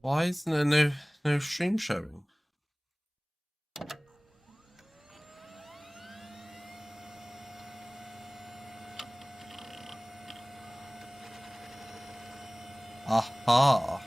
Why isn't there no stream showing? Aha.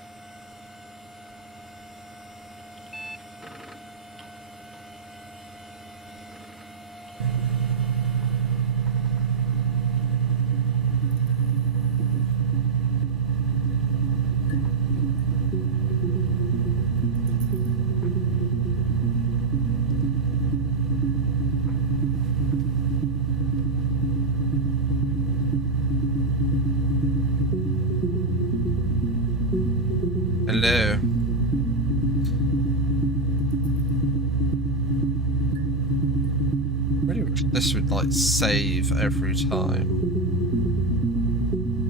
Hello. Really wish this would like save every time.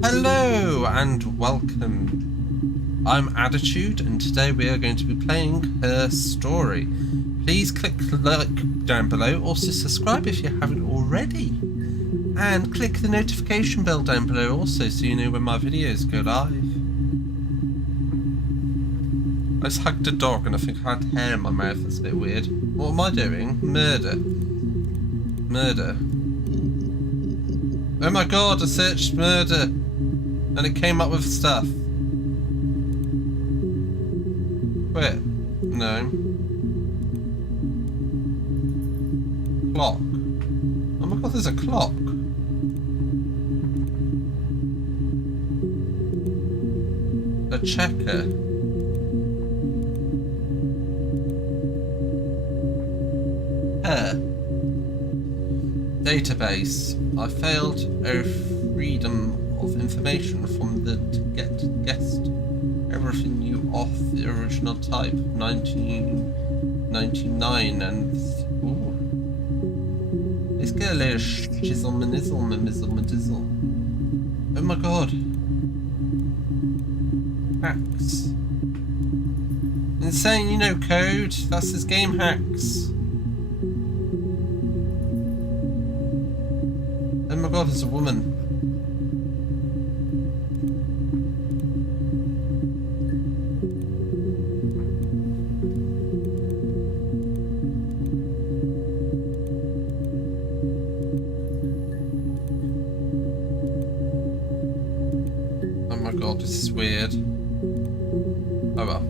Hello and welcome. I'm Adatude and today we are going to be playing Her Story. Please click like down below, also subscribe if you haven't already. And click the notification bell down below also so you know when my videos go live. I just hugged a dog and I think I had hair in my mouth. That's a bit weird. What am I doing? Murder. Murder. Oh my god, I searched murder and it came up with stuff. Quit. No. Clock. Oh my god, there's a clock. A checker. Database. I failed freedom of information from the guest. Everything you off the original type 1999 and ooh. Let's get a little chisel and mizzle. Oh my god. Hacks. Insane, you know code. That's his game hacks. Oh my god, there's a woman. Oh my god, this is weird. Oh well.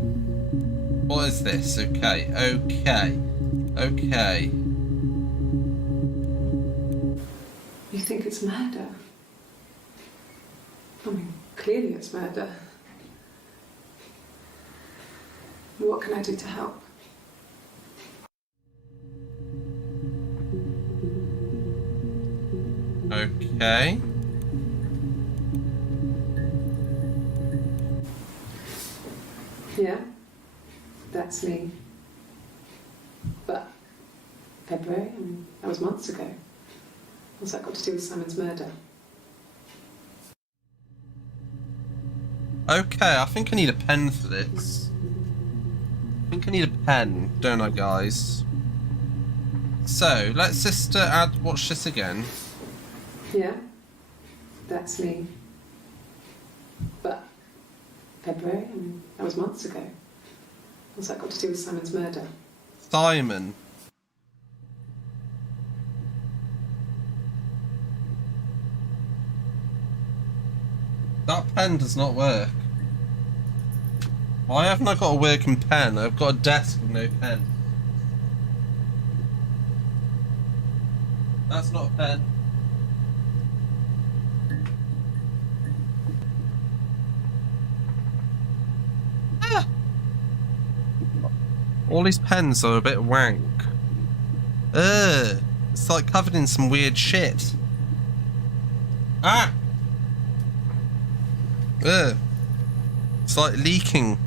What is this? Okay. You think it's murder? I mean, clearly it's murder. What can I do to help? Okay. Yeah, that's me. But February, I mean, that was months ago. What's that got to do with Simon's murder? Okay, I think I need a pen for this. I think I need a pen, don't I, guys? So, let's just watch this again. Yeah, that's me. But February, I mean, that was months ago. What's that got to do with Simon's murder? Simon. That pen does not work. Why haven't I got a working pen? I've got a desk with no pen. That's not a pen. Ah! All these pens are a bit wank. Ugh. It's like covered in some weird shit. Ah! Ugh. It's like leaking.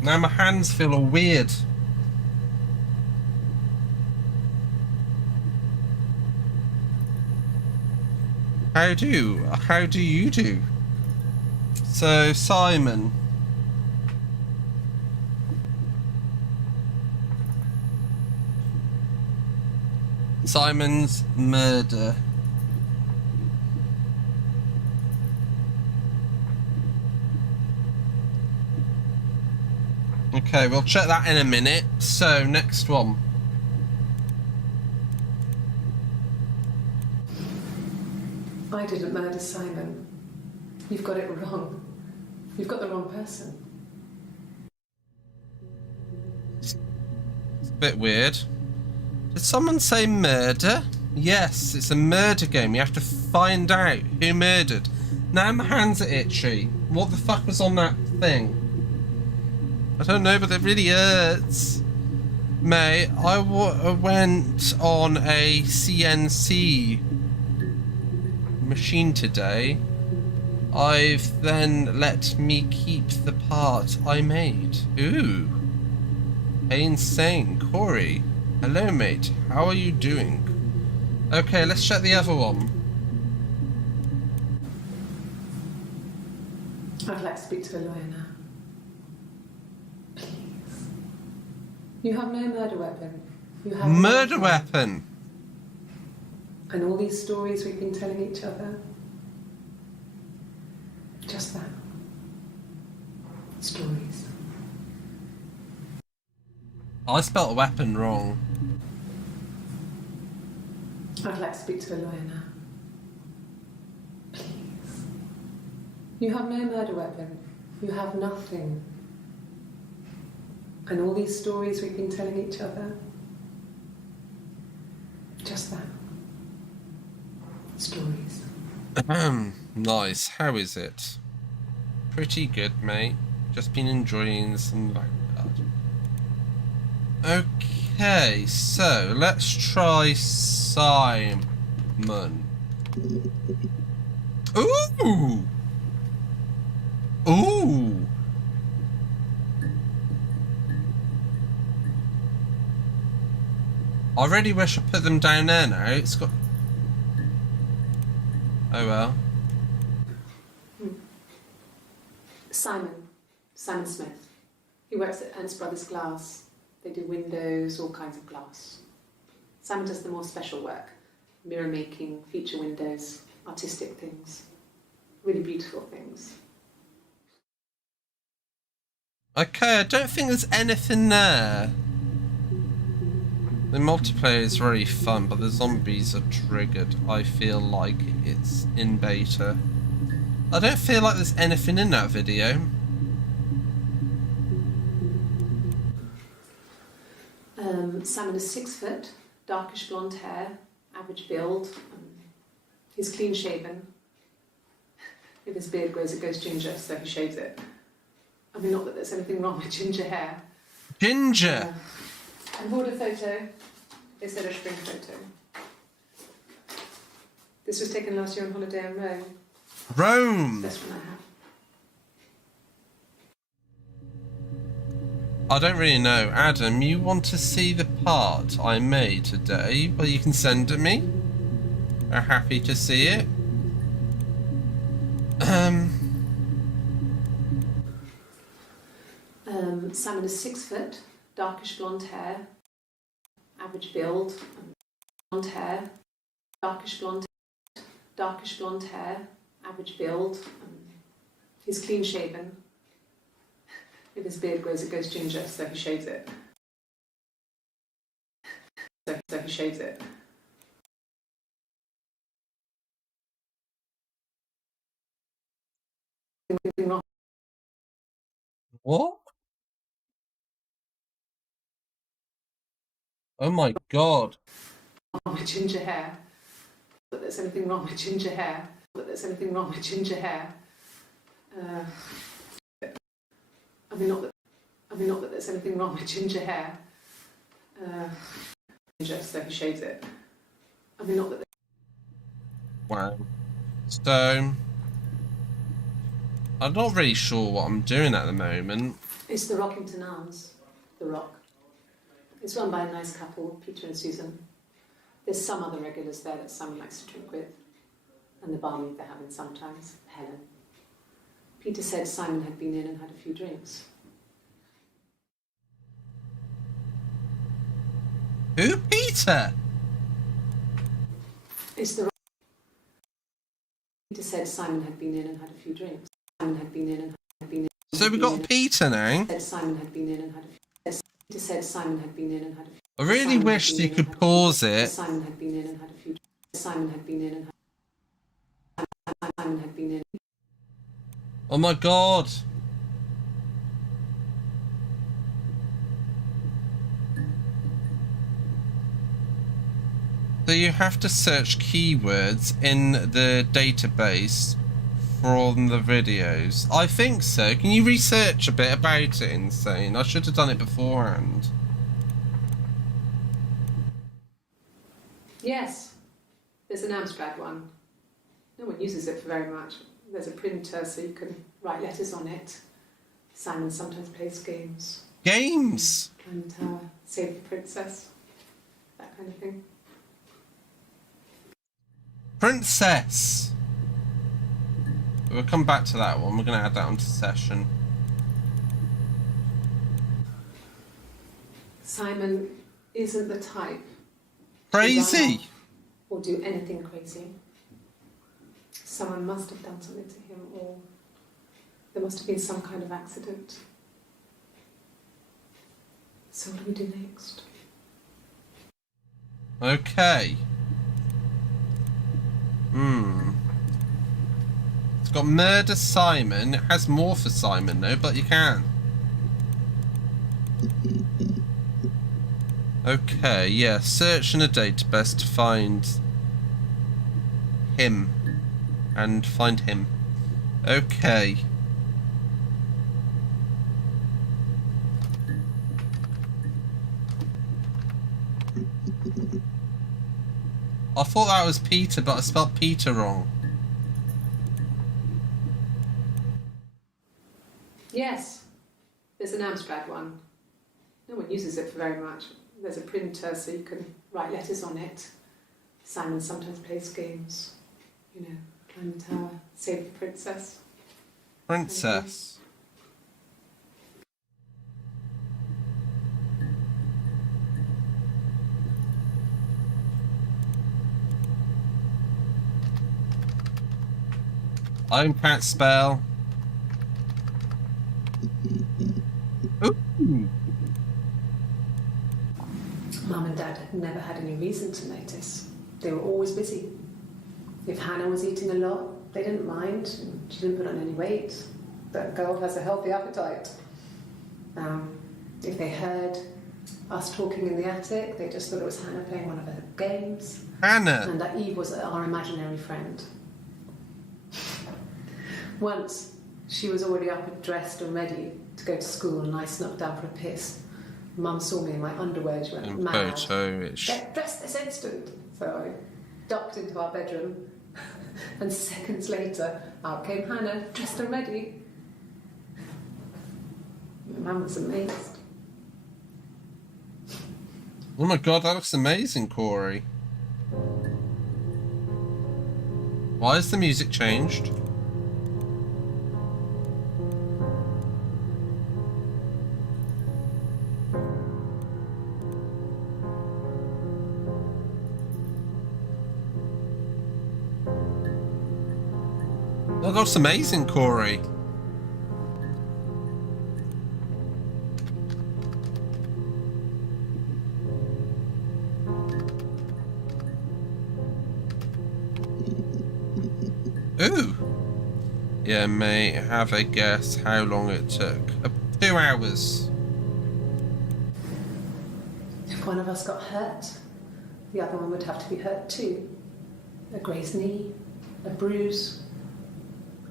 Now my hands feel all weird. How do you do? So, Simon. Simon's murder. Okay, we'll check that in a minute. So, next one. I didn't murder Simon. You've got it wrong. You've got the wrong person. It's a bit weird. Did someone say murder? Yes, it's a murder game. You have to find out who murdered. Now my hands are itchy. What the fuck was on that thing? I don't know, but it really hurts. Mate, I went on a CNC machine today. I've then let me keep the part I made. Ooh. Insane. Corey. Hello, mate. How are you doing? Okay, let's check the other one. I'd like to speak to a lawyer now. Please. You have no murder weapon. You have Murder no weapon. And all these stories we've been telling each other. Just that. Stories. I spelt weapon wrong. I'd like to speak to a lawyer now. Please. You have no murder weapon. You have nothing. And all these stories we've been telling each other. Just that. Stories. Nice. How is it? Pretty good, mate. Just been enjoying some Vanguard. Okay, so let's try Simon. Ooh! Ooh! I really wish I put them down there now. It's got... Oh well. Simon Smith. He works at Ernst Brothers Glass. They do windows, all kinds of glass. Simon does the more special work. Mirror making, feature windows, artistic things. Really beautiful things. Okay, I don't think there's anything there. The multiplayer is very fun, but the zombies are triggered. I feel like it's in beta. I don't feel like there's anything in that video. Simon is 6 foot, darkish blonde hair, average build. He's clean shaven. If his beard grows, it goes ginger, so he shaves it. I mean, not that there's anything wrong with ginger hair. Ginger! And border photo. They said a spring photo. This was taken last year on holiday in Rome. Rome! Best one I have. I don't really know. Adam, you want to see the part I made today? Well, you can send it me. I'm happy to see it. Simon is 6 foot, darkish blonde hair, average build, blonde hair, darkish blonde hair, average build. He's clean shaven. If his beard grows, it goes ginger, so he shaves it. So he shaves it. Anything wrong What? Oh my god. with ginger hair? That there's anything wrong with ginger hair? That there's anything wrong with ginger hair? I mean, not that there's anything wrong with ginger hair. Ginger, so he shaves it. I mean, not that. Wow. So, I'm not really sure what I'm doing at the moment. It's the Rockington Arms, the Rock. It's run by a nice couple, Peter and Susan. There's some other regulars there that Simon likes to drink with, and the barmaid they're having sometimes, Helen. Peter said Simon had been in and had a few drinks. Who? Peter? It's the. Peter said Simon had been in and had a few drinks. Simon had been in and had been in. So we got Peter now. Said Simon had been in and had a few. Peter said Simon had been in and had a few. I really Simon wish had you been in could and had a few. pause it. Simon had been in and had a few. Simon had been in and had. Simon had been in. Oh my god. So you have to search keywords in the database from the videos. I think so. Can you research a bit about it, Insane? I should have done it beforehand. Yes, there's an Amstrad one. No one uses it for very much. There's a printer so you can write letters on it. Simon sometimes plays games. Games? Climb the tower, save the princess, that kind of thing. Princess! We'll come back to that one. We're going to add that onto session. Simon isn't the type Crazy! to run off or do anything crazy. Someone must have done something to him, or there must have been some kind of accident. So what do we do next? Okay. It's got murder Simon. It has more for Simon though, but you can. Okay, yeah. Search in a database to find him. And find him. Okay. I thought that was Peter, but I spelled Peter wrong. Yes, there's an Amstrad one. No one uses it for very much. There's a printer so you can write letters on it. Simon sometimes plays games. You know, climb the tower, save the princess. Princess. I can't spell. Ooh. Mum and Dad had never had any reason to notice. They were always busy. If Hannah was eating a lot, they didn't mind. She didn't put on any weight. That girl has a healthy appetite. If they heard us talking in the attic, they just thought it was Hannah playing one of her games. Hannah. And that Eve was our imaginary friend. Once, she was already up and dressed and ready to go to school, and I snuck down for a piss. Mum saw me in my underwear, she went mad. Get dressed this instant! So I ducked into our bedroom, and seconds later, out came Hannah, dressed and ready. Mum was amazed. Oh my god, that looks amazing, Corey. Why has the music changed? That looks amazing, Corey. Ooh. Yeah, may have a guess how long it took. 2 hours. If one of us got hurt, the other one would have to be hurt too. A grazed knee, a bruise.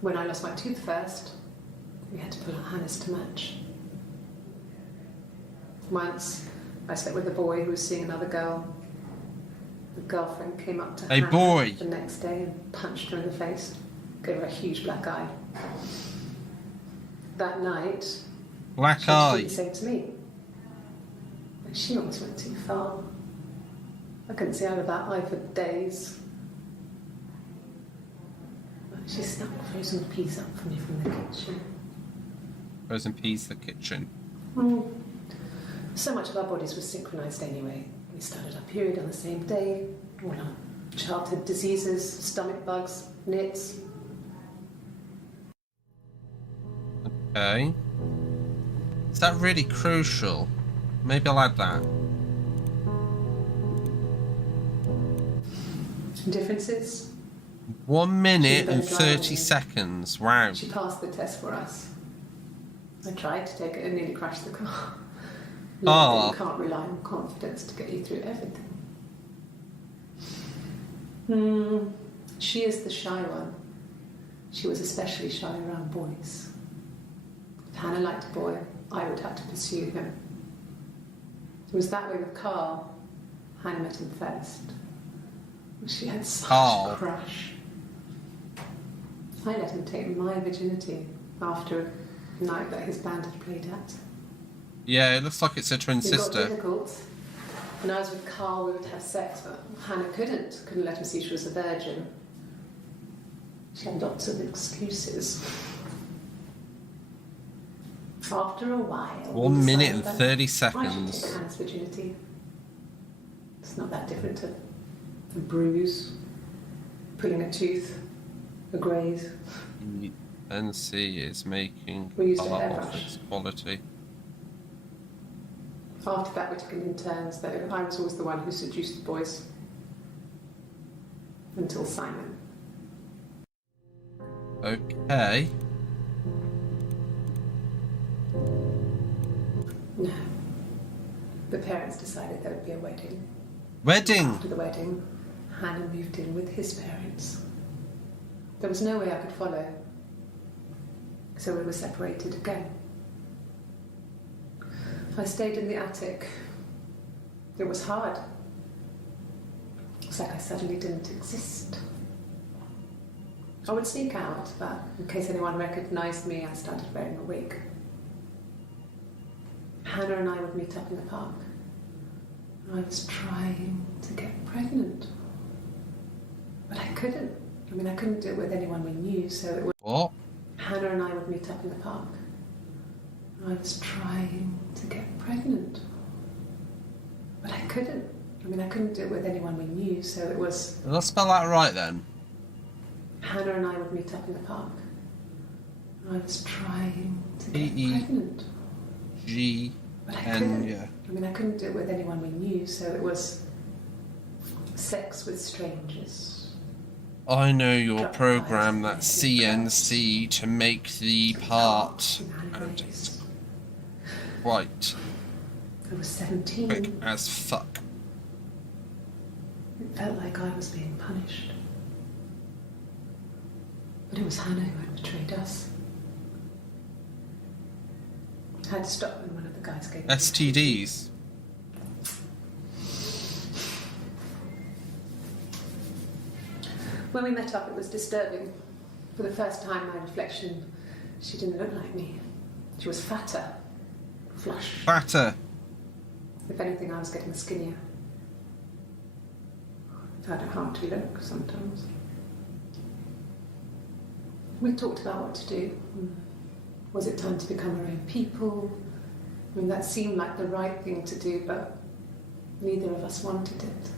When I lost my tooth first, we had to pull out Hannah's to match. Once, I slept with a boy who was seeing another girl. The girlfriend came up to Hannah the next day and punched her in the face, gave her a huge black eye. That night, Black she eye. did the same to me. But she almost went too far. I couldn't see out of that eye for days. She snuck frozen peas up for me from the kitchen. Frozen peas, the kitchen. So much of our bodies was synchronised anyway. We started our period on the same day. All our childhood diseases, stomach bugs, nits. Okay. Is that really crucial? Maybe I'll add that. Differences? 1 minute and She's a better driver 30 than me. seconds. Wow. She passed the test for us. I tried to take it and nearly crashed the car. Ah. You can't rely on confidence to get you through everything. She is the shy one. She was especially shy around boys. If Hannah liked a boy, I would have to pursue him. It was that way with Carl. Hannah met him first. She had such a crush. I let him take my virginity after a night that his band had played at. Yeah, it looks like it's a twin It got sister. difficult. When I was with Carl, we would have sex, but Hannah couldn't let him see she was a virgin. She had lots of excuses. After a while... 1 minute and 30 I should seconds. take Hannah's virginity. It's not that different to a bruise, pulling a tooth, a graze. NC is making We used a a lot of hairbrush. its quality. After that, we took it in turns, though. I was always the one who seduced the boys. Until Simon. Okay. No. The parents decided there would be a wedding. Wedding! After the wedding, Hannah moved in with his parents. There was no way I could follow. So we were separated again. I stayed in the attic. It was hard. It's like I suddenly didn't exist. I would sneak out, but in case anyone recognised me, I started wearing a wig. Hannah and I would meet up in the park. I was trying to get pregnant. But I couldn't. I couldn't do it with anyone we knew, so it was... What? Hannah and I would meet up in the park. I was trying to get pregnant. But I couldn't. I couldn't do it with anyone we knew, so it was... Did I spell that right then? Hannah and I would meet up in the park. I was trying to get E-E. pregnant. G. But I N, couldn't. yeah. I couldn't do it with anyone we knew, so it was sex with strangers. I know your Drop program, by, that CNC, to make the part. In And alleyways. it's quite I was 17. quick as fuck. It felt like I was being punished. But it was Hannah who had betrayed us. I had to stop when one of the guys gave me STDs. When we met up, it was disturbing. For the first time, my reflection, she didn't look like me. She was fatter, flush. Fatter. If anything, I was getting skinnier. I found it hard to look sometimes. We talked about what to do. Was it time to become our own people? That seemed like the right thing to do, but neither of us wanted it.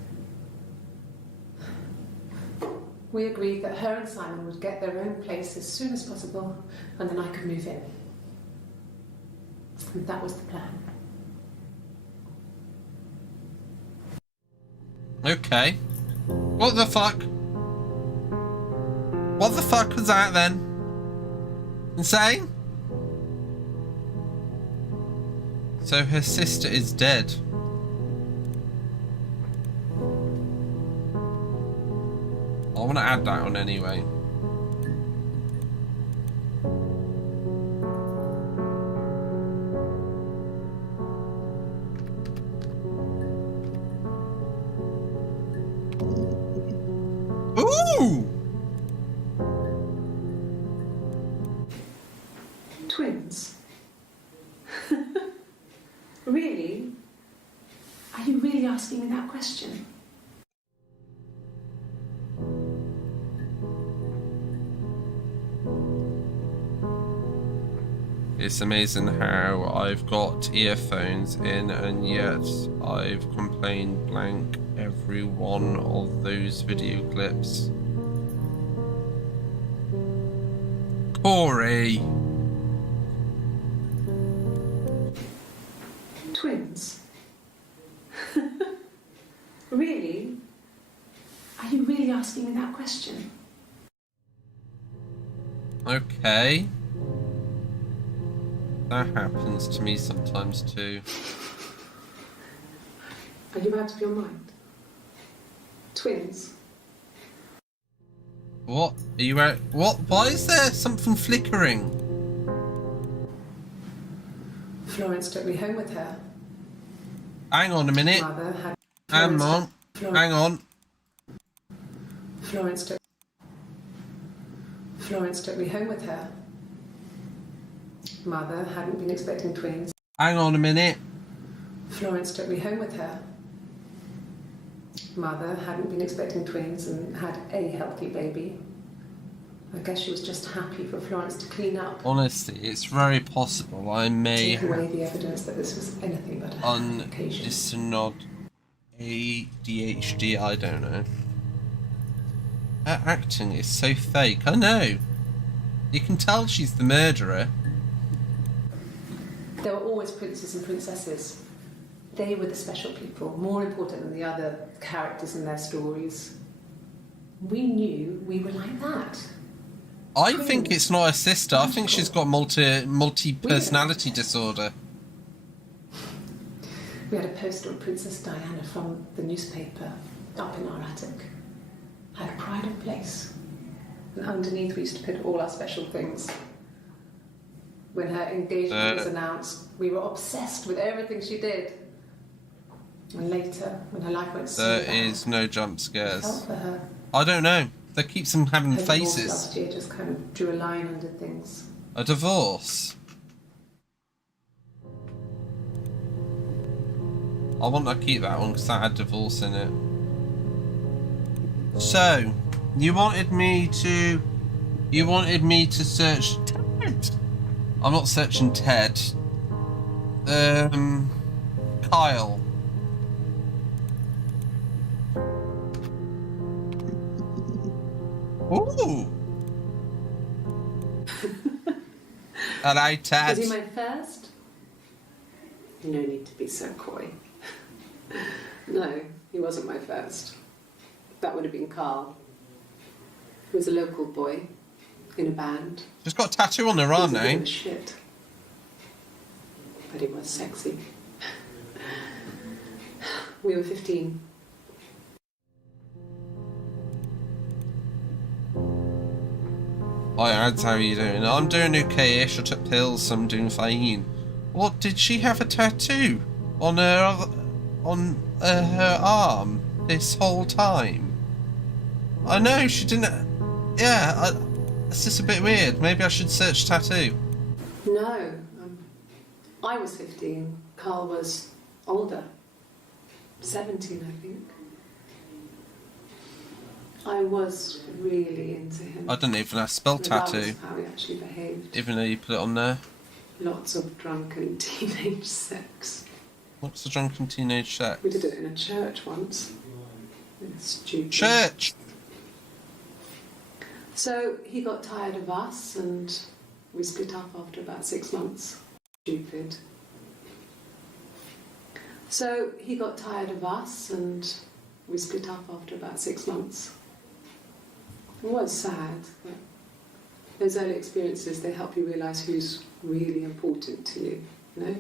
We agreed that her and Simon would get their own place as soon as possible, and then I could move in. And that was the plan. Okay. What the fuck? What the fuck was that then? Insane? So her sister is dead. I want to add that on anyway. Ooh! Twins? Really? Are you really asking me that question? It's amazing how I've got earphones in and yet I've complained blank every one of those video clips. Corey! Okay. That happens to me sometimes too. Are you out of your mind? Twins? What? Are you out? What? Why is there something flickering? Florence took me home with her. Hang on a minute. Mother had... Hang on. Hang on. Florence took me home with her. Mother hadn't been expecting twins. Hang on a minute. Florence took me home with her. Mother hadn't been expecting twins and had a healthy baby. I guess she was just happy for Florence to clean up. Honestly, it's very possible I may Take away the evidence that this was anything but a occasion. Undiscerned ADHD, I don't know. Her acting is so fake, I know. You can tell she's the murderer. There were always princes and princesses. They were the special people, more important than the other characters in their stories. We knew we were like that. I think it's not her sister. I think she's got multi-personality disorder. We had a poster of Princess Diana from the newspaper up in our attic. Had a pride of place. And underneath we used to put all our special things. When her engagement was announced, we were obsessed with everything she did. And later, when her life went smooth, There is no jump I scares. felt for her. I don't know. They keep them having Her divorce faces. last year just kind of drew a line under things. A divorce. I want to keep that one because that had divorce in it. So, you wanted me to search Ted. I'm not searching Ted. Kyle. Ooh. Hello, Ted. Was he my first? No need to be so coy. No, he wasn't my first. That would have been Carl. He was a local boy in a band. She's got a tattoo on her He was arm a bit now. of a shit. But he was sexy. We were 15. Hi, Ads, how are you doing? I'm doing okay-ish. I took pills, so I'm doing fine. What, did she have a tattoo on her arm this whole time? I know, she didn't... Yeah, it's just a bit weird. Maybe I should search tattoo. No, I was 15. Carl was older. 17, I think. I was really into him. I don't even have spell tattoo, Regardless of how he actually behaved. even though you put it on there. Lots of drunken teenage sex. What's the drunken teenage sex? We did it in a church once. It's stupid. Church! So he got tired of us and we split up after about 6 months. Stupid. So he got tired of us and we split up after about 6 months. It was sad, but those early experiences, they help you realise who's really important to you, you know?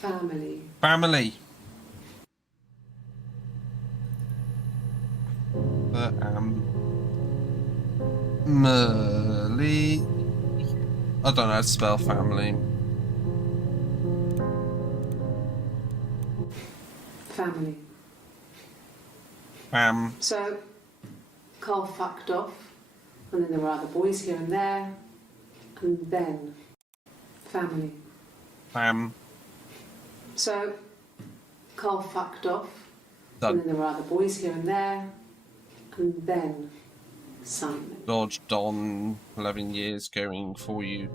Family. Family. Merly. I don't know how to spell family. Family. Fam. So Carl fucked off, and then there were other boys here and there, and then family. Fam. So Carl fucked off, Done. and then there were other boys here and there, and then Simon. Dodge Don, 11 years going for you.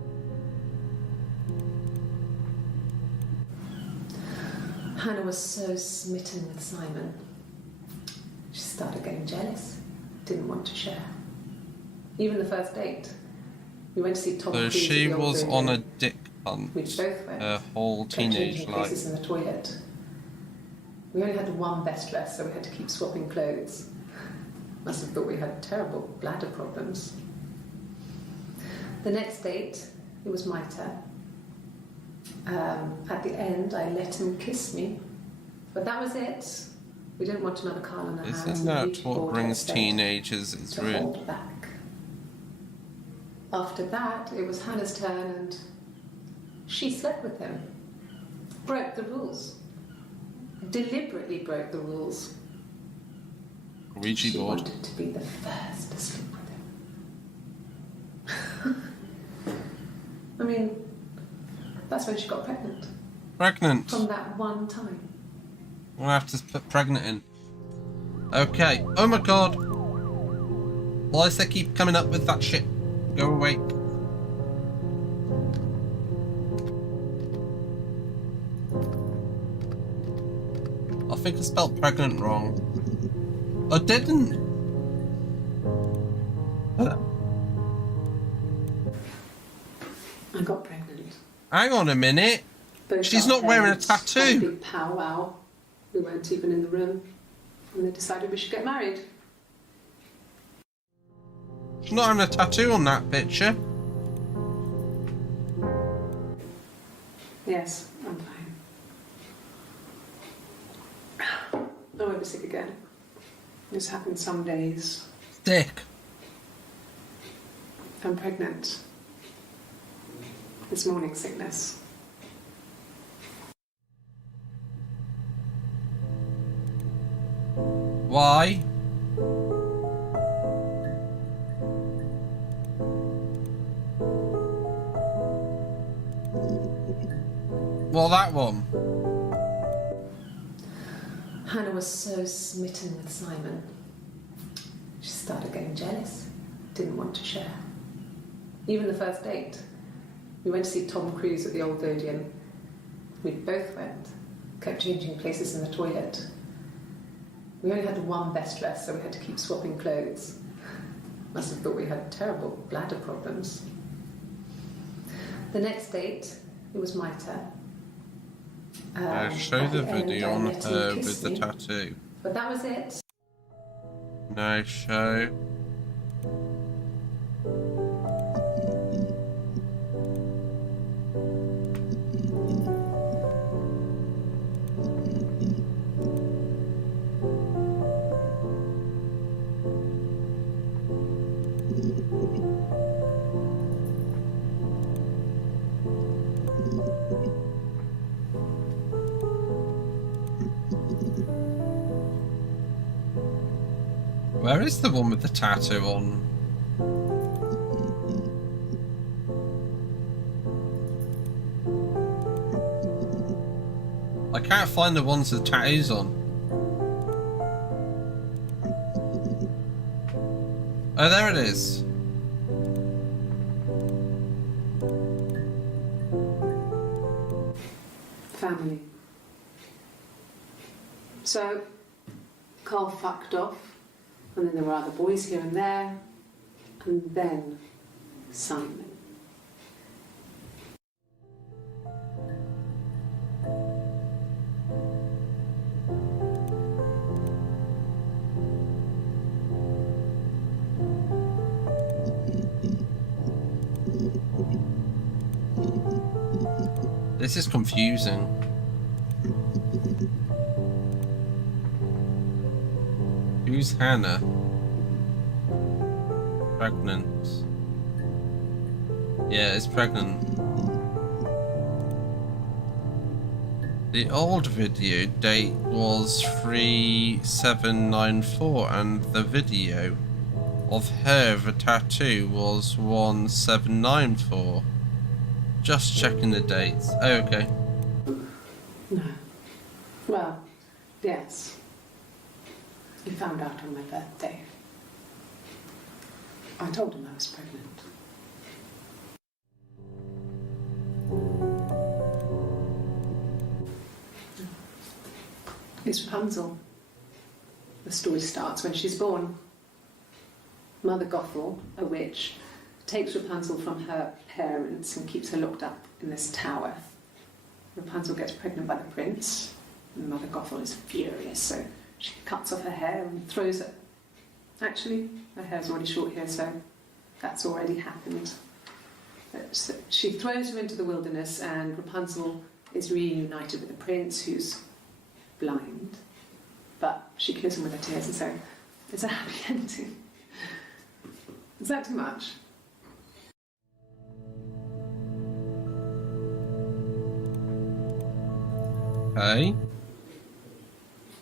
Hannah was so smitten with Simon. She started getting jealous, didn't want to share. Even the first date. We went to see Tom So Cruise she at the old was Rodeo. on a dick hunt We both went. her whole Kept teenage changing life. places in the toilet. We only had one best dress, so we had to keep swapping clothes. Must have thought we had terrible bladder problems. The next date, it was my turn. At the end, I let him kiss me, but that was it. We didn't want another Carl in the hands. Isn't that what brings teenagers? It's to rude. hold back. After that, it was Hannah's turn, and she slept with him. Broke the rules. Deliberately broke the rules. Ouija She board. wanted to be the first to sleep with him. I mean, that's when she got pregnant. Pregnant. From that one time. We'll have to put pregnant in. Okay. Oh my god. Why does they keep coming up with that shit? Go away. I think I spelled pregnant wrong. I didn't. I got pregnant. Hang on a minute. Both She's our not wearing a parents had tattoo. a big powwow. We weren't even in the room. And they decided we should get married. She's not having a tattoo on that picture. Yes, I'm fine. I won't be sick again. This happens some days. Dick. I'm pregnant. It's morning sickness. Why? Well, that one. Hannah was so smitten with Simon. She started getting jealous. Didn't want to share. Even the first date. We went to see Tom Cruise at the Old Odeon. We both went. Kept changing places in the toilet. We only had one best dress, so we had to keep swapping clothes. Must have thought we had terrible bladder problems. The next date, it was my turn. Show At the end, video I on let him her kiss with the me, tattoo. But that was it. No, show. Where is the one with the tattoo on? I can't find the ones with tattoos on. Oh, there it is. Family. So, Carl fucked off, and then there were other boys here and there, and then Simon. This is confusing. Who's Hannah? Pregnant. Yeah, it's pregnant. The old video date was 3794 and the video of her, the tattoo, was 1794. Just checking the dates. Oh, okay. No. Well, yes. He found out on my birthday. I told him I was pregnant. It's Rapunzel. The story starts when she's born. Mother Gothel, a witch, takes Rapunzel from her parents and keeps her locked up in this tower. Rapunzel gets pregnant by the prince, and Mother Gothel is furious, so she cuts off her hair and throws it. Actually, her hair's already short here, so that's already happened. She throws him into the wilderness, and Rapunzel is reunited with the prince, who's blind. But she kills him with her tears, and so it's a happy ending. Is that too much? Okay.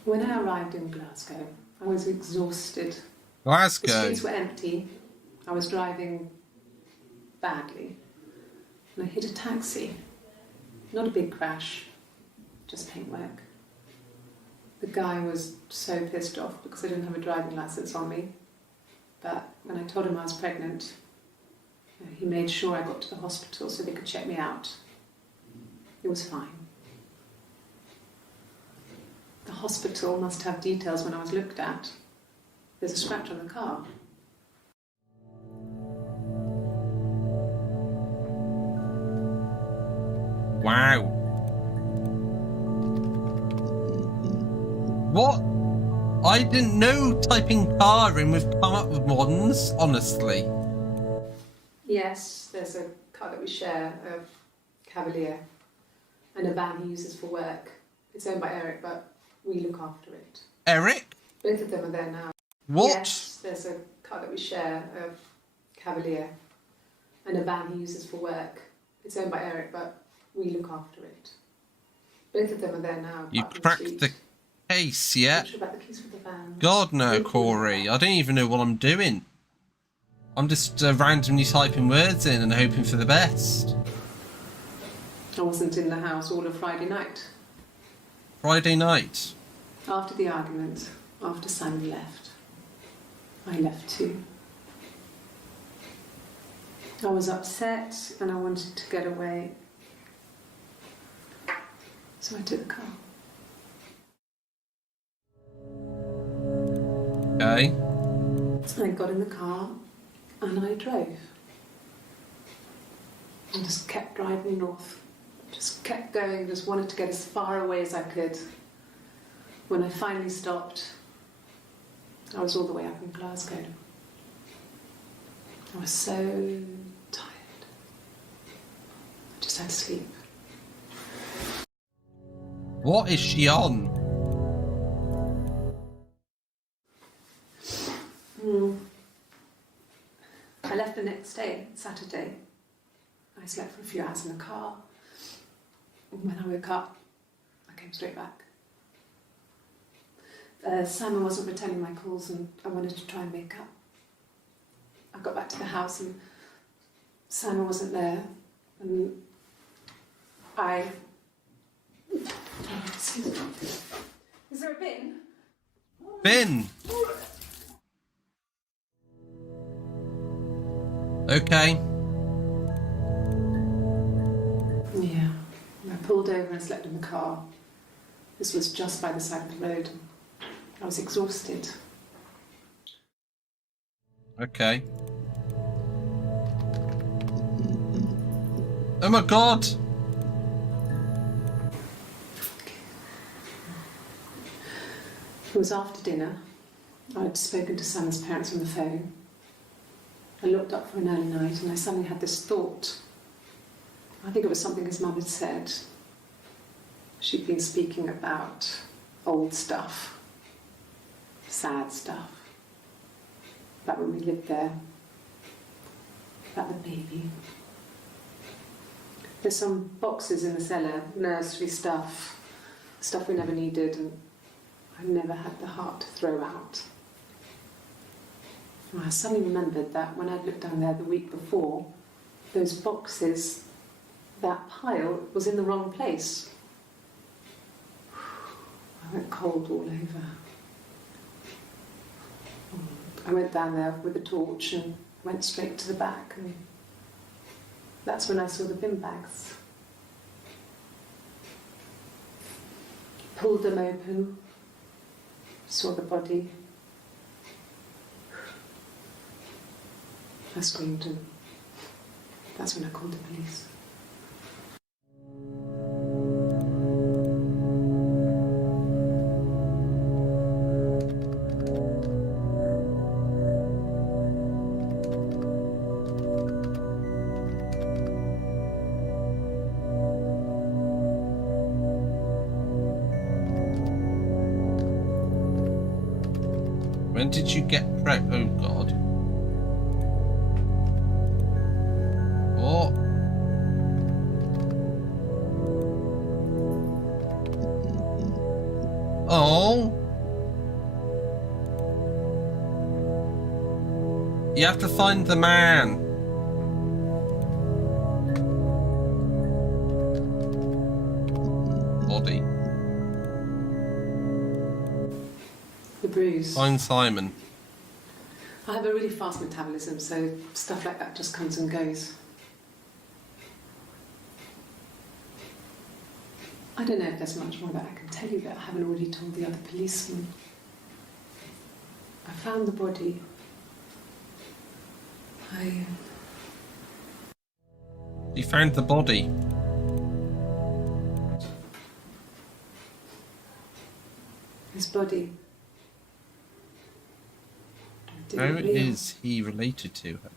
When I arrived in Glasgow, I was exhausted. The Glasgow. streets were empty. I was driving badly. And I hit a taxi. Not a big crash, just paintwork. The guy was so pissed off because I didn't have a driving licence on me. But when I told him I was pregnant, he made sure I got to the hospital so they could check me out. It was fine. The hospital must have details when I was looked at. There's a scratch on the car. Wow. What? I didn't know typing car in would come up with modens, honestly. Yes, there's a car that we share, a Cavalier, and a van he uses for work. It's owned by Eric, but we look after it. Eric? Both of them are there now. What? Yes, there's a car that we share, a Cavalier, and a van he uses for work. It's owned by Eric, but we look after it. Both of them are there now. You cracked the case, yeah? Not sure about the keys for the van. God no, Corey. I don't even know what I'm doing. I'm just randomly typing words in and hoping for the best. I wasn't in the house all of Friday night. Friday night. After the argument, after Simon left, I left too. I was upset and I wanted to get away. So I took the car. Okay. I got in the car and I drove. I just kept driving north. Just kept going, just wanted to get as far away as I could. When I finally stopped, I was all the way up in Glasgow. I was so tired. I just had to sleep. What is she on? I left the next day, Saturday. I slept for a few hours in the car. And when I woke up, I came straight back. Simon wasn't returning my calls and I wanted to try and make up. I got back to the house and Simon wasn't there. And I... Is there a bin? Bin. Okay. Yeah. I pulled over and slept in the car. This was just by the side of the road. I was exhausted. Okay. Oh my god! It was after dinner. I'd spoken to Sam's parents on the phone. I looked up for an early night and I suddenly had this thought. I think it was something his mum had said. She'd been speaking about old stuff, sad stuff, about when we lived there, about the baby. There's some boxes in the cellar, nursery stuff, stuff we never needed and I never had the heart to throw out. And I suddenly remembered that when I'd looked down there the week before, those boxes, that pile was in the wrong place. I went cold all over. I went down there with a torch and went straight to the back, and that's when I saw the bin bags. Pulled them open, saw the body. I screamed and that's when I called the police. When did you get pregnant? Oh God. What? Oh. You have to find the man. Body. The bruise. Find Simon. I have a really fast metabolism, so stuff like that just comes and goes. I don't know if there's much more that I can tell you that I haven't already told the other policeman. I found the body. You found the body. His body. How is he related to her?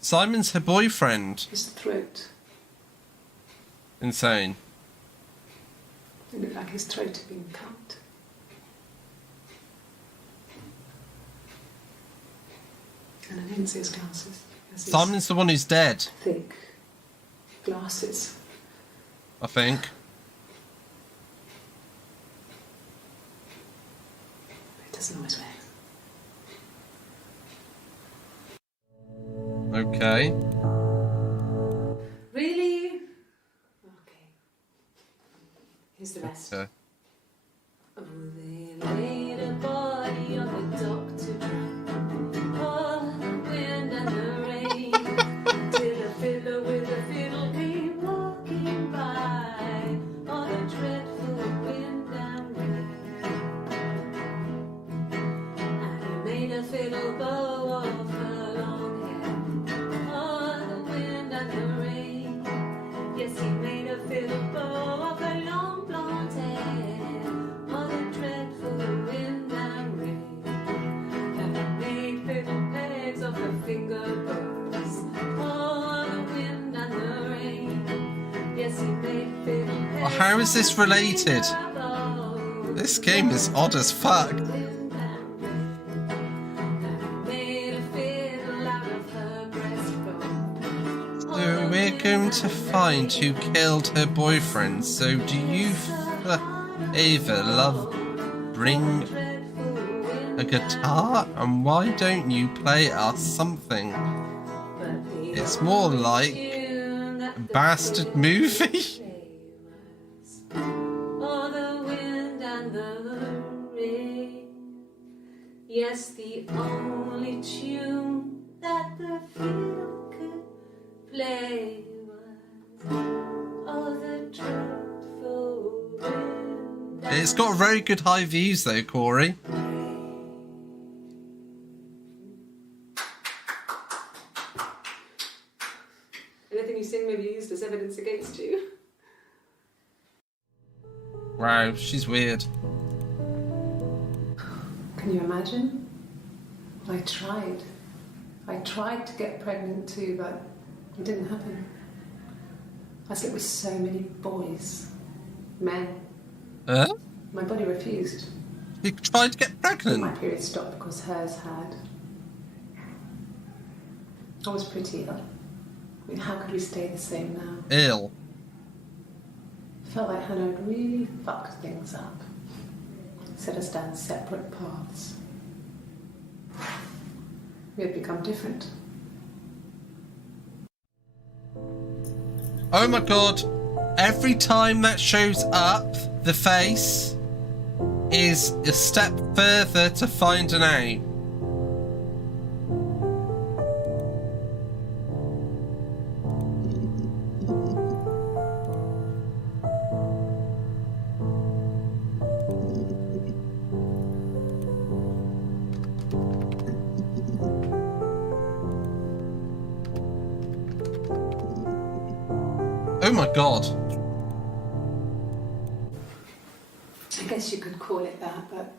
Simon's her boyfriend. His throat. Insane. It looked like his throat had been cut. And I didn't see his glasses. Simon's the one who's dead. Thick glasses. I think. It doesn't always wear. Okay. Really? Okay. Here's the rest. Okay. Oh, they laid a body on the dock to drown. Oh, the wind and the rain. Till a fiddler with a fiddle came walking by. Oh, the dreadful wind and rain. And he made a fiddle bow of her long hair. Oh, the wind and the rain. Yes, he made a fiddle bow of her long blonde hair. Oh, the dreadful wind and rain. And he made fiddle pegs of her finger bows. Oh, the wind and the rain. Yes, he made fiddle pegs. Oh, how is this related? This game is odd as fuck. So we're going to find who killed her boyfriend. So do you ever love bring a guitar? And why don't you play us something? It's more like a bastard movie. Oh, the wind and the rain. Yes, the only tune that the fiddle could play was oh, the dreadful wind. It's got very good high views though, Corey. Anything you sing may be used as evidence against you. Wow, she's weird. Can you imagine? I tried. I tried to get pregnant too, but it didn't happen. I slept with so many boys, men. My body refused. You tried to get My pregnant? period stopped because hers had. I was pretty ill. I mean, how could we stay the same now? Ill. Felt like Hannah had really fucked things up. Set us down separate paths. We had become different. Oh my god. Every time that shows up, the face is a step further to finding out. Oh my god. I guess you could call it that, but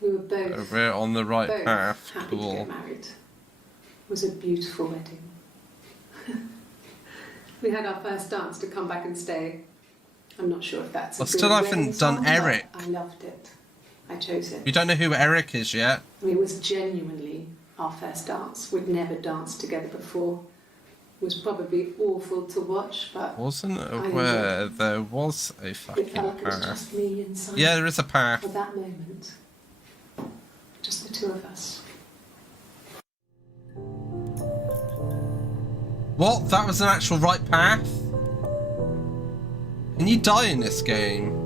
we were both, We're on the right both path. happy to Cool. get married. It was a beautiful wedding. We had our first dance to come back and stay. I'm not sure if that's a I good still haven't wedding done song, but Eric. I loved it. I chose it. We don't know who Eric is yet. I mean, it was genuinely our first dance. We'd never danced together before. It was probably awful to watch, but Wasn't aware there was a fucking it felt like it was path. just me inside. Yeah, there is a path. For that moment, just the two of us. What? That was an actual right path? Can you die in this game?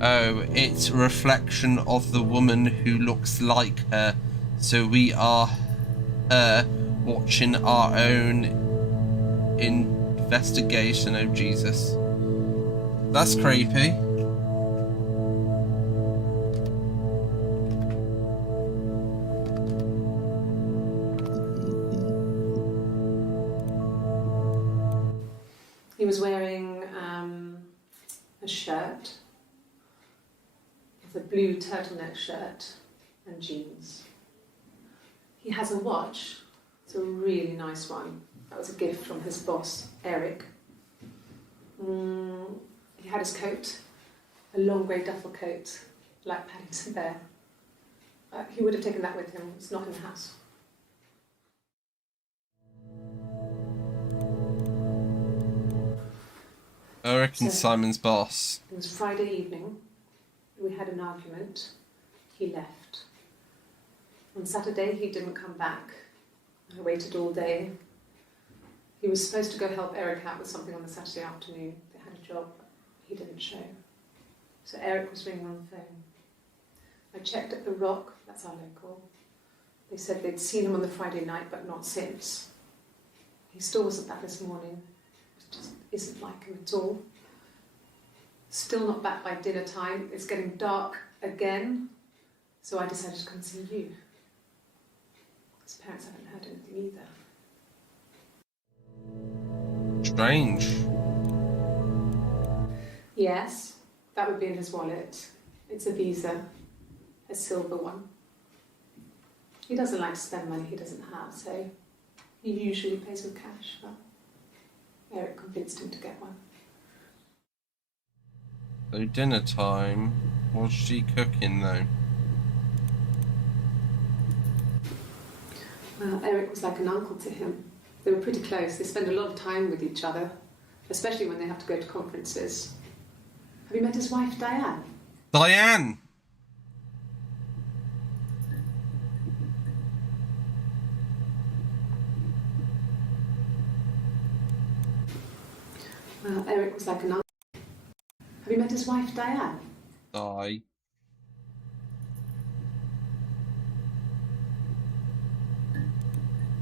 Oh, it's a reflection of the woman who looks like her. So we are her watching our own investigation. Oh, Jesus. That's creepy. He was wearing a shirt, with a blue turtleneck shirt and jeans. He has a watch. It's a really nice one. That was a gift from his boss, Eric. He had his coat, a long grey duffel coat, like Paddington Bear. He would have taken that with him. It's not in the house. Eric and Simon's boss. It was Friday evening. We had an argument. He left. On Saturday, he didn't come back. I waited all day. He was supposed to go help Eric out with something on the Saturday afternoon. They had a job. He didn't show. So Eric was ringing on the phone. I checked at the Rock, that's our local. They said they'd seen him on the Friday night, but not since. He still wasn't back this morning. It just isn't like him at all. Still not back by dinner time. It's getting dark again. So I decided to come see you. His parents haven't heard anything either. Strange. Yes, that would be in his wallet. It's a Visa, a silver one. He doesn't like to spend money he doesn't have, so he usually pays with cash, but Eric convinced him to get one. So dinner time. What's she cooking though? Well, Eric was like an uncle to him. They were pretty close. They spend a lot of time with each other, especially when they have to go to conferences. Have you met his wife, Diane? Diane! Well, Eric was like an uncle. Have you met his wife, Diane? Die.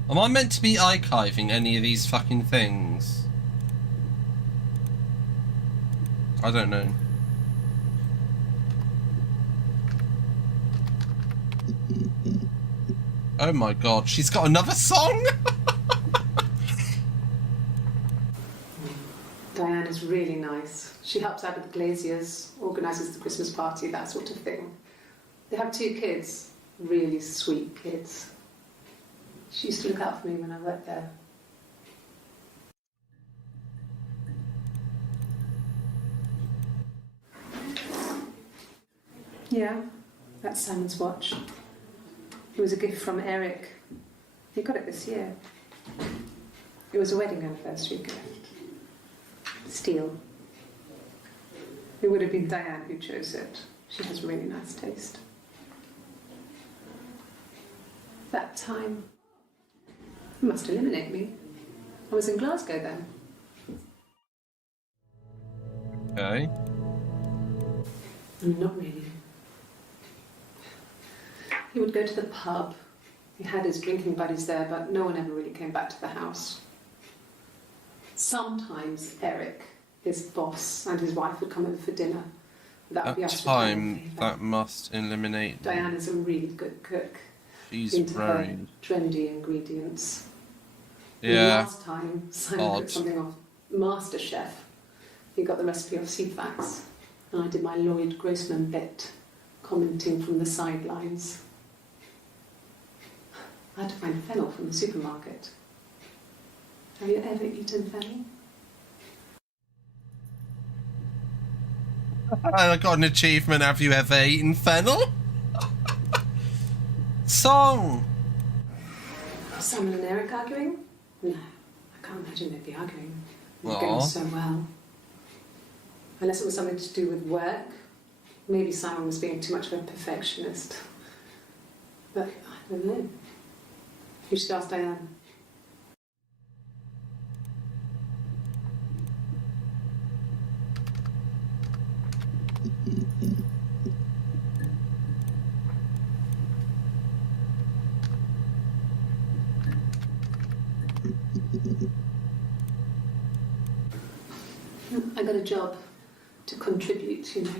Am I meant to be archiving any of these fucking things? I don't know. Oh my god, she's got another song? Diane is really nice. She helps out with the glaziers, organises the Christmas party, that sort of thing. They have 2 kids, really sweet kids. She used to look out for me when I worked there. Yeah, that's Simon's watch. It was a gift from Eric. He got it this year. It was a wedding anniversary gift. Steel. It would have been Diane who chose it. She has really nice taste. That time, it must eliminate me. I was in Glasgow then. Okay. Not really. He would go to the pub. He had his drinking buddies there, but no one ever really came back to the house. Sometimes Eric, his boss, and his wife would come over for dinner. That would be That us time, that must eliminate. Diane is a really good cook. She's Into very. her trendy ingredients. And Yeah. last time, Simon cooked something off MasterChef. He got the recipe off CFAX, and I did my Lloyd Grossman bit, commenting from the sidelines. I had to find fennel from the supermarket. Have you ever eaten fennel? I got an achievement. Have you ever eaten fennel? Song. Simon and Eric arguing? No, I can't imagine they'd be arguing. They're Aw. going so well. Unless it was something to do with work. Maybe Simon was being too much of a perfectionist. But I don't know. You should ask Diane. I got a job to contribute, you know.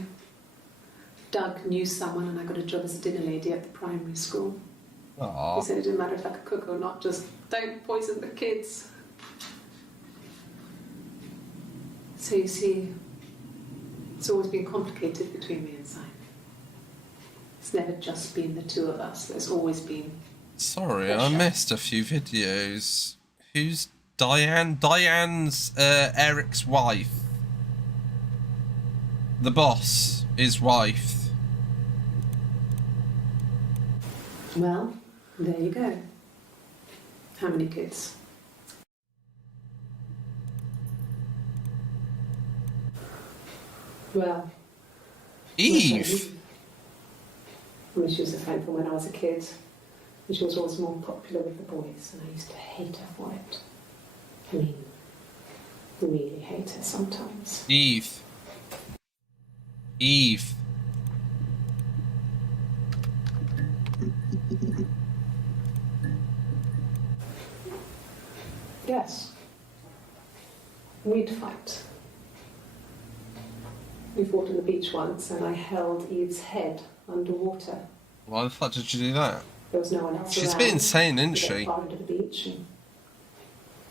Doug knew someone and I got a job as a dinner lady at the primary school. Aww. He said it didn't matter if I could cook or not, just don't poison the kids. So you see, it's always been complicated between me and Simon. It's never just been the two of us, there's always been... Sorry, I missed a few videos. Who's Diane? Diane's Eric's wife. The boss, his wife. Well, there you go. How many kids? Well... Eve! I mean, she was a friend from when I was a kid. And she was always more popular with the boys, and I used to hate her for it. I mean, really hate her sometimes. Eve. Eve. Yes. We'd fight. We fought on the beach once, and I held Eve's head underwater. Why the fuck did you do that? There was no one else She's around. a bit insane, isn't We got she? far into the beach, and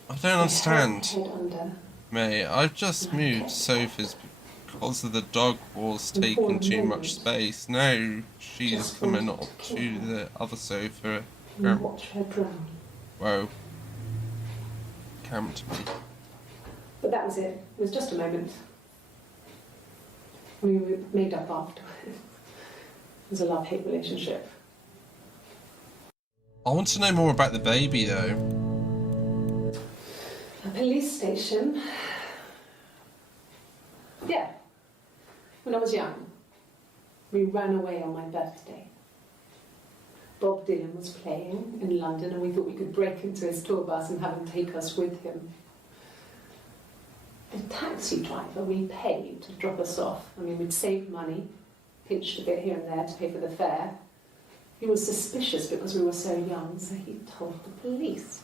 I don't understand. I held her head under. Mate, I've just moved sofas because of the dog was taking too much space. Now she's coming up to the other sofa. And watch her drown. Whoa. Camped me. But that was it. It was just a moment. We were made up after. It was a love-hate relationship. I want to know more about the baby though. A police station. Yeah. When I was young, we ran away on my birthday. Bob Dylan was playing in London and we thought we could break into his tour bus and have him take us with him. The taxi driver we paid to drop us off. I mean, we'd saved money, pinched a bit here and there to pay for the fare. He was suspicious because we were so young, so he told the police.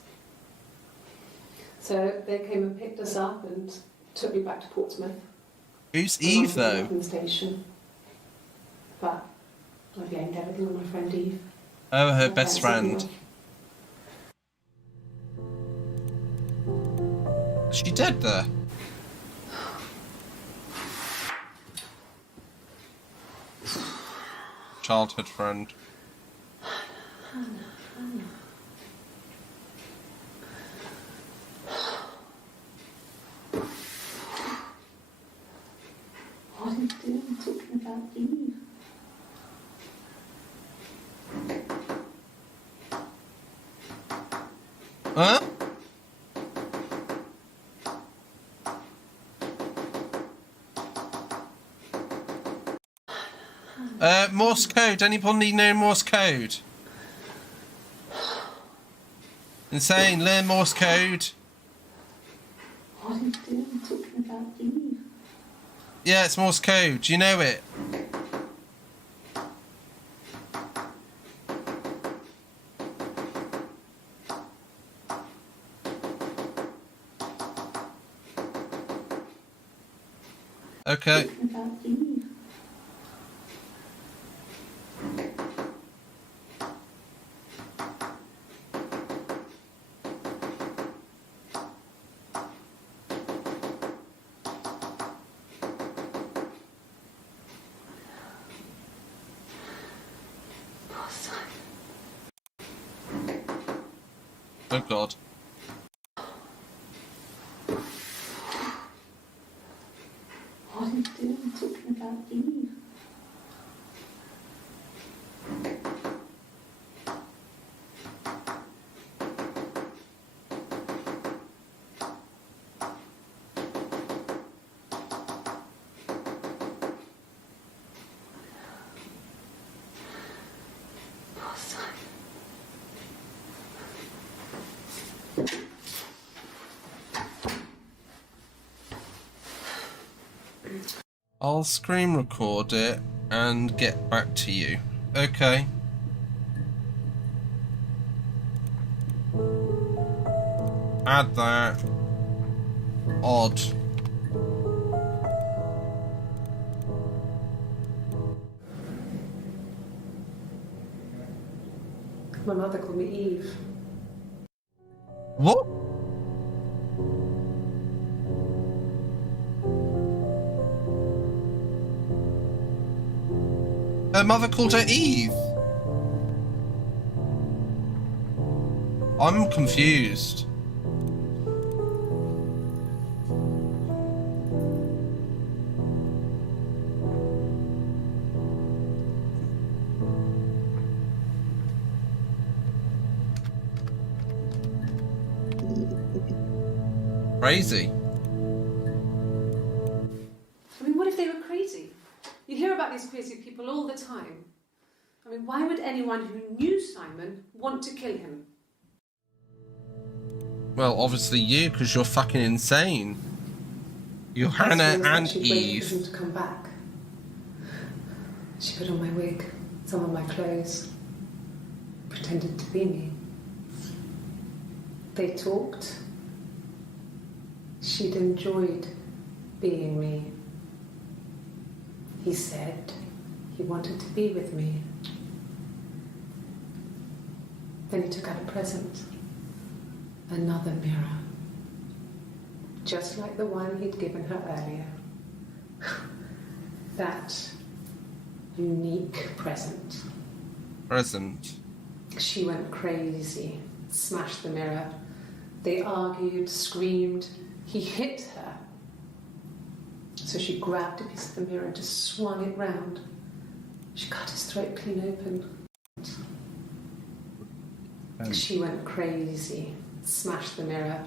So they came and picked us up and took me back to Portsmouth. Who's Eve though? From the station. But I blamed everything on my friend Eve. Oh, her My best parents friend. Is she dead there? Childhood friend. What are you doing talking about Eve? Huh? Morse code. Anybody know Morse code? Insane. Learn Morse code. What are you doing talking about Eve? Yeah, it's Morse code. Do you know it? Okay. Talking about Eve. Poor Simon. Oh God. What are you doing talking about I'll screen record it and get back to you. Okay. Add that. Odd. My mother called me Eve. What? Her mother called her Eve. I'm confused. Crazy. I mean, what if they were crazy? You hear about these crazy people all the time. I mean, why would anyone who knew Simon want to kill him? Well, obviously you, because you're fucking insane. You're Hannah and She waited Eve. for him to come back. She put on my wig, some of my clothes, pretended to be me. They talked. She'd enjoyed being me. He said he wanted to be with me. Then he took out a present. Another mirror. Just like the one he'd given her earlier. That unique present. Present. She went crazy, smashed the mirror. They argued, screamed. He hit her. So she grabbed a piece of the mirror and just swung it round. She cut his throat clean open. She went crazy, smashed the mirror.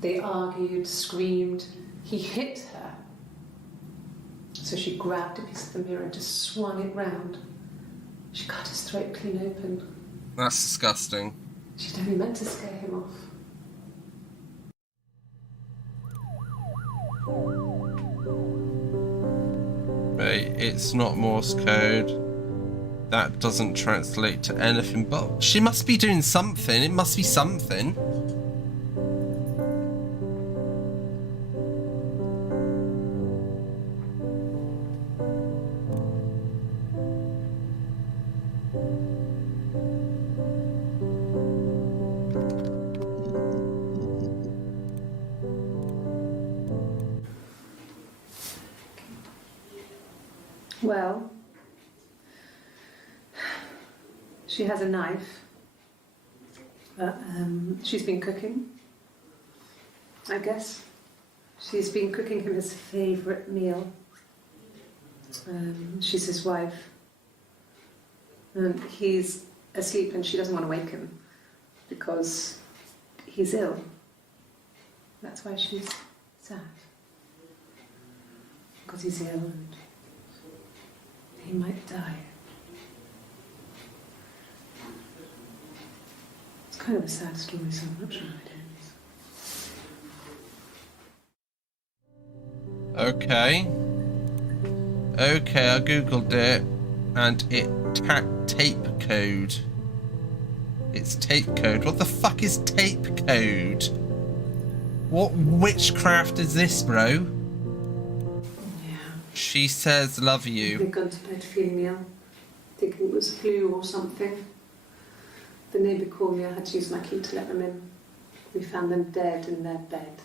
They argued, screamed. He hit her. So she grabbed a piece of the mirror and just swung it round. She cut his throat clean open. That's disgusting. She'd only meant to scare him off. Mate, it's not Morse code. That doesn't translate to anything, but she must be doing something. It must be something. Well, she has a knife. She's been cooking, I guess. She's been cooking him his favourite meal. She's his wife. And he's asleep and she doesn't want to wake him because he's ill. That's why she's sad. Because he's ill and he might die. It's kind of a sad story, so I'm not sure it ends. Okay. Okay, I googled it, and it tape code. It's tape code. What the fuck is tape code? What witchcraft is this, bro? Yeah. She says, love They'd you. gone to bed feeling ill, thinking it was flu or something. The neighbour called me, I had to use my key to let them in. We found them dead in their bed.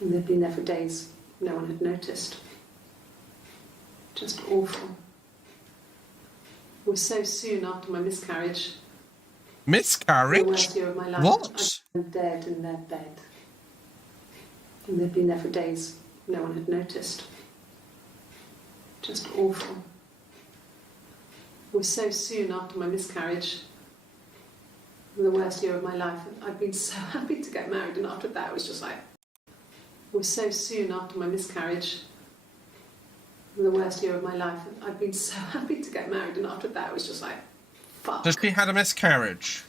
And they'd been there for days. No one had noticed. Just awful. It was so soon after my miscarriage. The Miscarriage? worst year of my life. What? I'd been dead in their bed. And they'd been there for days. No one had noticed. Just awful. It was so soon after my miscarriage. The worst year of my life. I'd been so happy to get married, and after that it was just like... It was so soon after my miscarriage. The worst year of my life. I'd been so happy to get married, and after that it was just like... Fuck. Does she had a miscarriage?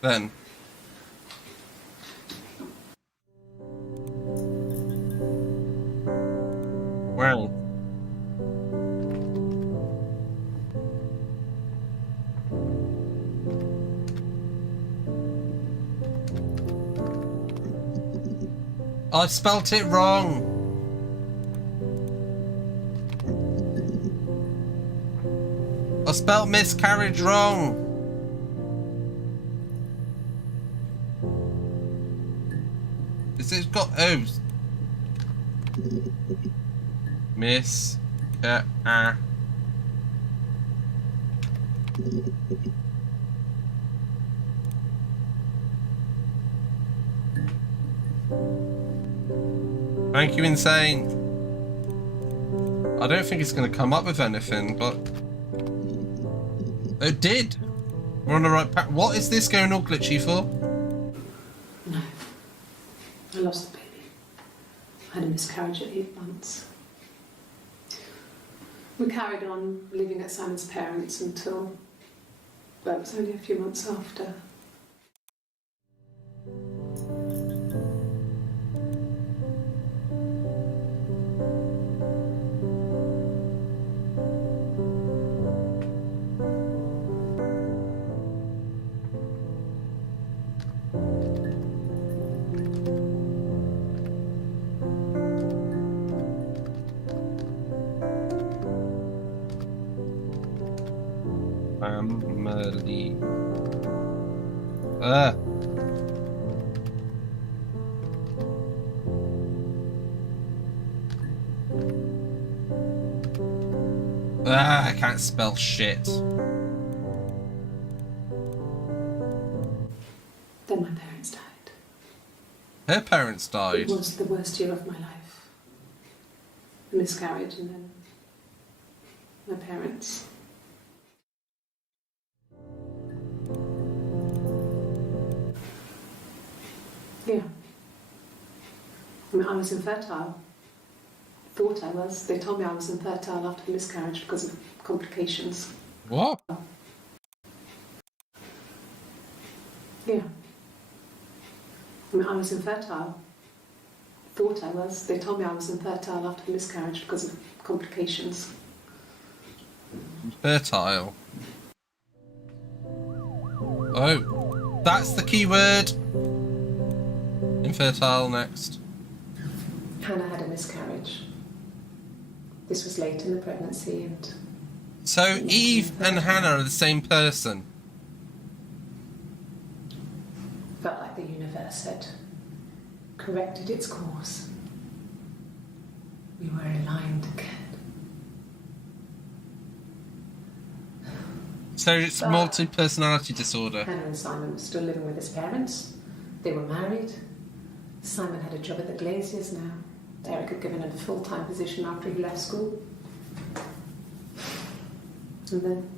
Then. Well. I spelt it wrong. I spelt miscarriage wrong. Is it got O's? Miss. Thank you, Insane. I don't think it's going to come up with anything, but it did. We're on the right path. What is this going all glitchy for? No. I lost the baby. I had a miscarriage at 8 months. We carried on living at Simon's parents until, well, it was only a few months after. Family. I can't spell shit. Then my parents died. Her parents died. It was the worst year of my life. A miscarriage and then my parents. Yeah. I mean, I was infertile. Thought I was. They told me I was infertile after the miscarriage because of complications. What? Yeah. I mean, I was infertile. Thought I was. They told me I was infertile after the miscarriage because of complications. Fertile. Oh, that's the key word. Infertile next. Hannah had a miscarriage. This was late in the pregnancy and... So Eve and Hannah are the same person. Felt like the universe had corrected its course. We were aligned again. So it's But multi-personality disorder. Hannah and Simon were still living with his parents. They were married. Simon had a job at the Glaziers now. Eric had given him a full-time position after he left school. And then...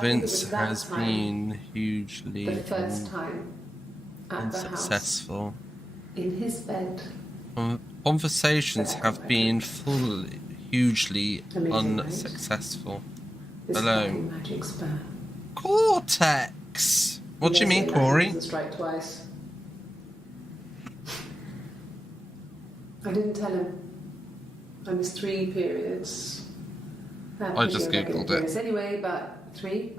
Vince has been hugely the first time at the house, unsuccessful. in his bed. Conversations have been hugely Amazing, right? unsuccessful. This Hello. fucking magic sperm. Cortex! What do you mean, Leslie Corey? doesn't strike twice. I didn't tell him. I missed 3 periods. I just Pretty irregular googled it. periods anyway, but 3.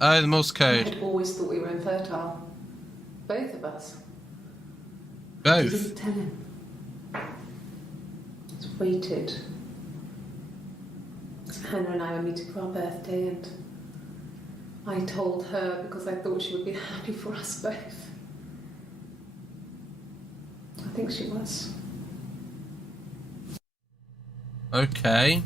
Oh, the Morse I code. had always thought we were infertile. Both of us. I Both. didn't tell him. Just waited. Hannah and I were meeting for our birthday, and I told her because I thought she would be happy for us both. I think she was. Okay.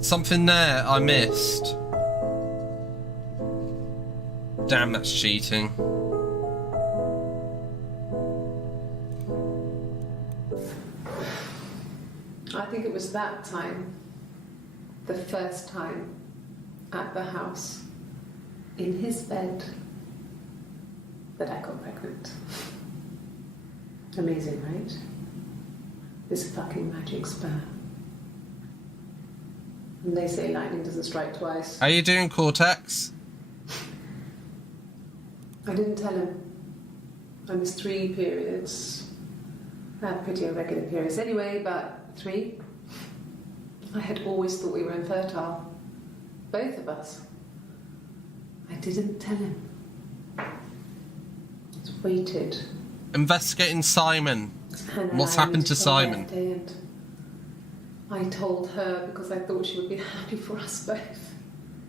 Something there I missed. Damn, that's cheating. I think it was that time, the first time at the house, in his bed, that I got pregnant. Amazing, right? This fucking magic sperm. And they say lightning doesn't strike twice. How you doing, Cortex? I didn't tell him. I missed 3 periods. I have pretty irregular periods anyway, but 3. I had always thought we were infertile. Both of us. I didn't tell him. Just waited. Investigating Simon. And What's I happened to Simon? birthday, and I told her because I thought she would be happy for us both.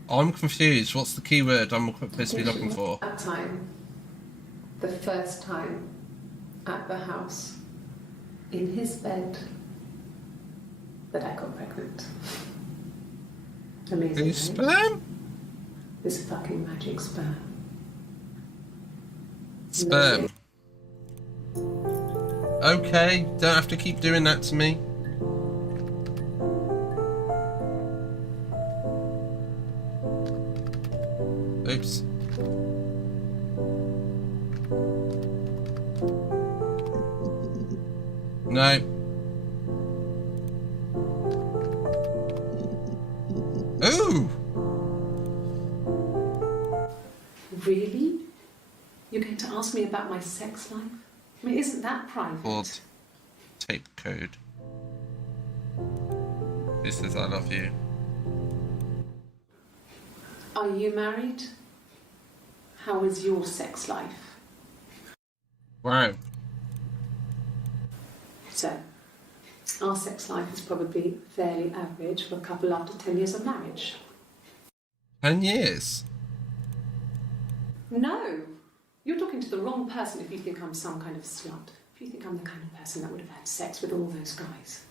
I'm confused. What's the key word I'm supposed to be looking for? That time, the first time, at the house, in his bed, that I got pregnant. Amazing. Who's right? sperm? This fucking magic sperm. Sperm. Okay, don't have to keep doing that to me. Oops. No. Ooh! Really? You're going to ask me about my sex life? I mean, isn't that private? Called tape code. It says I love you. Are you married? How is your sex life? Wow. So, our sex life is probably fairly average for a couple after 10 years of marriage. 10 years? No! You're talking to the wrong person if you think I'm some kind of slut. If you think I'm the kind of person that would have had sex with all those guys.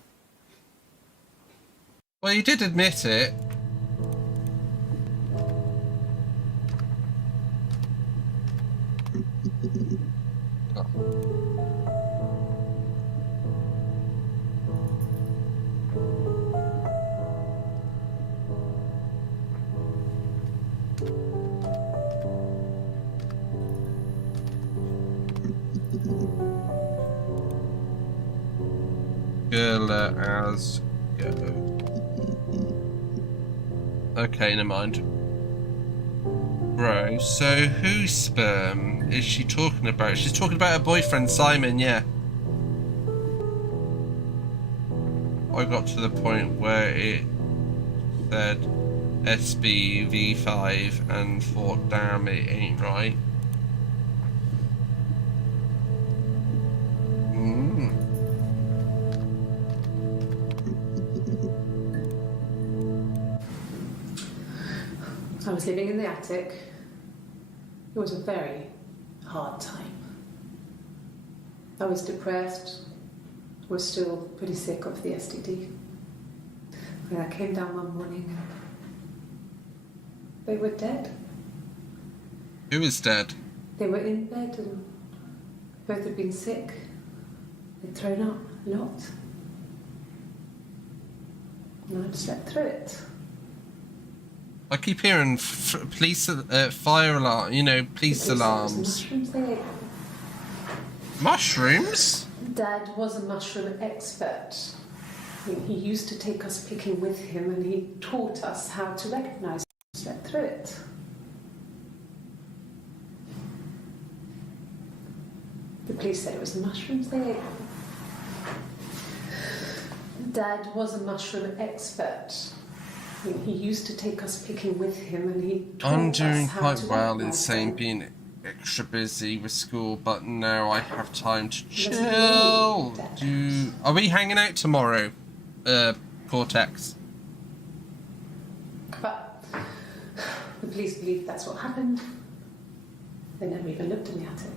Well, you did admit it. Girl as go. Okay, never mind. Bro, so whose sperm is she talking about? She's talking about her boyfriend, Simon, yeah. I got to the point where it said SBV5 and thought, damn, it ain't right. I was living in the attic. It was a very hard time. I was depressed, was still pretty sick of the STD. And I came down one morning and they were dead. Who is dead? They were in bed and both had been sick. They'd thrown up a lot. And I'd slept through it. I keep hearing police, fire alarm, you know, police alarms. Mushrooms they ate. Mushrooms? Dad was a mushroom expert. I mean, he used to take us picking with him and he taught us how to recognise and slept through it. The police said it was the mushrooms they ate. Dad was a mushroom expert. I mean, he used to take us picking with him and he taught I'm us doing how quite to well in recognise saying them. being extra busy with school, but now I have time to Listen to chill. me, Dad. Are we hanging out tomorrow, Cortex? But the police believe that's what happened. They never even looked in the attic.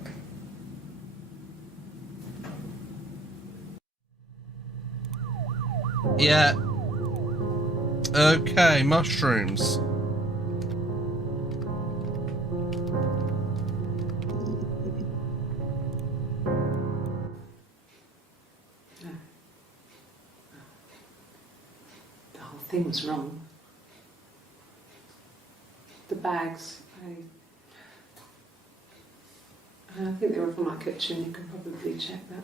Yeah. Okay, mushrooms. No. The whole thing was wrong. The bags, I think they were from my kitchen. You can probably check that.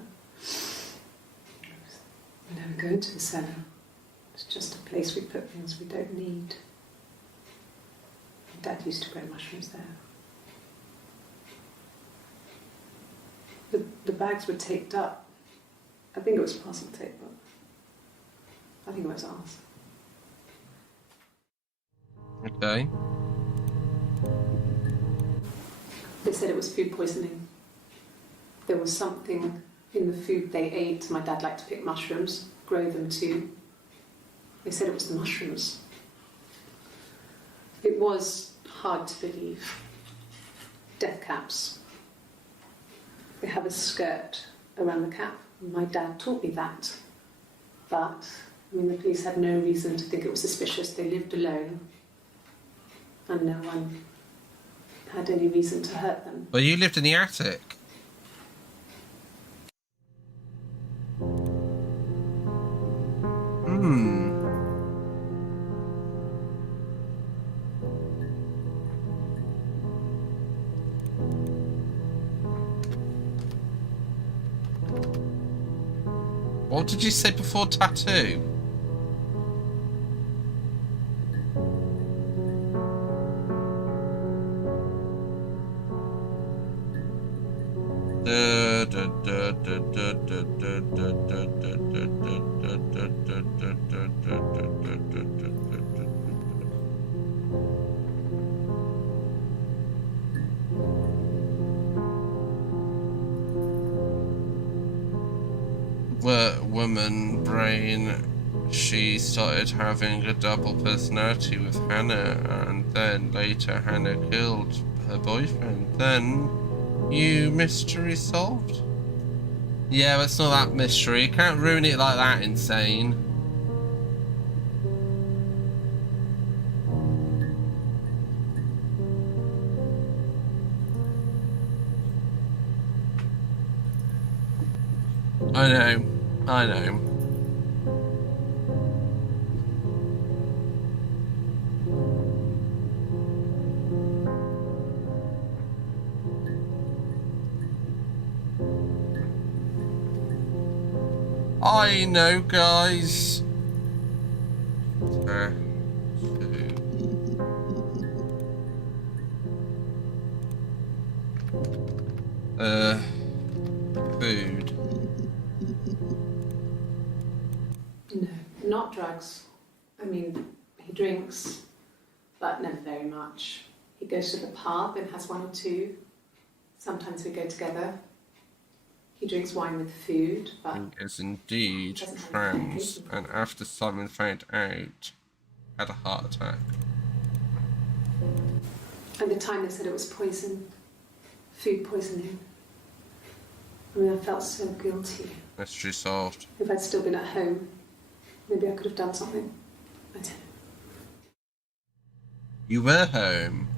don't go into the cellar. It's just a place we put things we don't need. Dad used to grow mushrooms there. The bags were taped up. I think it was parcel tape, but I think it was ours. Okay. They said it was food poisoning. There was something in the food they ate. My dad liked to pick mushrooms, grow them too. They said it was the mushrooms. It was hard to believe. Death caps. They have a skirt around the cap. My dad taught me that. But, the police had no reason to think it was suspicious. They lived alone. And no one had any reason to hurt them. Well, you lived in the attic. What did you say before tattoo? Woman brain, she started having a double personality with Hannah, and then later Hannah killed her boyfriend. Then mystery solved? Yeah, but it's not that mystery. You can't ruin it like that, insane. I know. I know, guys. Food. No, not drugs. He drinks, but never very much. He goes to the pub and has one or two. Sometimes we go together. He drinks wine with food, but... He is indeed trans, and after Simon found out, had a heart attack. At the time they said it was poison. Food poisoning. I felt so guilty. Mystery solved. If I'd still been at home, maybe I could have done something. I don't know. You were home.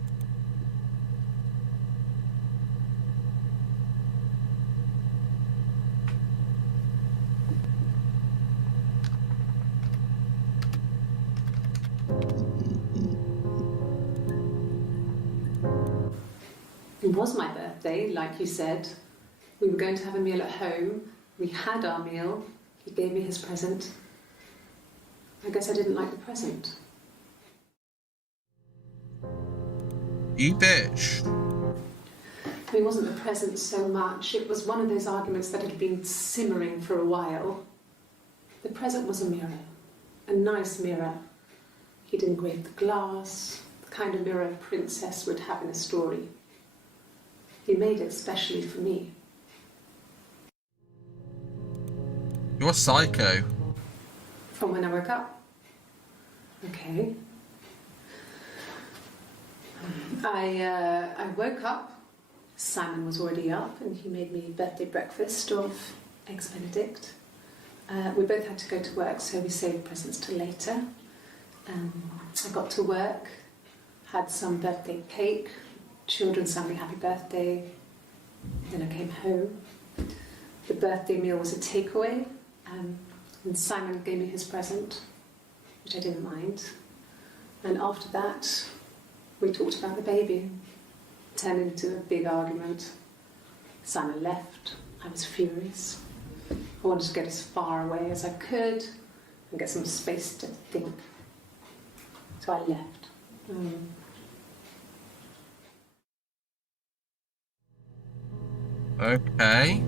It was my birthday, like you said. We were going to have a meal at home. We had our meal. He gave me his present. I guess I didn't like the present. You bitch. It wasn't the present so much. It was one of those arguments that had been simmering for a while. The present was a mirror. A nice mirror. He'd engraved the glass, the kind of mirror a princess would have in a story. He made it specially for me. You're a psycho. From when I woke up. Okay. I woke up. Simon was already up, and he made me birthday breakfast of eggs Benedict. We both had to go to work, so we saved presents till later. I got to work, had some birthday cake. Children sang me happy birthday. Then I came home. The birthday meal was a takeaway, and Simon gave me his present, which I didn't mind. And after that, we talked about the baby. It turned into a big argument. Simon left. I was furious. I wanted to get as far away as I could and get some space to think. So I left. Okay.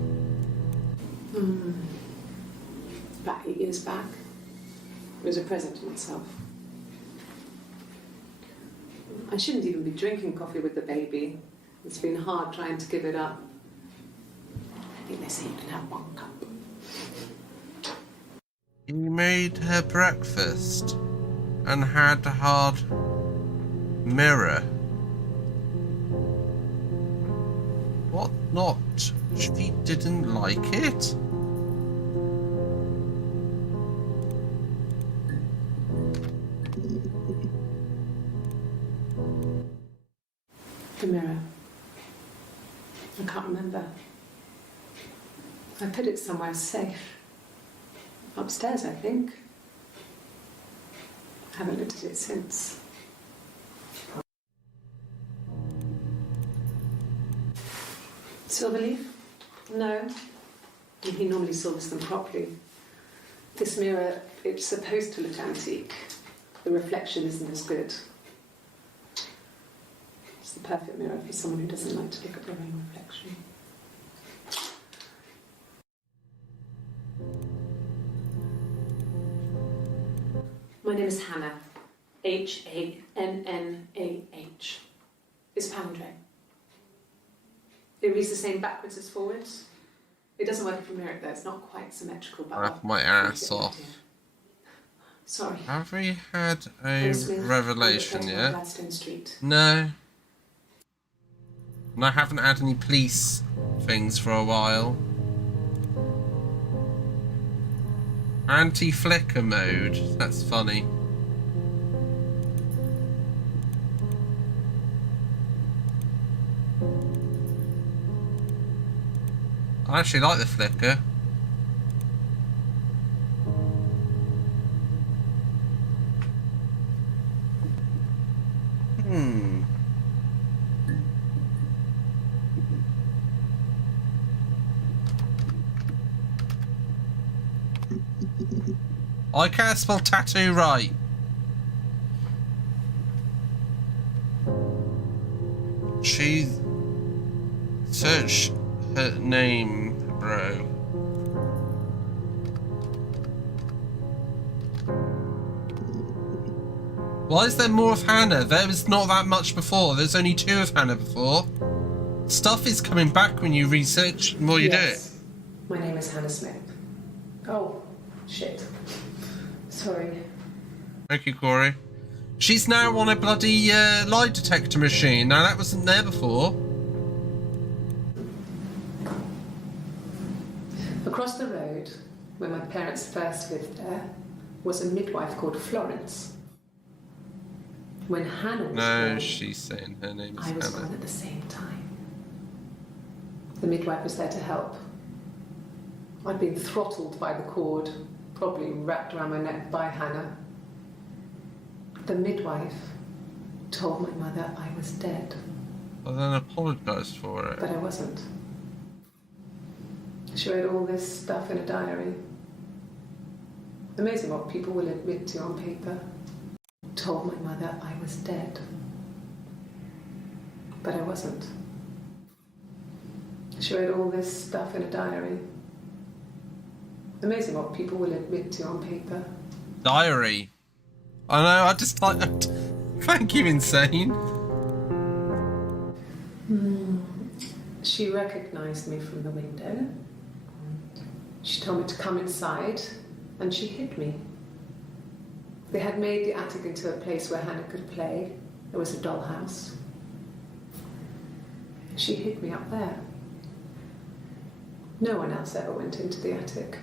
About 8 years back. It was a present to myself. I shouldn't even be drinking coffee with the baby. It's been hard trying to give it up. I think they say you can have 1 cup. You made her breakfast and had a hard mirror. What not? She didn't like it? The mirror. I can't remember. I put it somewhere safe. Upstairs, I think. I haven't looked at it since. Silverleaf? No. He normally silvers them properly. This mirror, it's supposed to look antique. The reflection isn't as good. It's the perfect mirror for someone who doesn't like to look at their own reflection. My name is Hannah. H-A-N-N-A-H. It's palindrome. It reads the same backwards as forwards. It doesn't work if you mirror it though, it's not quite symmetrical. But Laugh my ass off. Sorry. Have we had a revelation yet? Gladstone Street. No. And I haven't had any police things for a while. Anti-flicker mode. That's funny. I actually like the flicker. I can't spell tattoo right. She search her name, bro. Why is there more of Hannah? There was not that much before. There's only 2 of Hannah before. Stuff is coming back when you research the more you do it. My name is Hannah Smith. Oh, shit. Sorry. Thank you, Corey. She's now on a bloody lie detector machine. Now that wasn't there before. Across the road, where my parents first lived there, was a midwife called Florence. When Hannah was born, she's saying her name is I was Hannah. born at the same time. The midwife was there to help. I'd been throttled by the cord, probably wrapped around my neck by Hannah. The midwife told my mother I was dead. Well, then apologised for it. But I wasn't. She wrote all this stuff in a diary. Amazing what people will admit to on paper. Told my mother I was dead. But I wasn't. She wrote all this stuff in a diary. Amazing what people will admit to on paper. Diary. I know, I just like... Thank you, Insane. She recognised me from the window. She told me to come inside, and she hid me. They had made the attic into a place where Hannah could play. There was a dollhouse. She hid me up there. No one else ever went into the attic.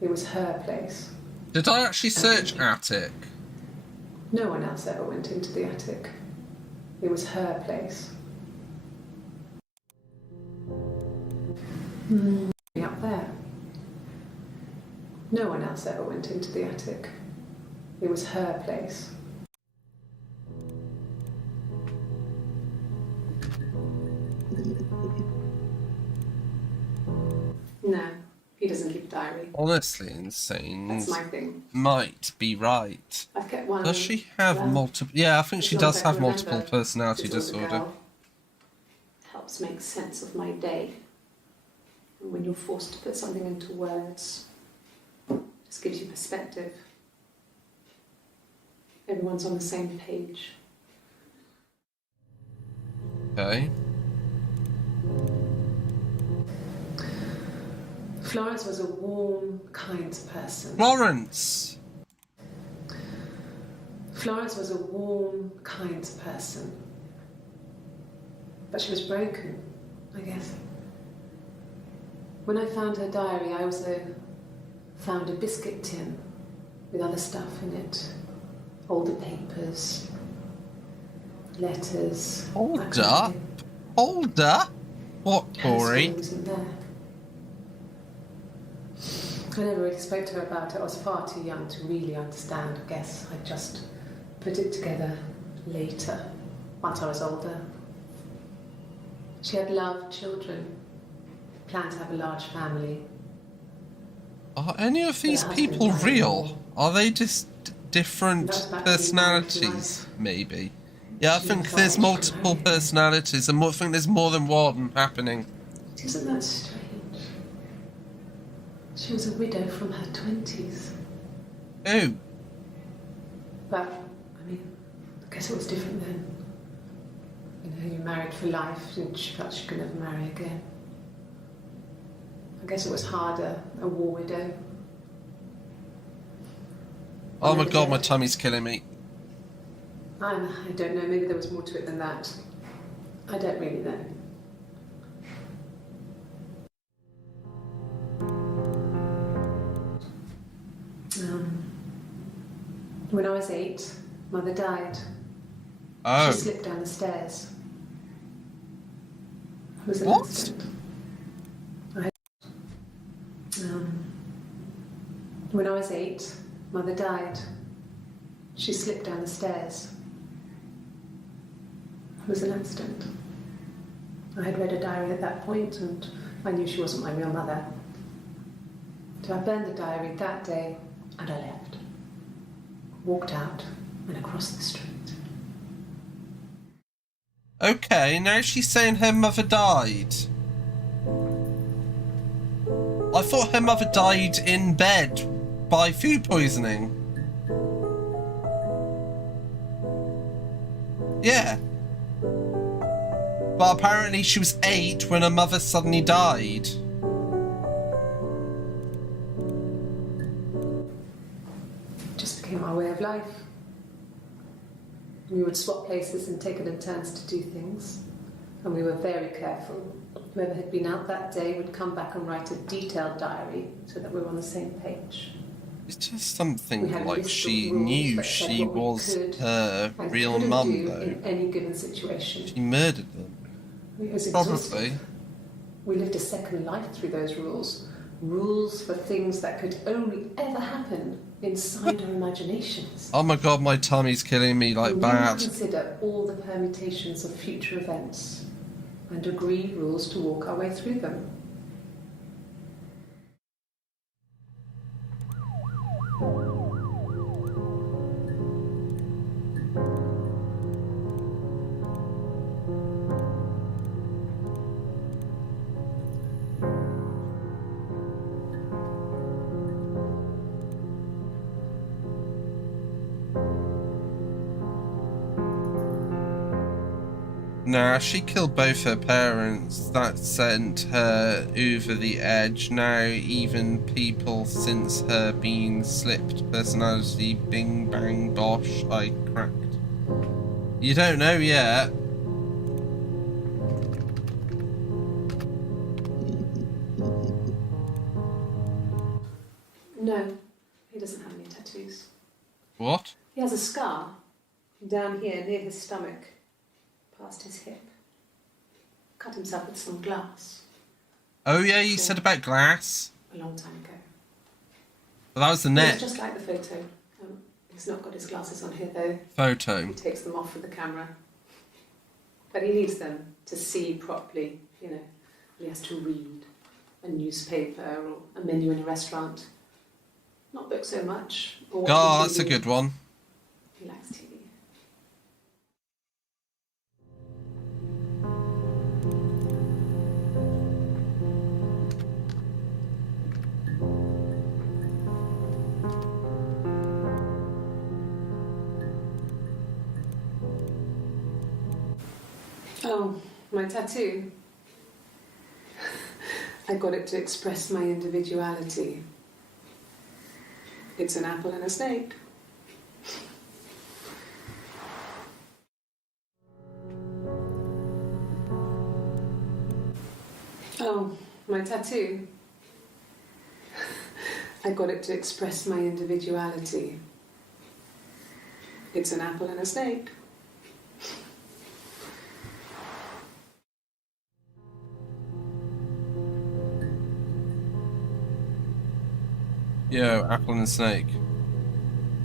It was her place. Did I actually search attic? No one else ever went into the attic. It was her place. Up there. No one else ever went into the attic. It was her place. No, he doesn't. doesn't keep a diary. Honestly insane. That's my thing. Might be right. I've kept one. Does she have multiple? Yeah, I think she as long does as I have can multiple remember, personality since I was a disorder. girl. Helps make sense of my day. And when you're forced to put something into words, it just gives you perspective. Everyone's on the same page. Okay. Florence was a warm, kind person. Florence! Florence was a warm, kind person. But she was broken, I guess. When I found her diary, I also found a biscuit tin with other stuff in it. Older papers, letters. Hold up. Hold up. What, Corey? Wasn't there. I never really spoke to her about it. I was far too young to really understand, I guess. I just put it together later, once I was older. She had loved children, planned to have a large family. Are any of these people real? Are they just different personalities, maybe? Yeah, I think there's multiple personalities, and I think there's more than one happening. Isn't that strange? She was a widow from her 20s. Oh. But, I mean, I guess it was different then. You know, you married for life, and she felt she could never marry again. I guess it was harder, a war widow. Oh my god, my tummy's killing me. I don't know, maybe there was more to it than that. I don't really know. When I was 8, Mother died. Oh. She slipped down the stairs. It was an What? accident. When I was 8, Mother died. She slipped down the stairs. It was an accident. I had read a diary at that point, and I knew she wasn't my real mother. So I burned the diary that day, and I left. Walked out and across the street. Okay, now she's saying her mother died. I thought her mother died in bed by food poisoning. Yeah. But apparently she was 8 when her mother suddenly died. Just became our way of life. We would swap places and take it in turns to do things. And we were very careful. Whoever had been out that day would come back and write a detailed diary so that we were on the same page. It's just something We had a like list she of rules knew that said she what we was could her and real couldn't mum, do though. in any given situation. She murdered them. It was Probably. exhausting. We lived a second life through those rules. Rules for things that could only ever happen inside our imaginations. Oh my god, my tummy's killing me like We bad. consider all the permutations of future events and agree rules to walk our way through them. Nah, she killed both her parents. That sent her over the edge. Now even people since her being slipped personality, bing bang bosh, I cracked. You don't know yet. No, he doesn't have any tattoos. What? He has a scar down here near his stomach, past his hip. Cut himself with some glass Oh yeah, you said about glass. a long time ago. Well, that was the It's net just like the photo. He's not got his glasses on here though. photo. He takes them off with the camera. But he needs them to see properly, you know. He has to read. a newspaper or a menu in a restaurant. Not books so much. Or Oh, that's a good one. He likes TV. Oh, my tattoo. I got it to express my individuality. It's an apple and a snake. Oh, my tattoo. I got it to express my individuality. It's an apple and a snake. Yo, apple and snake.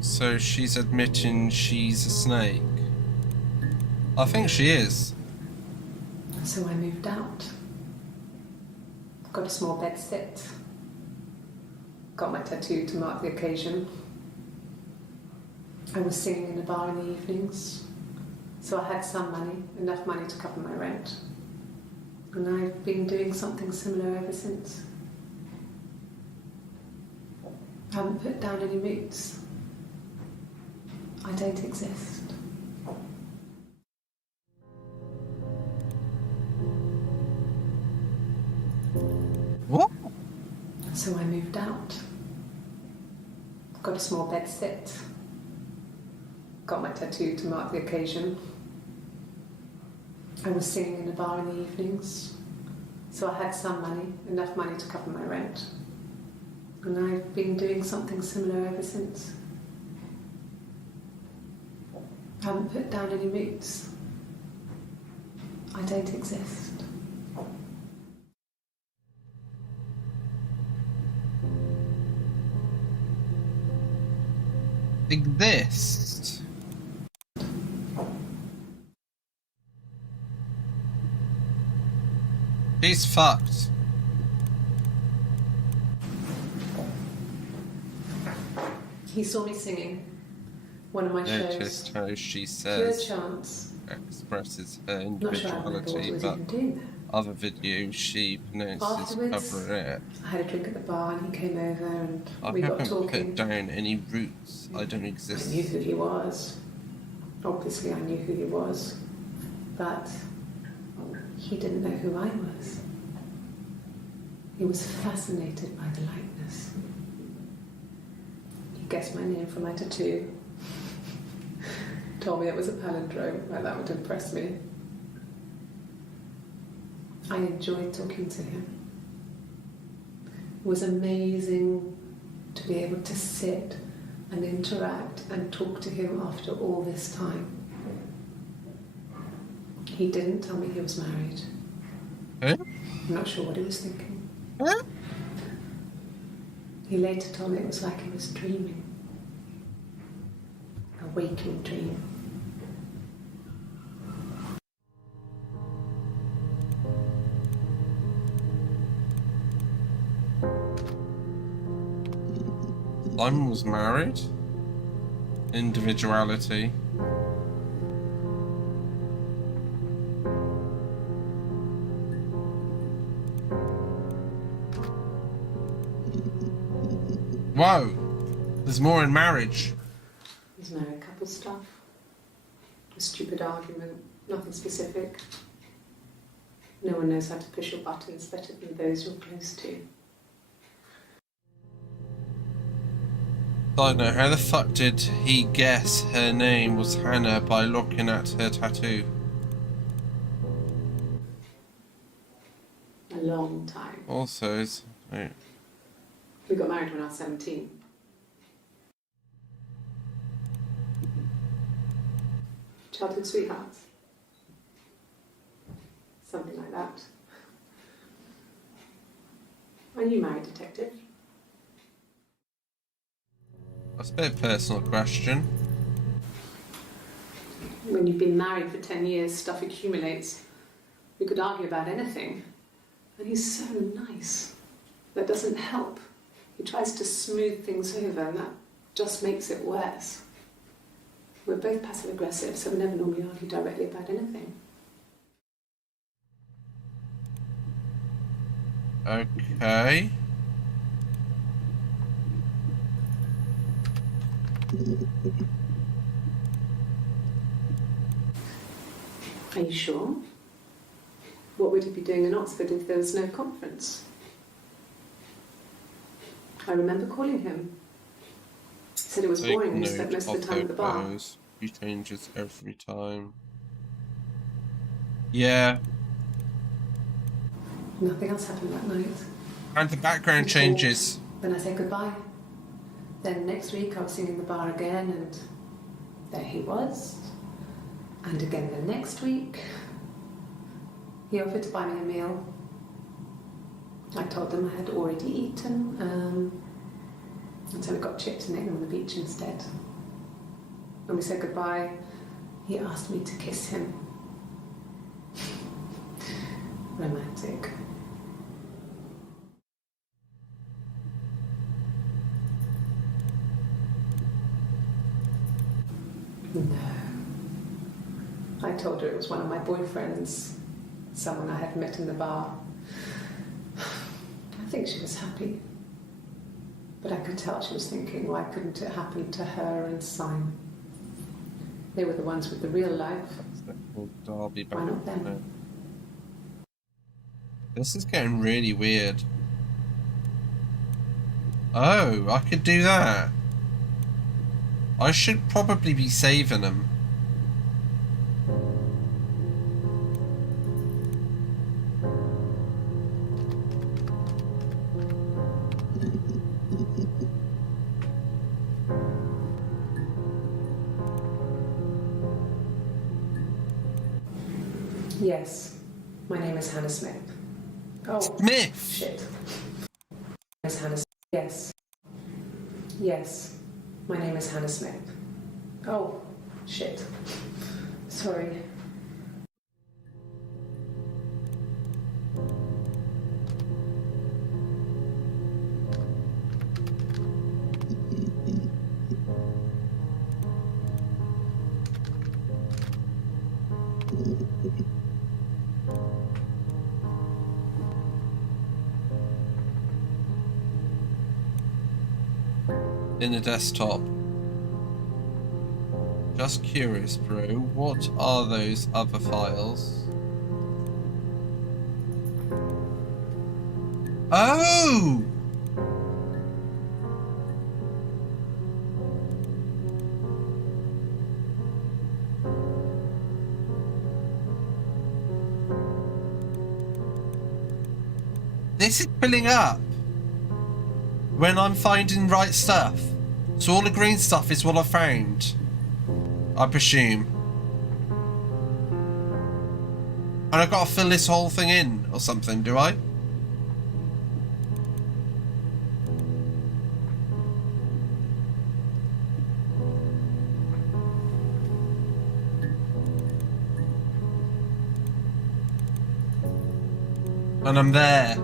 So she's admitting she's a snake. I think she is. So I moved out. Got a small bed sit. Got my tattoo to mark the occasion. I was singing in a bar in the evenings, so I had some money, enough money to cover my rent. And I've been doing something similar ever since. I haven't put down any roots. I don't exist. What? So I moved out. Got a small bed sit. Got my tattoo to mark the occasion. I was singing in a bar in the evenings, so I had some money, enough money to cover my rent. And I've been doing something similar ever since. I haven't put down any roots. I don't exist. Exist? She's fucked. He saw me singing one of my Noticed shows. how she Pure says chance. expresses her Not sure how I thought individuality, was but even doing that. other videos she pronounces Afterwards, cover it. I had a drink at the bar and he came over and I we got haven't talking. put down any roots. I don't I exist. knew who he was. Obviously I knew who he was. But he didn't know who I was. He was fascinated by the likeness. He guessed my name from my tattoo. Told me it was a palindrome, like that would impress me. I enjoyed talking to him. It was amazing to be able to sit and interact and talk to him after all this time. He didn't tell me he was married. Eh? I'm not sure what he was thinking. Eh? He later told me it was like he was dreaming. A waking dream. Simon was married. Individuality. Whoa! There's more in marriage. He's married couple stuff. A stupid argument, nothing specific. No one knows how to push your buttons better than those you're close to. Side note, how the fuck did he guess her name was Hannah by looking at her tattoo? A long time. Also, is... Wait. We got married when I was 17. Childhood sweethearts. Something like that. Are you married, detective? That's a bit personal question. When you've been married for 10 years, stuff accumulates. We could argue about anything. And he's so nice. That doesn't help. He tries to smooth things over, and that just makes it worse. We're both passive-aggressive, so we never normally argue directly about anything. Okay. Are you sure? What would he be doing in Oxford if there was no conference? I remember calling him. He said it was boring and he spent most of the time at the bar. He changes every time. Yeah. Nothing else happened that night. And the background changes. Then I said goodbye. Then next week I was singing the bar again, and there he was. And again the next week. He offered to buy me a meal. I told him I had already eaten, and so we got chips and ate them on the beach instead. When we said goodbye, he asked me to kiss him. Romantic. No. I told her it was one of my boyfriends, someone I had met in the bar. I think she was happy. But I could tell she was thinking, why couldn't it happen to her and Simon? They were the ones with the real life. Why not them? This is getting really weird. Oh, I could do that. I should probably be saving them. Yes, my name is Hannah Smith. Oh, Smith! Shit. Miss Hannah. Yes. Yes, my name is Hannah Smith. Oh, shit. Sorry. In the desktop. Just curious, bro. What are those other files? Oh! This is filling up when I'm finding right stuff. So all the green stuff is what I found, I presume. And I've got to fill this whole thing in or something, do I? And I'm there.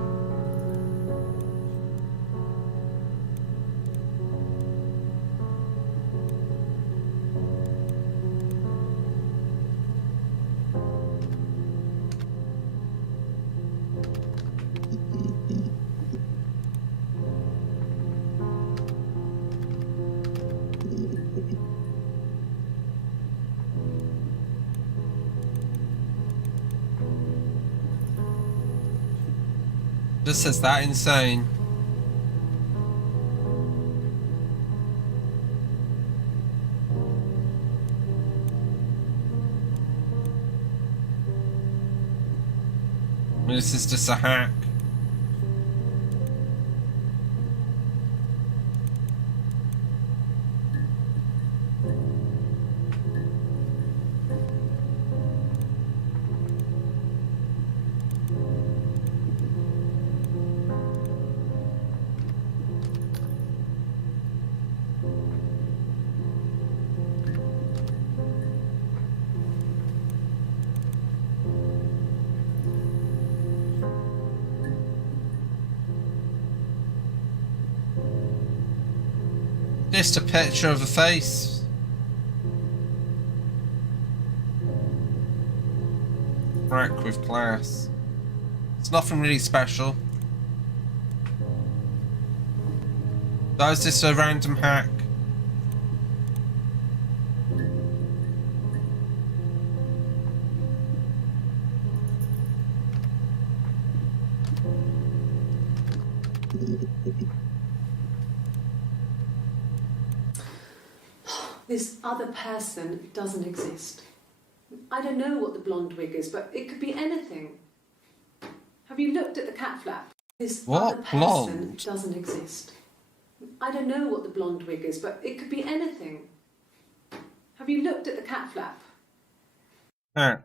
Just says that insane. This is just a hack. Just a picture of a face. Crack with glass. It's nothing really special. That was just a random hack. This other person doesn't exist. I don't know what the blonde wig is, but it could be anything. Have you looked at the cat flap? This What? other person Blonde? doesn't exist. I don't know what the blonde wig is, but it could be anything. Have you looked at the cat flap? Cat.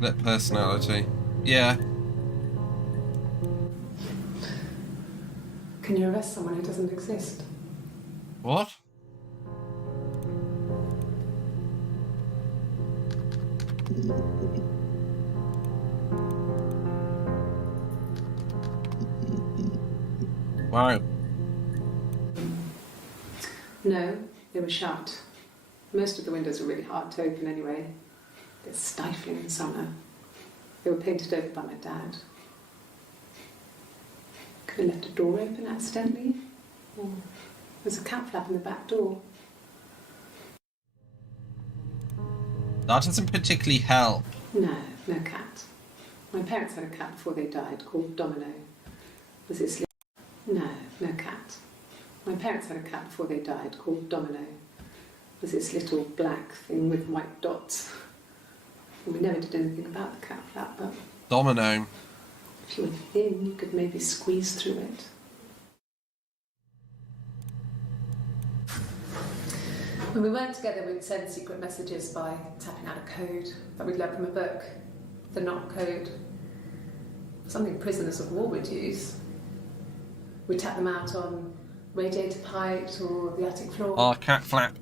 That personality. Yeah. Can you arrest someone who doesn't exist? What? Wow. No, they were shut. Most of the windows are really hard to open anyway. They're stifling in summer. They were painted over by my dad. Could have left a door open accidentally. Or there's a cat flap in the back door. That doesn't particularly help. No, no cat. My parents had a cat before they died called Domino. Was it sleep? No, no cat. My parents had a cat before they died called Domino. Was this little black thing with white dots. And we never did anything about the cat flap, but Domino. if you were thin, you could maybe squeeze through it. When we weren't together, we'd send secret messages by tapping out a code that we'd learned from a book, the knock code. Something prisoners of war would use. We'd tap them out on radiator pipes or the attic floor. Oh, cat flap.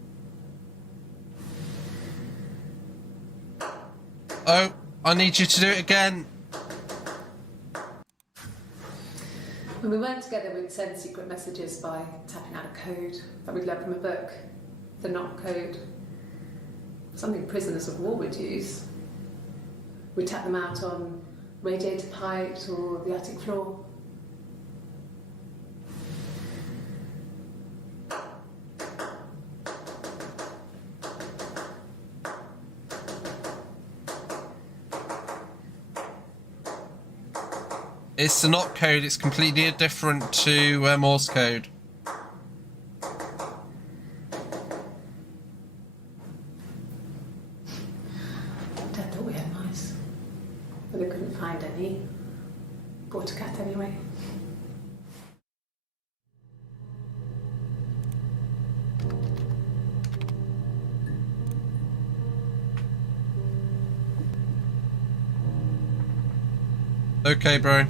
Oh, I need you to do it again. When we weren't together, we'd send secret messages by tapping out a code that we'd learned from a book, the knock code. Something prisoners of war would use. We'd tap them out on radiator pipes or the attic floor. It's the knock code. It's completely different to Morse code. Dad thought we had mice, but they couldn't find any. Bought a cat anyway. Okay, bro.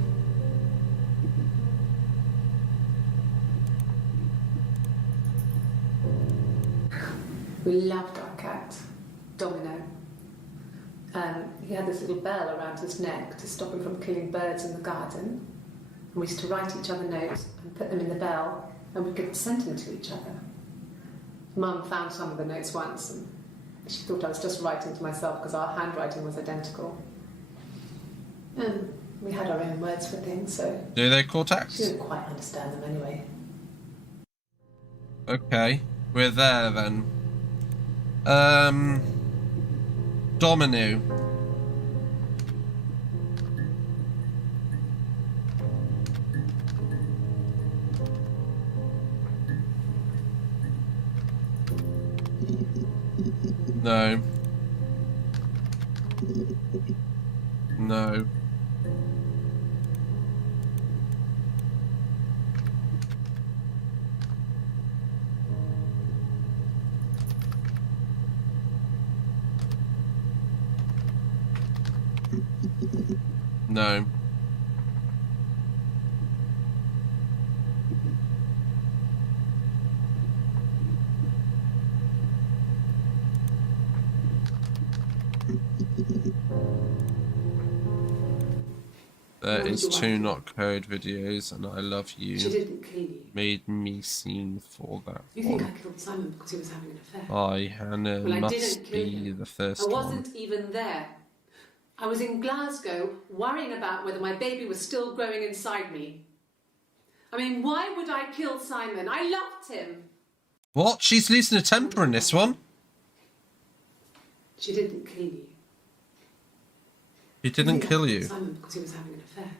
We loved our cat, Domino. He had this little bell around his neck to stop him from killing birds in the garden. And we used to write each other notes and put them in the bell, and we could send them to each other. Mum found some of the notes once, and she thought I was just writing to myself because our handwriting was identical. And we had our own words for things, so Do they she Cortex? didn't quite understand them anyway. Okay, we're there then. Domino. No. No. No. There Why would is your wife two do not code videos, and I love She you. didn't kill you. Made me seen for that You think one. I killed Simon because he was having an affair? I, Hannah, Well, I must didn't kill be him. the first I one. wasn't even there. I was in Glasgow worrying about whether my baby was still growing inside me. I mean, why would I kill Simon? I loved him. What? She's losing her temper in this one. She didn't kill you. He didn't kill you. Simon because he was having an affair.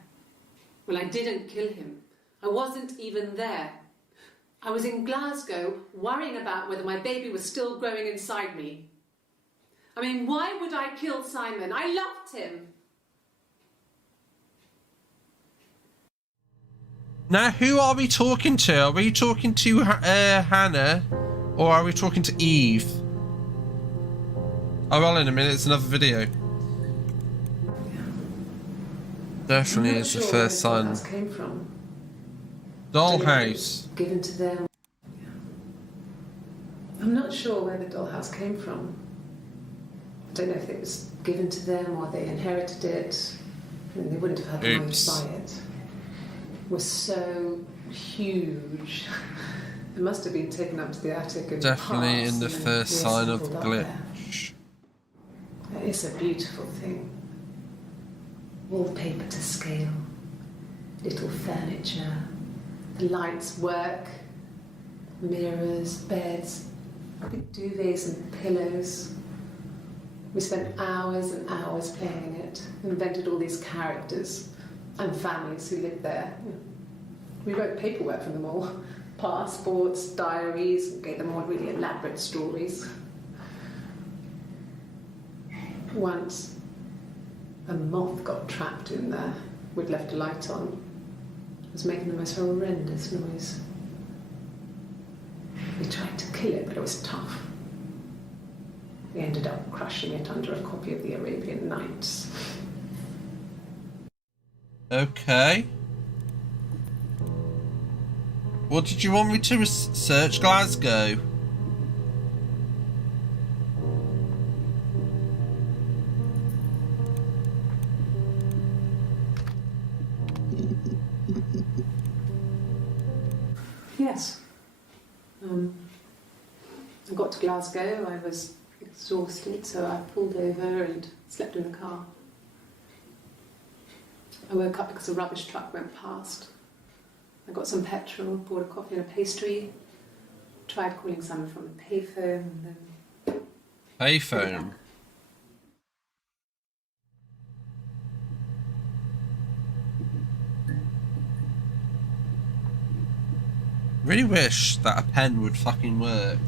Well, I didn't kill him. I wasn't even there. I was in Glasgow worrying about whether my baby was still growing inside me. I mean, why would I kill Simon? I loved him. Now, who are we talking to? Are we talking to Hannah, or are we talking to Eve? Oh, well, in a minute, it's another video. Definitely is the first sign. Dollhouse came from. Dollhouse. Given to them. I'm not sure where the dollhouse came from. I don't know if it was given to them or they inherited it. I mean, they wouldn't have had the money to buy it. It was so huge. It must have been taken up to the attic and Definitely in the and first sign of reassembled up glitch. there. It's a beautiful thing. Wallpaper to scale, little furniture, the lights work, mirrors, beds, big duvets and pillows. We spent hours and hours playing in it, invented all these characters and families who lived there. We wrote paperwork for them all, passports, diaries, gave them all really elaborate stories. Once, a moth got trapped in there. We'd left a light on. It was making the most horrendous noise. We tried to kill it, but it was tough. We ended up crushing it under a copy of the Arabian Nights. Okay. What did you want me to research? Glasgow? Yes. I got to Glasgow. I was exhausted, so I pulled over and slept in the car. I woke up because a rubbish truck went past. I got some petrol, bought a coffee and a pastry, tried calling someone from the payphone, and then... Payphone? Really wish that a pen would fucking work.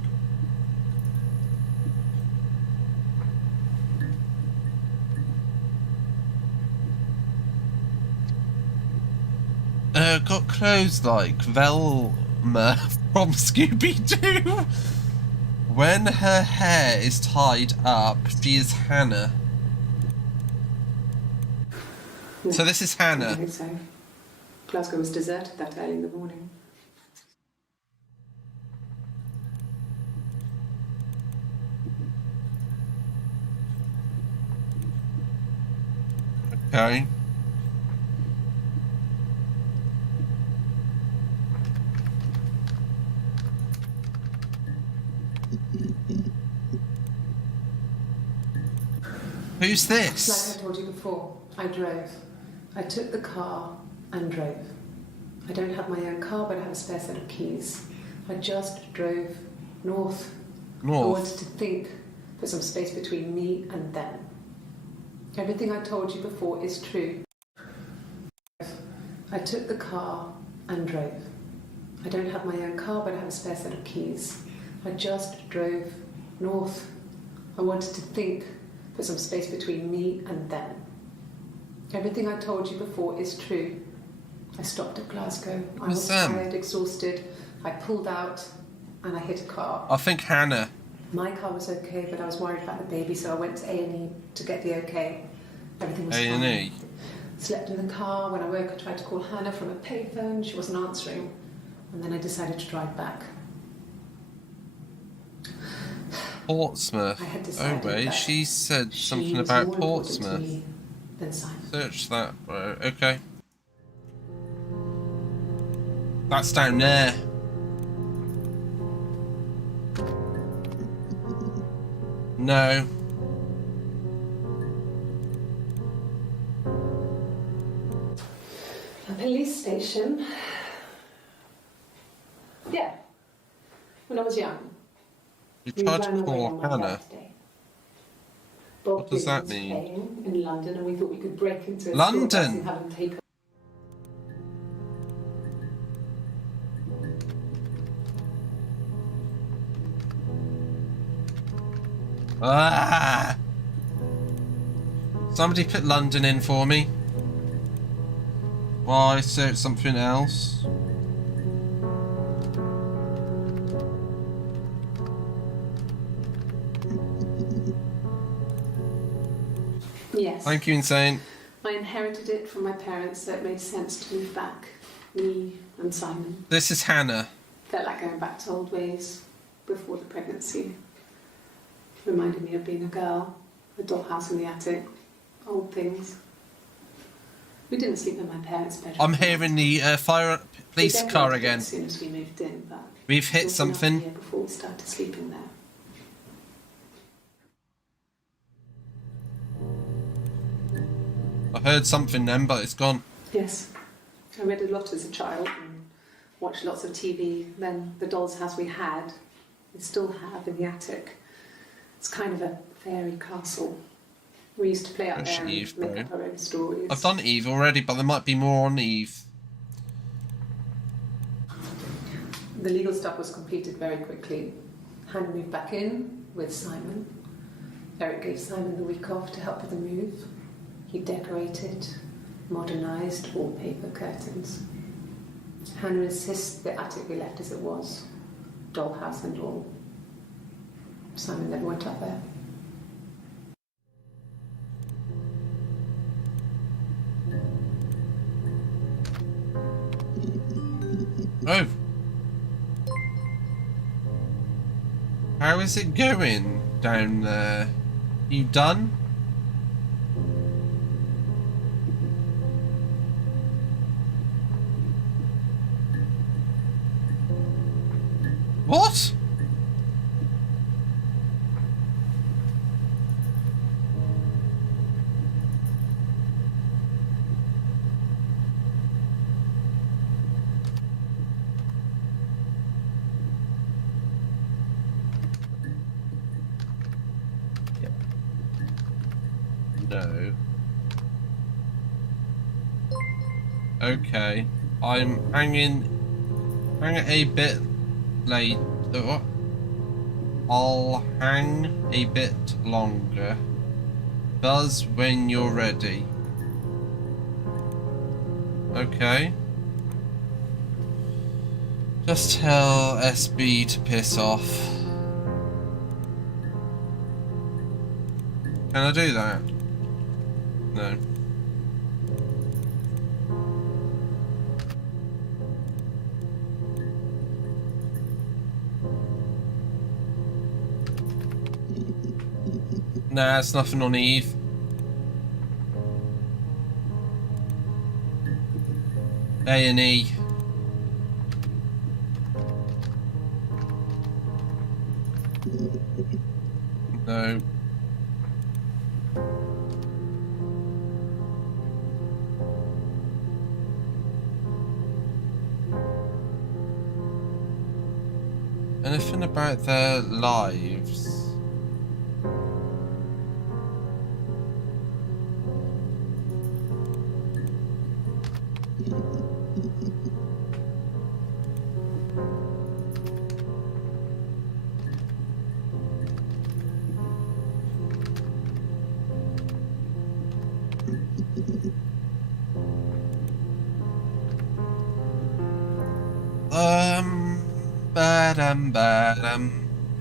Got clothes like Velma from Scooby-Doo. When her hair is tied up, she is Hannah. No, So this is I Hannah. don't think so. Glasgow was deserted that early in the morning. Okay. Who's this? Like I told you before, I drove. I took the car and drove. I don't have my own car, but I have a spare set of keys. I just drove north. I wanted to think, put some space between me and them. Everything I told you before is true. I took the car and drove. I don't have my own car, but I have a spare set of keys. I just drove north. I wanted to think, put some space between me and them. Everything I told you before is true. I stopped at Glasgow. I was tired, exhausted. I pulled out and I hit a car. I think Hannah. My car was okay, but I was worried about the baby, so I went to A&E to get the okay. Everything was fine. A&E? Slept in the car. When I woke, I tried to call Hannah from a payphone. She wasn't answering. And then I decided to drive back. Portsmouth. I had Oh decided wait, that she said she something was about more important to Portsmouth. me then Simon. Search that. Okay. That's down there. No. A police station. Yeah. When I was young. You We tried ran to away call on my Hannah. birthday. Bob What does that was mean? playing in London, and we thought we could break into a London! school bus and have him take. Ah! Somebody put London in for me. While I search something else. Yes. Thank you, Insane. I inherited it from my parents, so it made sense to move back. Me and Simon. This is Hannah. Felt like going back to old ways before the pregnancy. Reminded me of being a girl, a dollhouse in the attic, old things. We didn't sleep in my parents' bedroom. I'm hearing the police car again. As soon as we moved in, but We've hit it was something. enough here before we started sleeping there. I heard something then, but it's gone. Yes, I read a lot as a child and watched lots of TV. Then the doll's house we had, we still have in the attic. It's kind of a fairy castle. We used to play out there and Eve, make bro. up our own stories. I've done Eve already, but there might be more on Eve. The legal stuff was completed very quickly. Hannah moved back in with Simon. Eric gave Simon the week off to help with the move. He decorated, modernised wallpaper, curtains. Hannah insists the attic be left as it was, dollhouse and all. Simon never went up there. Oh. How is it going down there? You done? What? No. Okay. I'm hanging a bit late. What? I'll hang a bit longer. Buzz when you're ready. Okay. Just tell SB to piss off. Can I do that? No. Nah, it's nothing on Eve. A&E. No. Anything about their lives?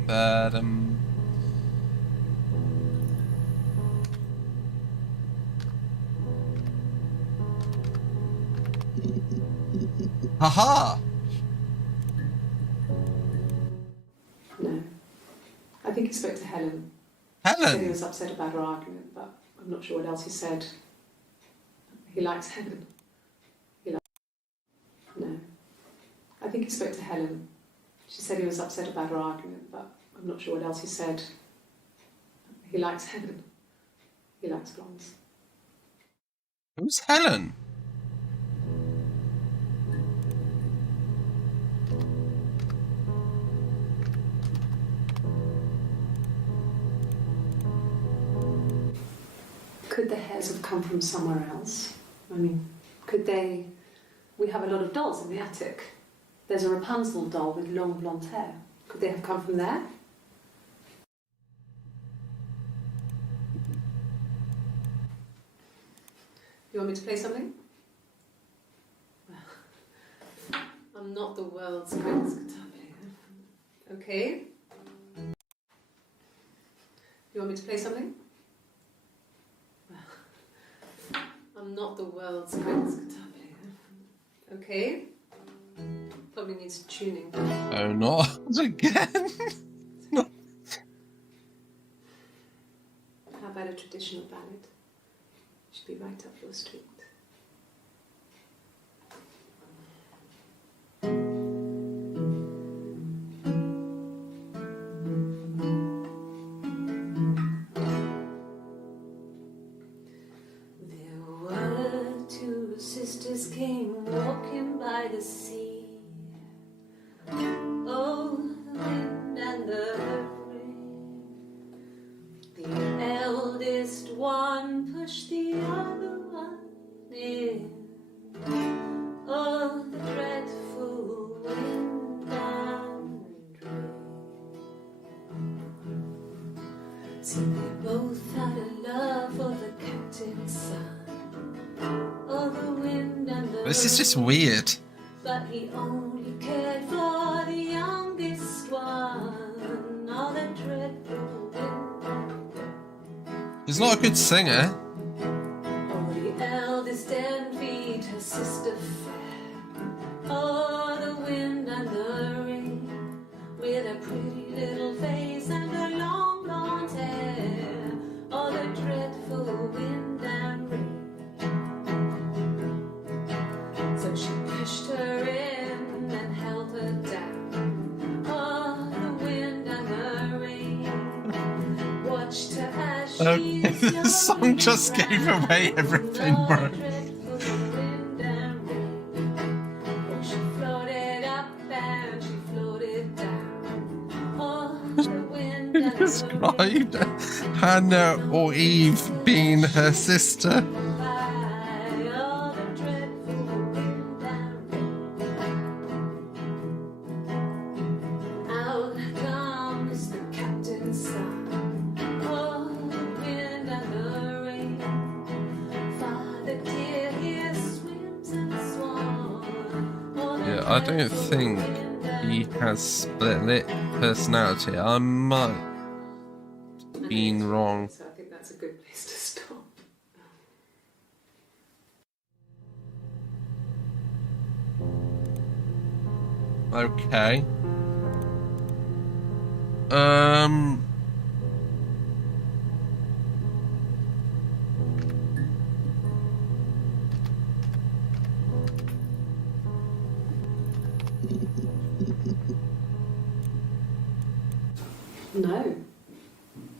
Badum. Haha! No. I think he spoke to Helen. He said he Helen! was upset about her argument, but I'm not sure what else he said. He likes Helen. No. I think he spoke to Helen. She said he was upset about her argument, but I'm not sure what else he said. He likes Helen. He likes blondes. Who's Helen? Could the hairs have come from somewhere else? I mean, could they... We have a lot of dolls in the attic. There's a Rapunzel doll with long blonde hair. Could they have come from there? You want me to play something? Well, I'm not the world's greatest guitar player. Okay. You want me to play something? Well, I'm not the world's greatest guitar player. Okay. Probably needs tuning. Oh, not again. No. How about a traditional ballad? Should be right up your street. There were two sisters came walking by the sea. Oh, the wind and the rain. The eldest one pushed the other one in. Oh, the dreadful wind and rain. See, they both had a love for the captain's son. Oh, the wind and the This is just weird. but he only cared for the youngest one. All the dreadful wind. He's not a good singer. Oh, the eldest envied her sister fair. Oh, the wind and the rain, with a pretty little face and her long blonde hair. Oh, the dreadful wind and rain. So she pushed her in and held her down. Oh, the wind and the rain watched her as she Okay, the song just gave away everything, bro. She floated up and she floated down. Oh, the wind and the Described Hannah or Eve being her sister. Yeah, I don't think he has split personality. I might have been wrong. So I think that's a good place to stop. Okay.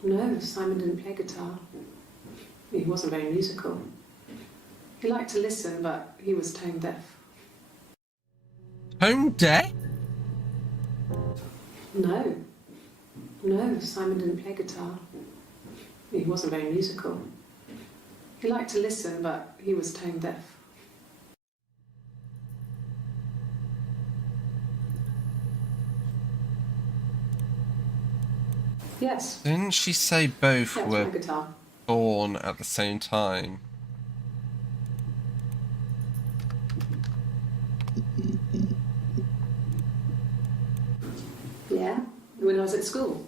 No, Simon didn't play guitar. He wasn't very musical. He liked to listen, but he was tone deaf. Tone deaf? No, Simon didn't play guitar. He wasn't very musical. He liked to listen, but he was tone deaf. Yes. Didn't she say both That's were my guitar. born at the same time? Yeah, when I was at school.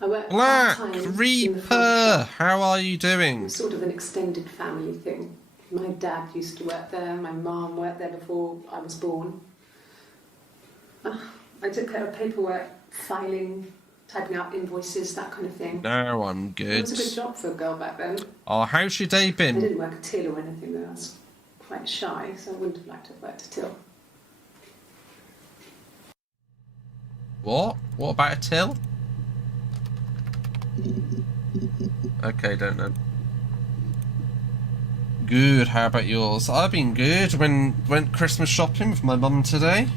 I worked Black part-time in the front Reaper, shop. how are you doing? It's sort of an extended family thing. My dad used to work there, my mum worked there before I was born. I took care of paperwork, filing, typing out invoices, that kind of thing. No, I'm It good. was a good job for a girl back then. Oh, how's your day I been? didn't work a till or anything, though. I was quite shy, so I wouldn't have liked to have worked a till. What? What about a till? Okay, don't know. Good, how about yours? I've been good. Went Christmas shopping with my mum today.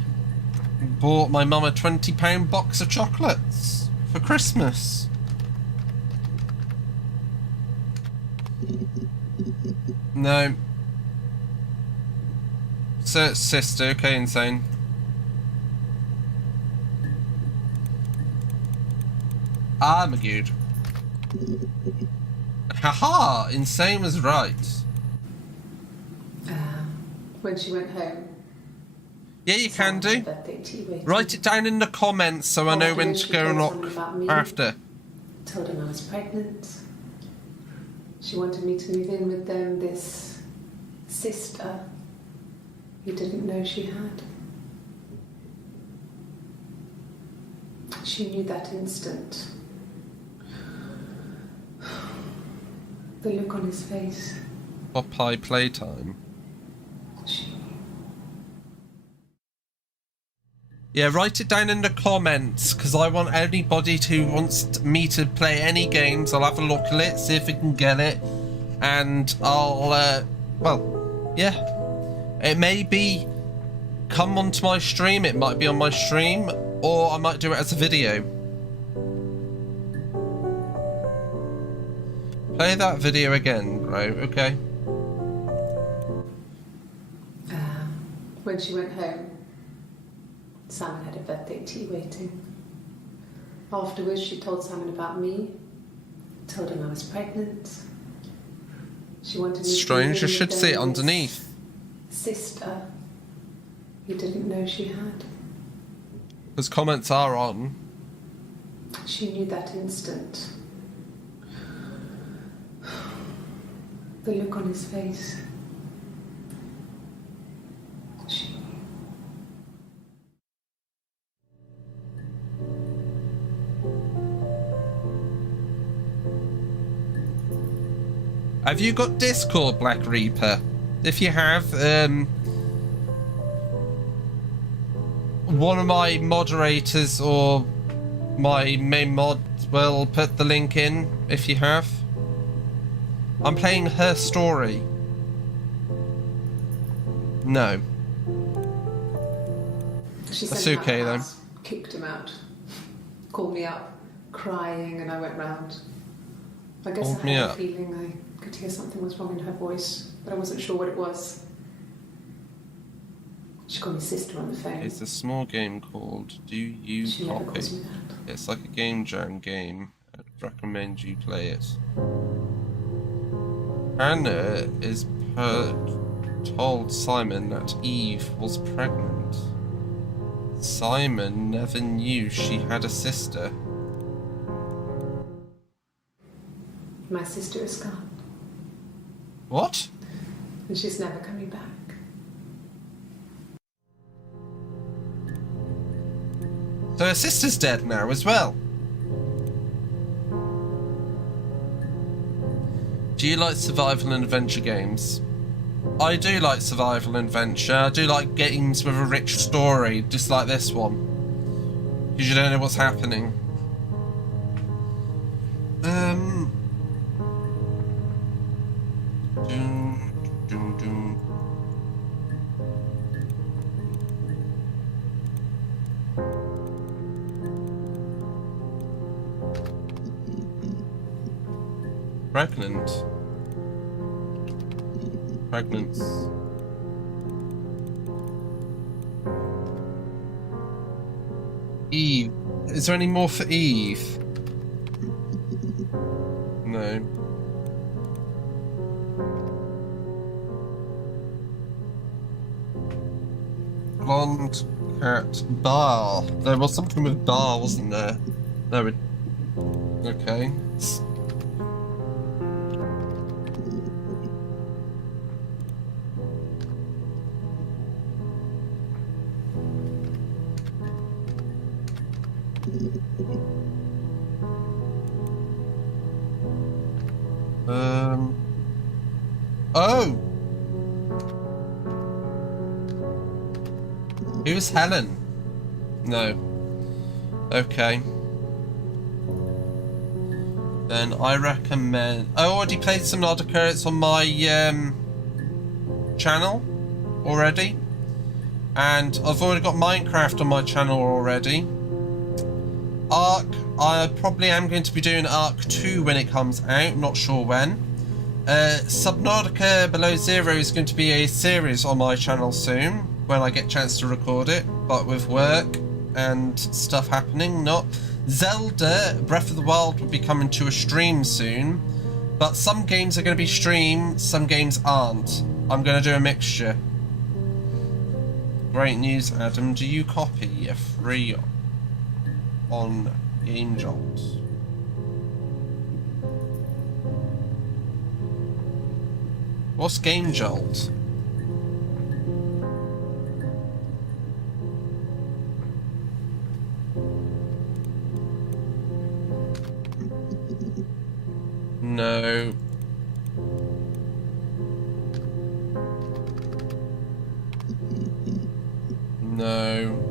Bought my mum a £20 box of chocolates for Christmas. No. So, sister, okay, insane. I'm a good. Haha, insane was right. When she went home, Yeah, you can do. birthday tea waiting. Write it down in the comments so I know when Afterwards, to she go told knock someone about me. after. Told him I was pregnant. She wanted me to move in with them, this sister who didn't know she had. She knew that instant. The look on his face. Popeye playtime. She Yeah, write it down in the comments because I want anybody who wants me to play any games. I'll have a look at it, see if I can get it, and I'll, well, yeah. It may be come onto my stream, it might be on my stream, or I might do it as a video. Play that video again, bro, okay? When she went home, Simon had a birthday tea waiting. Afterwards, she told Simon about me, told him I was pregnant. She wanted me to Strange, you move in should with see it them, underneath. this sister who didn't know she had. Because comments are on. She knew that instant. The look on his face. She knew. Have you got Discord, Black Reaper? If you have, one of my moderators or my main mod will put the link in if you have. I'm playing her story. No. She That's sent him out okay, the though. house, kicked him out, called me up, crying, and I went round. I guess Called I me had a up. feeling I could hear something was wrong in her voice, but I wasn't sure what it was. She called me sister on the phone. It's a small game called Do You She never Copy? calls me that. It's like a game jam game. I'd recommend you play it. Hannah is told Simon that Eve was pregnant. Simon never knew she had a sister. My sister is gone, What? and she's never coming back. So her sister's dead now as well. Do you like survival and adventure games? I do like survival and adventure. I do like games with a rich story, just like this one. Because you don't know what's happening. Doom, doom. Pregnant. Pregnant. Eve. Is there any more for Eve? No. Blonde cat bar. There was something with bar, wasn't there? No. Okay. Oh! Who's Helen? No. Okay. Then I recommend... I already played some Subnautica. It's on my channel already. And I've already got Minecraft on my channel already. Ark, I probably am going to be doing Ark 2 when it comes out, not sure when. Subnautica Below Zero is going to be a series on my channel soon, when I get a chance to record it, but with work and stuff happening, not. Zelda Breath of the Wild will be coming to a stream soon, but some games are going to be streamed, some games aren't. I'm going to do a mixture. Great news, Adam. Do you copy a free on Game Jolt? What's Game Jolt? No. No.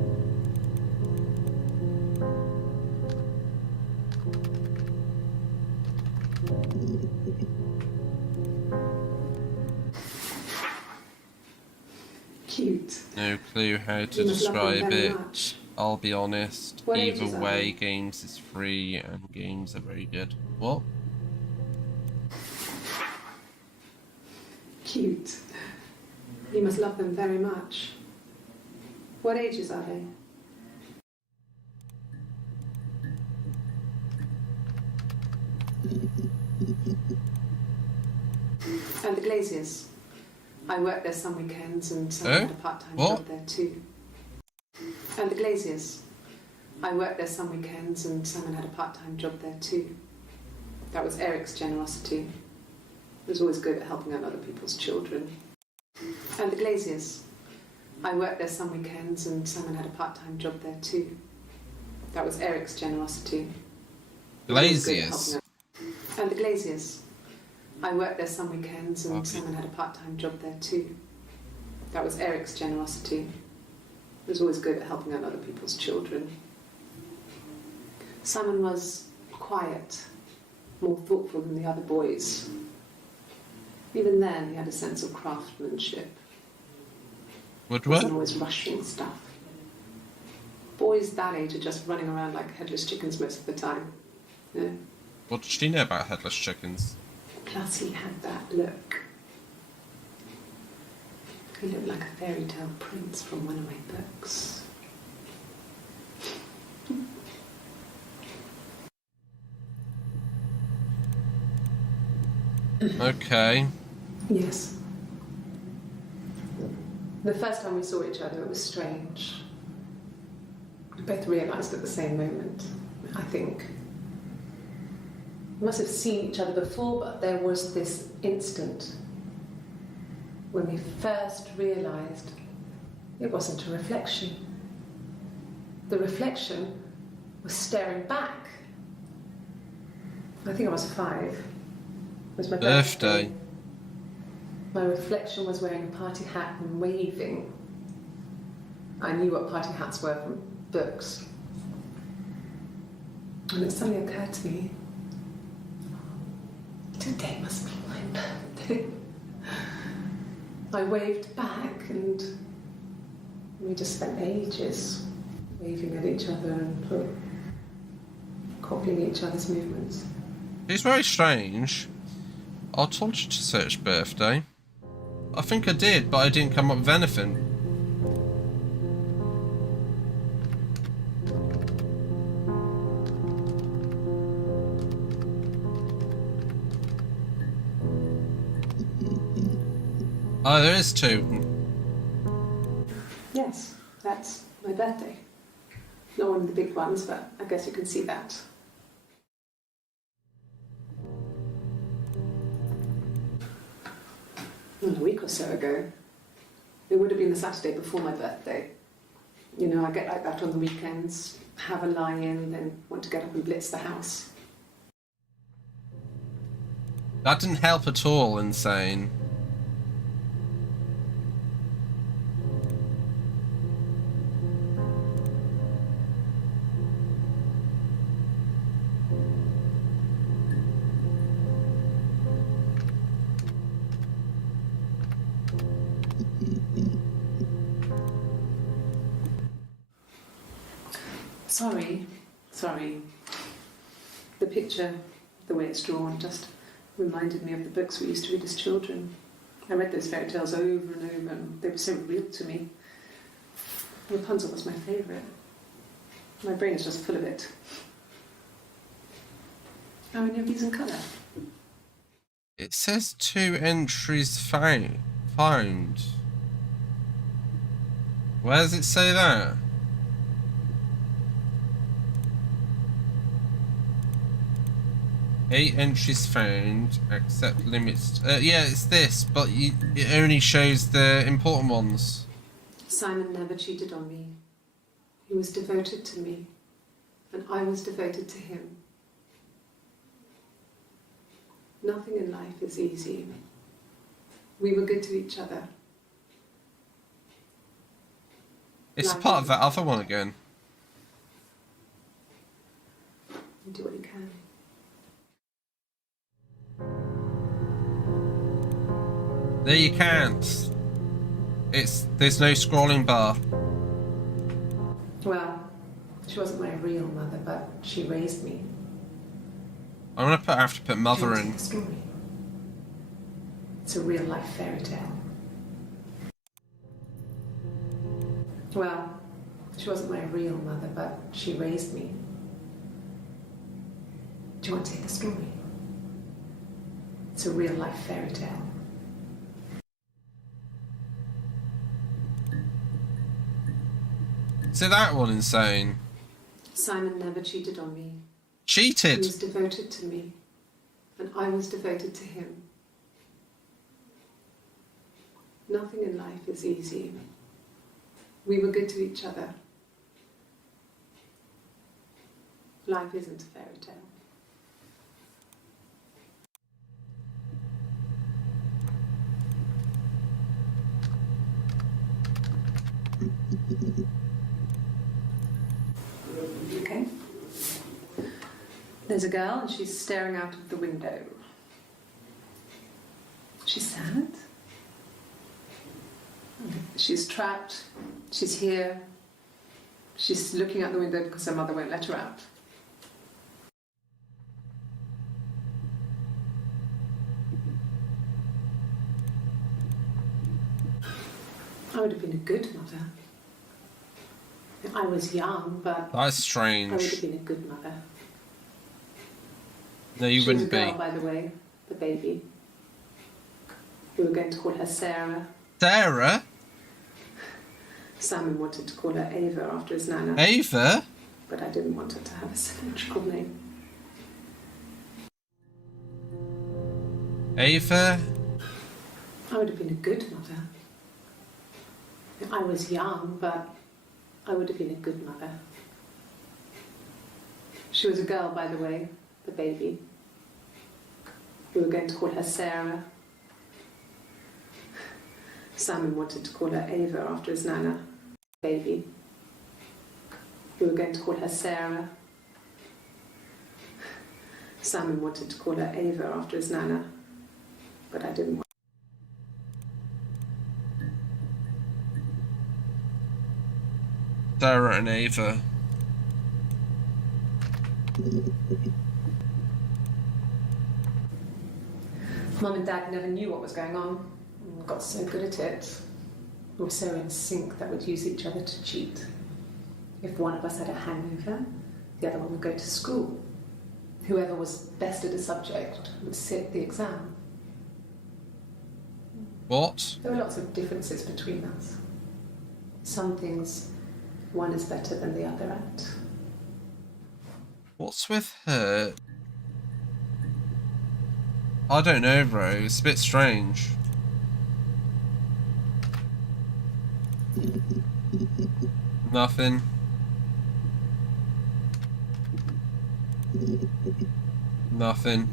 Cute. No clue how to You must love them describe very it. much. I'll be honest. What Either ages are way, they? games is free and games are very good. What? Cute. You must love them very much. What ages are they? And the Glaziers. I worked there some weekends and some had a part-time What? job there too. And the Glaziers. I worked there some weekends and Simon had a part-time job there too. That was Eric's generosity. He was always good at helping out other people's children. And the Glaziers. I worked there some weekends and Simon had a part-time job there too. That was Eric's generosity. He was always good at Glaziers. helping out- And the Glaziers. I worked there some weekends and Okay. Simon had a part-time job there too. That was Eric's generosity. He was always good at helping out other people's children. Simon was quiet, more thoughtful than the other boys. Even then, he had a sense of craftsmanship. He wasn't Woodward? always rushing stuff. Boys that age are just running around like headless chickens most of the time. Yeah. What does she know about headless chickens? Plus, he had that look. He looked like a fairy tale prince from one of my books. Okay. Yes. The first time we saw each other, it was strange. We both realised at the same moment, I think. We must have seen each other before, but there was this instant when we first realised it wasn't a reflection. The reflection was staring back. I think I was 5. It was my Birthday. My reflection was wearing a party hat and waving. I knew what party hats were from books. And it suddenly occurred to me, today must be my birthday. I waved back and we just spent ages waving at each other and copying each other's movements. It's very strange. I told you to search birthday. I think I did, but I didn't come up with anything. Oh, there is 2. Yes, that's my birthday. Not one of the big ones, but I guess you can see that. A week or so ago. It would have been the Saturday before my birthday. You know, I get like that on the weekends, have a lie-in, then want to get up and blitz the house. That didn't help at all, Insane. Sorry. The picture, the way it's drawn, just reminded me of the books we used to read as children. I read those fairy tales over and over, and they were so real to me. Rapunzel was my favourite. My brain is just full of it. How many of these in colour? It says 2 entries found. Where does it say that? Eight entries found, accept limits. Yeah, it's this, but it only shows the important ones. Simon never cheated on me. He was devoted to me, and I was devoted to him. Nothing in life is easy. We were good to each other. It's a part of that other one again. You do what you can. There you can't. There's no scrolling bar. Well, she wasn't my real mother, but she raised me. I'm gonna have to put mother in. The story. It's a real life fairy tale. Well, she wasn't my real mother, but she raised me. Do you want to take the story? It's a real life fairy tale. So that one, Insane. Simon never cheated on me. Cheated? He was devoted to me, and I was devoted to him. Nothing in life is easy. We were good to each other. Life isn't a fairy tale. Okay. There's a girl and she's staring out of the window. She's sad. She's trapped. She's here. She's looking out the window because her mother won't let her out. I would have been a good mother. I was young, but That's I would have strange. been a good mother. No, you She was a wouldn't be. girl, by the way, the baby. We were going to call her Sarah. Sarah? Simon wanted to call her Ava after his nana, Ava? but I didn't want her to have a symmetrical name. Ava? I would have been a good mother. I was young, but I would have been a good mother. She was a girl, by the way, the baby. We were going to call her Sarah. Simon wanted to call her Ava after his nana, baby. We were going to call her Sarah. Simon wanted to call her Ava after his nana, but I didn't want. Sarah and Ava. Mum and Dad never knew what was going on and got so good at it. We were so in sync that we'd use each other to cheat. If one of us had a hangover, the other one would go to school. Whoever was best at a subject would sit the exam. What? There were lots of differences between us. Some things one is better than the other at. What's with her? I don't know, bro. It's a bit strange. Nothing. Nothing.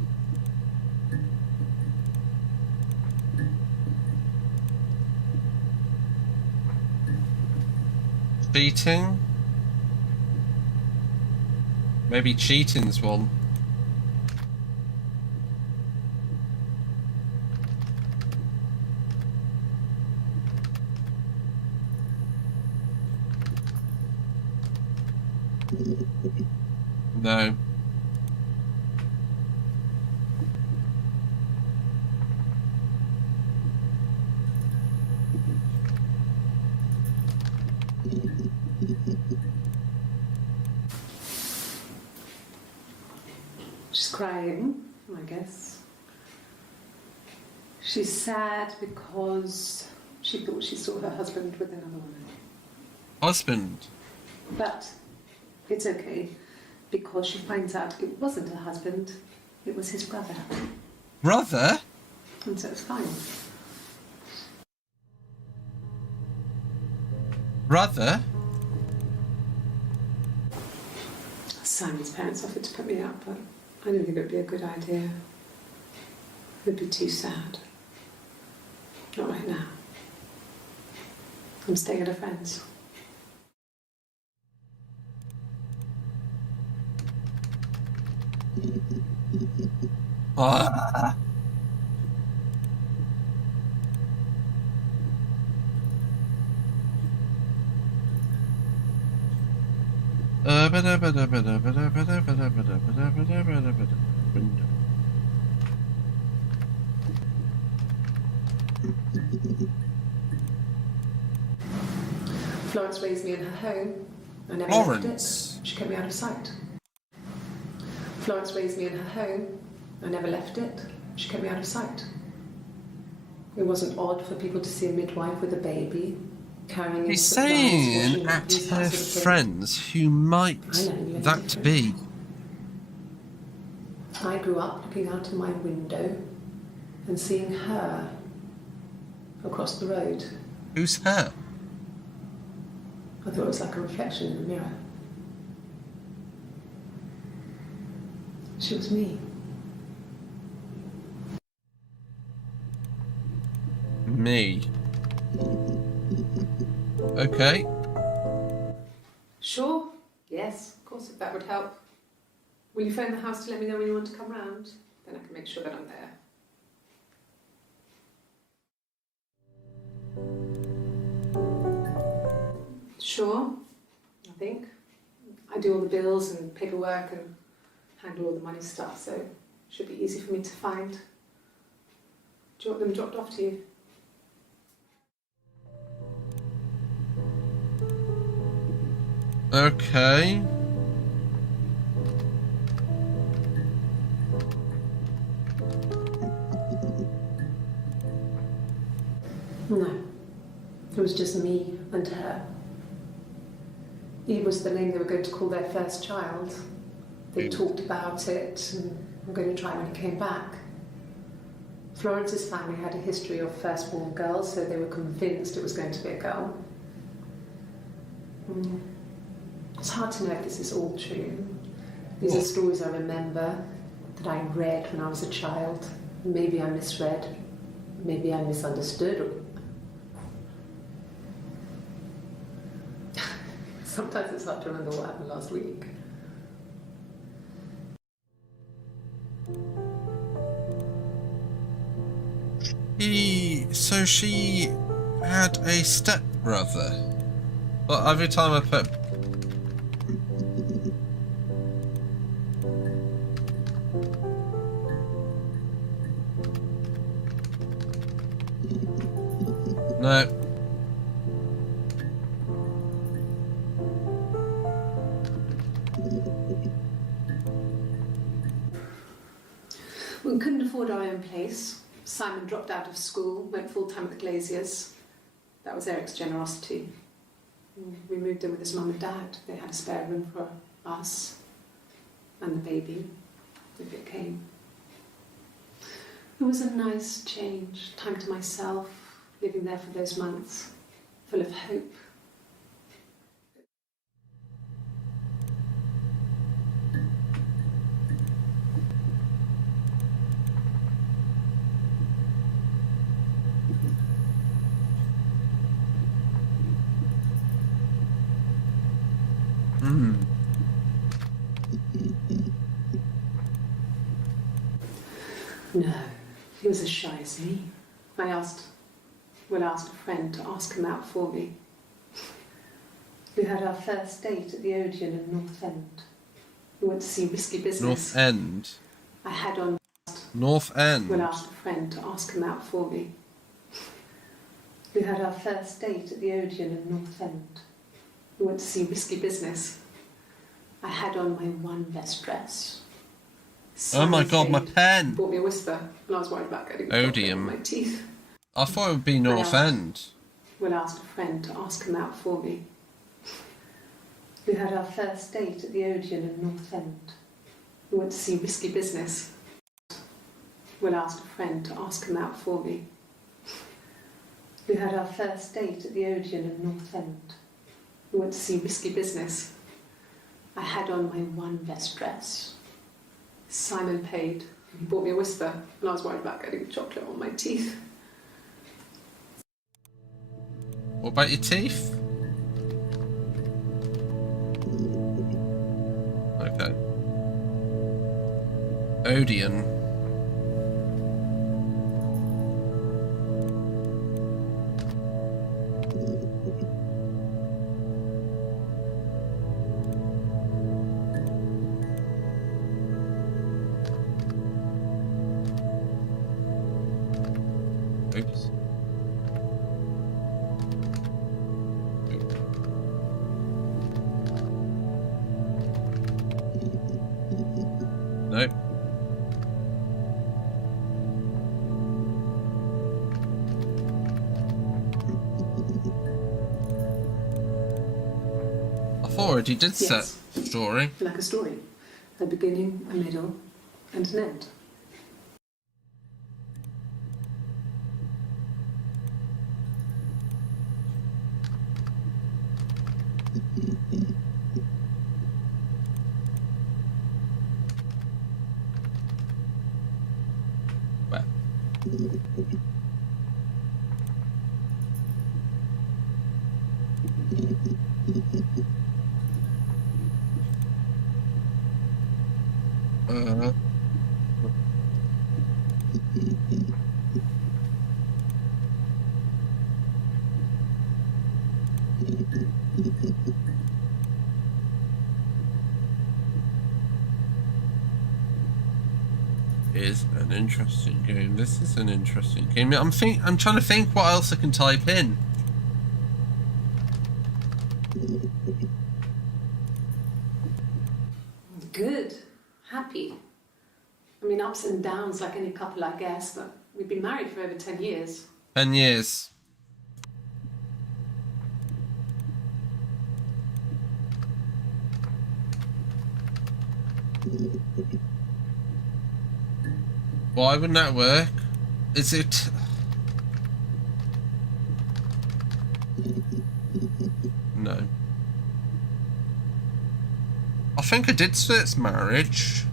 Cheating? Maybe cheating's one. No. She's crying, I guess. She's sad because she thought she saw her husband with another woman. Husband? But it's okay, because she finds out it wasn't her husband, it was his brother. Brother? And so it's fine. Brother? Simon's parents offered to put me up, but I didn't think it would be a good idea. It would be too sad. Not right now. I'm staying at a friend's. Ah. Florence raised me in her home. I never Florence? left it. She kept me out of sight. Florence raised me in her home. I never left it. She kept me out of sight. It wasn't odd for people to see a midwife with a baby carrying. He's saying at her friends, who might that be? I grew up looking out of my window and seeing her across the road. Who's her? I thought it was like a reflection in the mirror. She was me. Me. Okay. Sure? Yes, of course, if that would help. Will you phone the house to let me know when you want to come round? Then I can make sure that I'm there. Sure, I think. I do all the bills and paperwork and handle all the money stuff, so it should be easy for me to find. Do you want them dropped off to you? Okay. No, it was just me and her. Eve was the name they were going to call their first child. They talked about it and were going to try when it came back. Florence's family had a history of firstborn girls, so they were convinced it was going to be a girl. It's hard to know if this is all true. These are stories I remember, that I read when I was a child. Maybe I misread, maybe I misunderstood. Sometimes it's hard to remember what happened last week. So she had a stepbrother. Well, every time I put... No. We couldn't afford our own place. Simon dropped out of school, went full-time at the Glaziers. That was Eric's generosity. We moved in with his mum and dad. They had a spare room for us and the baby, if it came. It was a nice change, time to myself, living there for those months, full of hope. No, he was as shy as me. I asked a friend to ask him out for me. We had our first date at the Odeon in North End. We went to see Risky Business. North End. I had on. North End. Will asked a friend to ask him out for me. We had our first date at the Odeon in North End. We went to see Risky Business. I had on my one best dress. Oh my god, my pen! Bought me a whisper, and I was worried about getting Odeon. on my teeth. I thought it would be North End. Will asked a friend to ask him out for me. We had our first date at the Odeon in North End. We went to see Risky Business. Will asked a friend to ask him out for me. We had our first date at the Odeon in North End. We went to see Risky Business. I had on my one best dress. Simon paid. He bought me a whisper, and I was worried about getting chocolate on my teeth. What about your teeth? Okay. Odeon. Oops. Nope. I thought already did set story. Like a story. A beginning, a middle, and an end. Well. Is an interesting game. This is an interesting game. I'm trying to think what else I can type in. Good. Happy. I mean, ups and downs like any couple, I guess, but we've been married for over 10 years. 10 years. Why wouldn't that work? Is it... No. I think I did say it's marriage.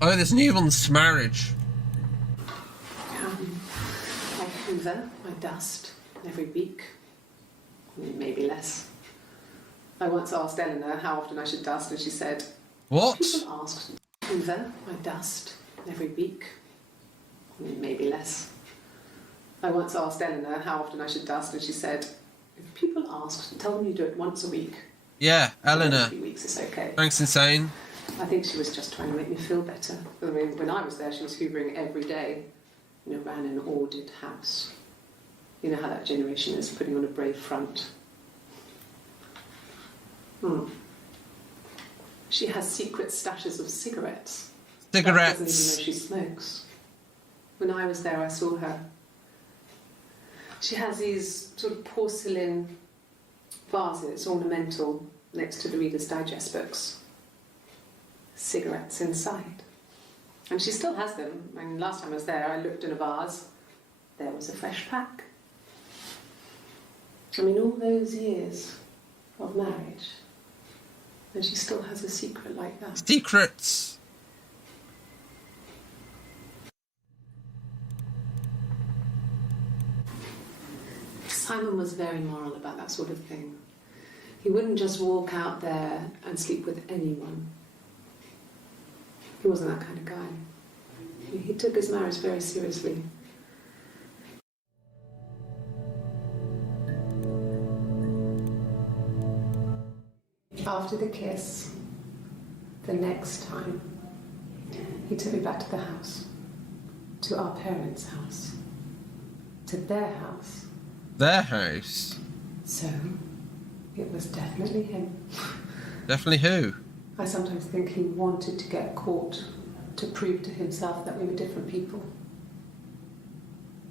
Oh, there's new one's marriage. I hoover, I dust every week. Maybe less. I once asked Eleanor how often I should dust, and she said, What? People asked, hoover, I dust every week. Maybe less. I once asked Eleanor how often I should dust, and she said, if people asked, tell them you do it once a week. Yeah, Eleanor. A few weeks is okay. Thanks, Insane. I think she was just trying to make me feel better. I mean, when I was there, she was hoovering every day. Ran an ordered house. You know how that generation is, putting on a brave front. She has secret stashes of cigarettes. Cigarettes. Doesn't even know she smokes. When I was there, I saw her. She has these sort of porcelain vases, ornamental, next to the Reader's Digest books. Cigarettes inside. And she still has them. I mean, last time I was there, I looked in a vase. There was a fresh pack. I mean, all those years of marriage, and she still has a secret like that. Secrets. Simon was very moral about that sort of thing. He wouldn't just walk out there and sleep with anyone. He wasn't that kind of guy. He took his marriage very seriously. After the kiss, the next time, he took me back to the house, to our parents' house, to their house. Their house? So, it was definitely him. Definitely who? I sometimes think he wanted to get caught to prove to himself that we were different people.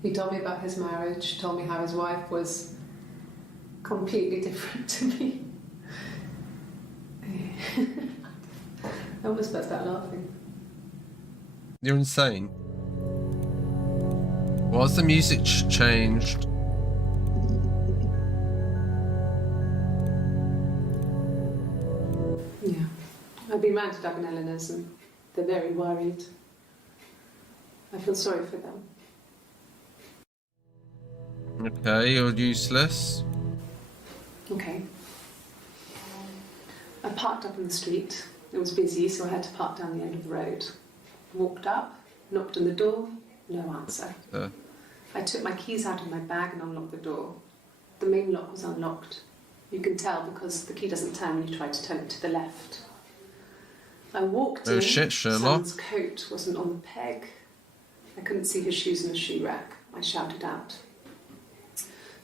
He told me about his marriage, told me how his wife was completely different to me. I almost burst out laughing. You're insane. Was the music changed? Yeah. I've been round to Doug and Eleanor's and they're very worried. I feel sorry for them. Okay, you're useless. Okay. I parked up on the street. It was busy, so I had to park down the end of the road. Walked up, knocked on the door, no answer. I took my keys out of my bag and unlocked the door. The main lock was unlocked. You can tell because the key doesn't turn when you try to turn it to the left. I walked in. Oh shit, Sherlock. Son's coat wasn't on the peg. I couldn't see his shoes in the shoe rack. I shouted out.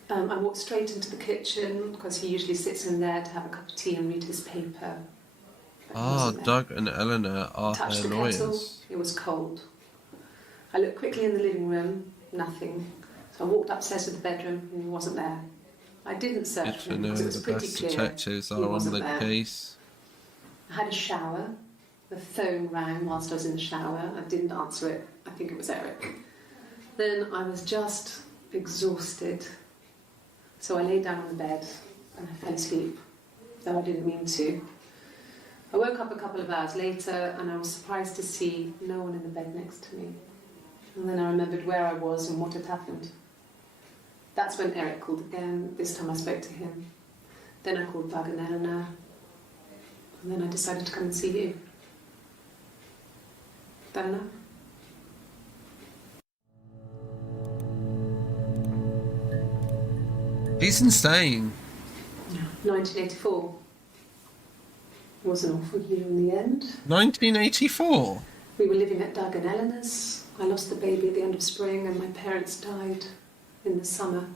I walked straight into the kitchen because he usually sits in there to have a cup of tea and read his paper. Ah, Doug and Eleanor are Touched her the kettle. lawyers. It was cold. I looked quickly in the living room. Nothing. So I walked upstairs to the bedroom and he wasn't there. I didn't search Good for to him know because it was the pretty best clear detectives he are on wasn't the there. case. I had a shower. The phone rang whilst I was in the shower. I didn't answer it. I think it was Eric. Then I was just exhausted. So I lay down on the bed and I fell asleep, though I didn't mean to. I woke up a couple of hours later and I was surprised to see no one in the bed next to me. And then I remembered where I was and what had happened. That's when Eric called again. This time I spoke to him. Then I called Doug and Eleanor. And then I decided to come and see you. That enough? He's insane. 1984. It was an awful year in the end. 1984? We were living at Doug and Eleanor's. I lost the baby at the end of spring and my parents died in the summer.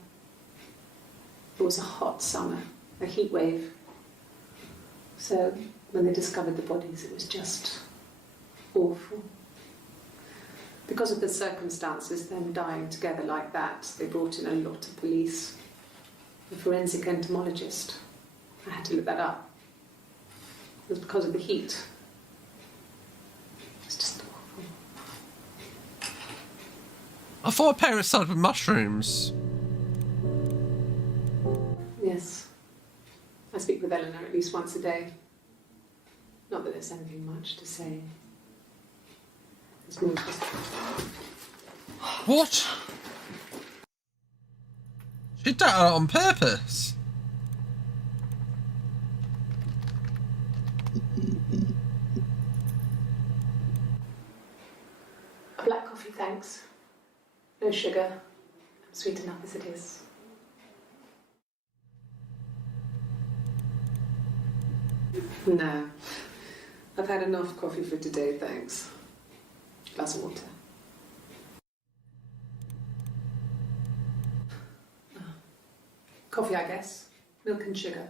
It was a hot summer, a heat wave. So when they discovered the bodies, it was just awful. Because of the circumstances, them dying together like that, they brought in a lot of police. A forensic entomologist. I had to look that up. It was because of the heat. It's just awful. I thought a parrot started with mushrooms. Yes. I speak with Eleanor at least once a day. Not that there's anything much to say. It's more just... What? She did that on purpose. A black coffee, thanks. No sugar. I'm sweet enough as it is. No. I've had enough coffee for today, thanks. Glass of water. Coffee, I guess. Milk and sugar.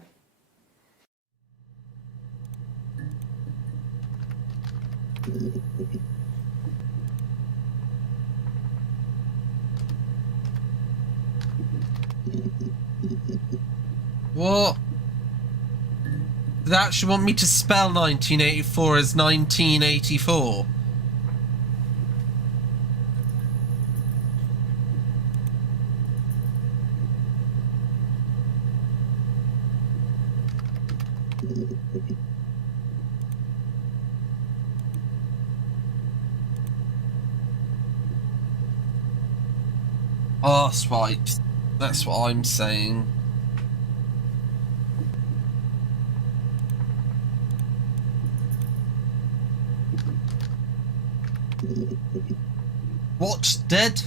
What? Did they actually want me to spell 1984 as 1984? Oh, spikes. That's what I'm saying. What? Dead?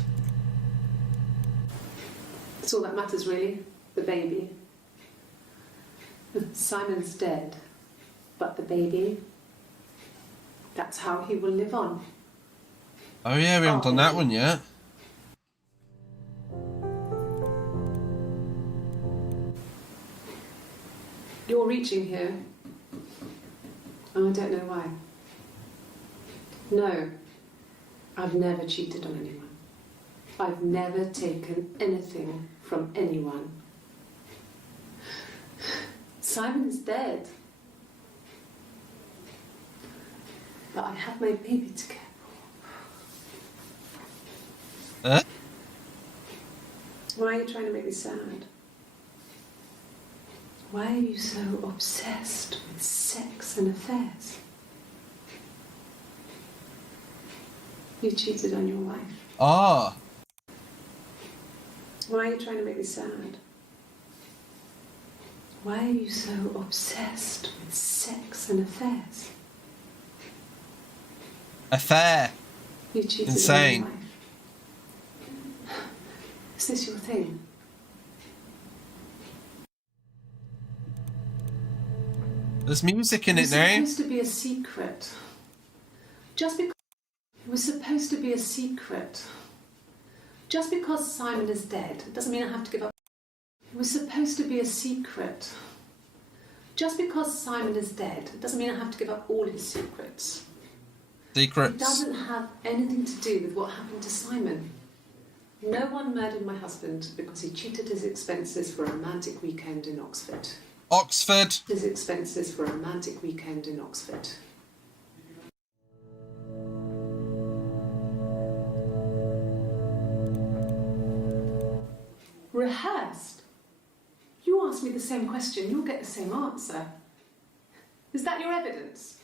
That's all that matters, really. The baby. Simon's dead, but the baby, that's how he will live on. Oh yeah, we haven't done that one yet. You're reaching here. Oh, I don't know why. No, I've never cheated on anyone. I've never taken anything from anyone. Simon is dead. But I have my baby to care for. Why are you trying to make me sad? Why are you so obsessed with sex and affairs? You cheated on your wife. Ah. Why are you trying to make me sad? Why are you so obsessed with sex and affairs? Affair. You cheated Insane. on your wife. Is this your thing? There's music in It it was now. supposed to be a secret. Just because it was supposed to be a secret. Just because Simon is dead doesn't mean I have to give up. It was supposed to be a secret. Just because Simon is dead doesn't mean I have to give up all his secrets. It Secrets. doesn't have anything to do with what happened to Simon. No one murdered my husband because he cheated his expenses for a romantic weekend in Oxford. Oxford. His expenses for a romantic weekend in Oxford. Rehearsed? You ask me the same question, you'll get the same answer. Is that your evidence?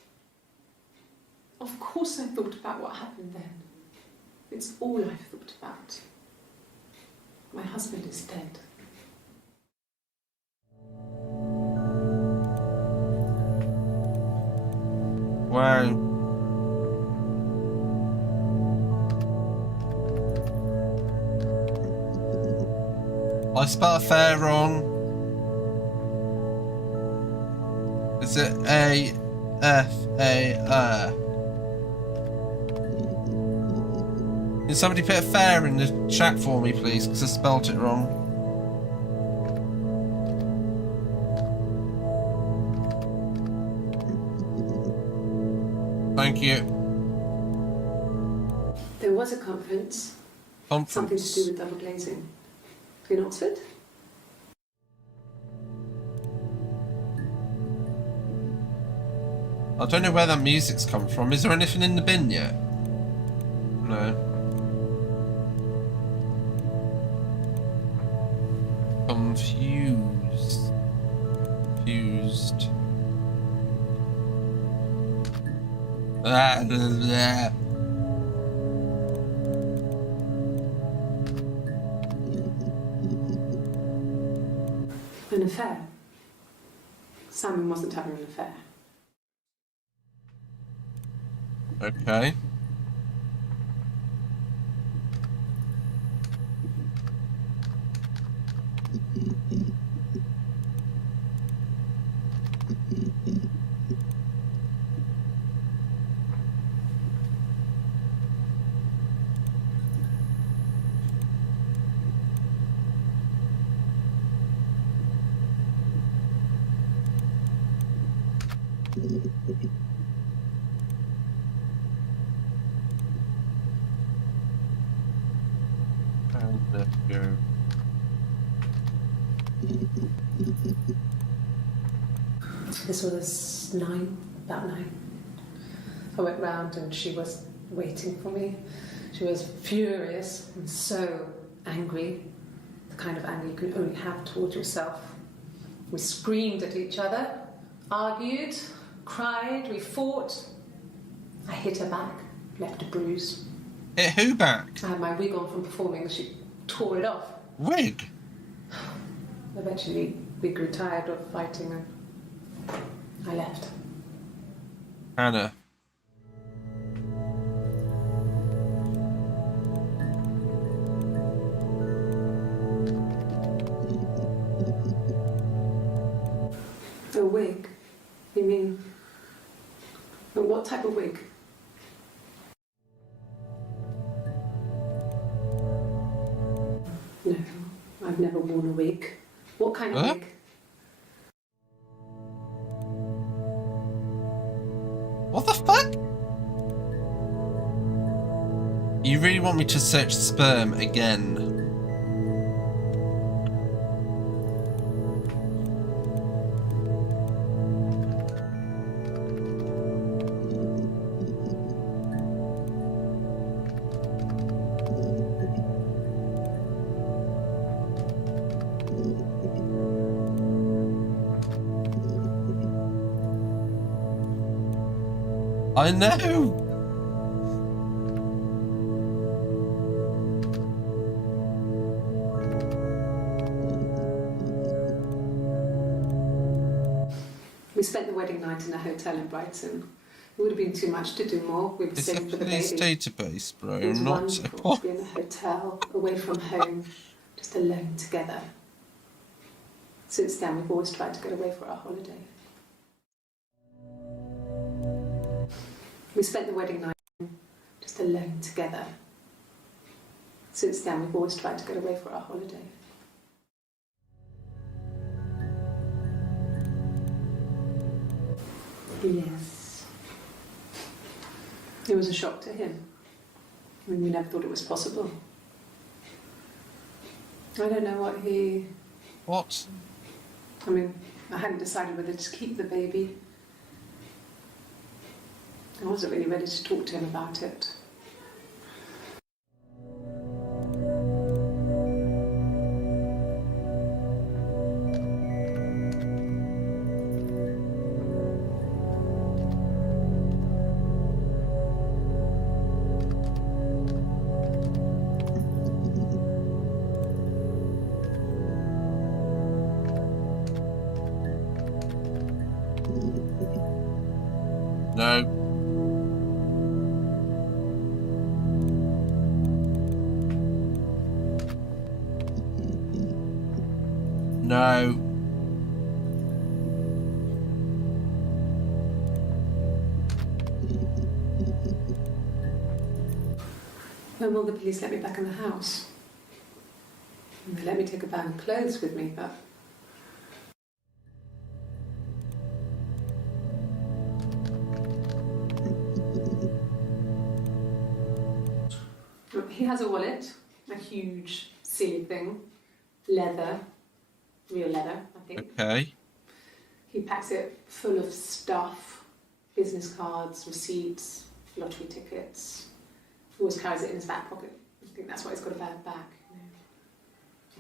Of course I thought about what happened then. It's all I've thought about. My husband is dead. Wow. I spelled affair wrong. Is it A-F-A-R? Can somebody put affair in the chat for me, please? Because I spelled it wrong. Thank you. There was a conference. Something to do with double glazing. In Oxford? I don't know where that music's come from. Is there anything in the bin yet? No. Confused. Confused. Blah, blah, blah. An affair. Simon wasn't having an affair. Okay. And let's go. This was about 9. I went round and she was waiting for me. She was furious and so angry, the kind of anger you can only have towards yourself. We screamed at each other, argued, cried, we fought. I hit her back, left a bruise. Hit who back? I had my wig on from performing and she tore it off. Wig? Eventually, we grew tired of fighting and I left. Hannah. A wig? You mean... But what type of wig? No, I've never worn a wig. What kind of Huh? wig? What the fuck? You really want me to search sperm again? I know! We spent the wedding night in a hotel in Brighton. It would have been too much to do more. We were It's saving a for the police baby. database, bro, It was not a wonderful porn. to be in a hotel, away from home, just alone together. Since then, we've always tried to get away for our holiday. We spent the wedding night just alone together. Since then, we've always tried to get away for our holiday. Yes. It was a shock to him. I mean, we never thought it was possible. I don't know what he... What? I mean, I hadn't decided whether to keep the baby. I wasn't really ready to talk to him about it. No. No. When will the police let me back in the house? And they let me take a bag of clothes with me, but... He has a wallet, a huge silly thing, leather, real leather, I think. Okay. He packs it full of stuff, business cards, receipts, lottery tickets. He always carries it in his back pocket. I think that's why he's got a bad back. You know.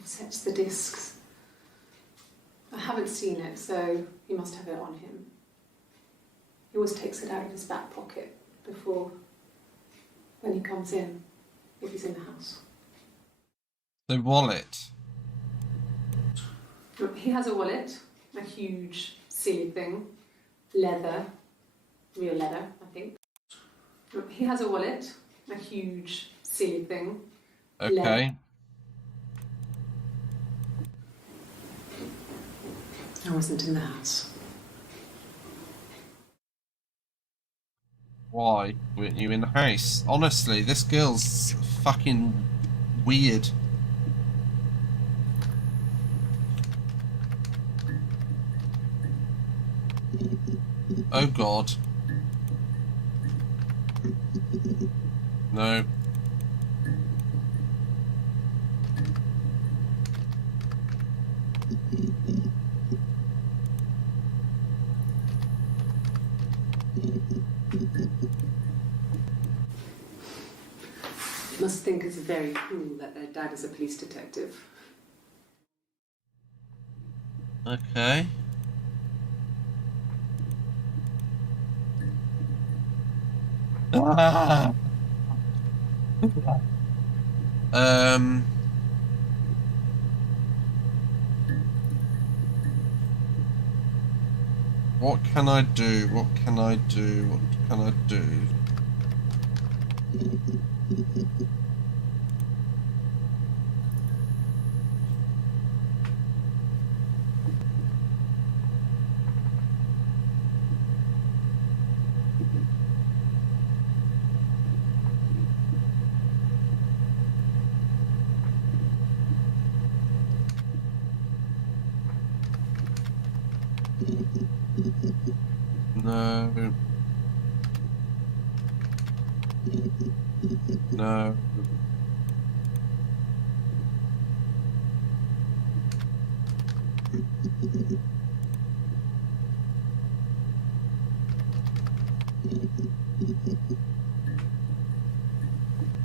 He sets the discs. I haven't seen it, so he must have it on him. He always takes it out of his back pocket before, when he comes in, if he's in the house. The wallet. He has a wallet, a huge silly thing, leather, real leather, I think. He has a wallet, a huge silly thing. Okay. I wasn't in the house. Why weren't you in the house? Honestly, this girl's fucking weird. Oh god. No. Must think it's very cool that their dad is a police detective. Okay. Ah. What can I do? What can I do? What can I do? No. No.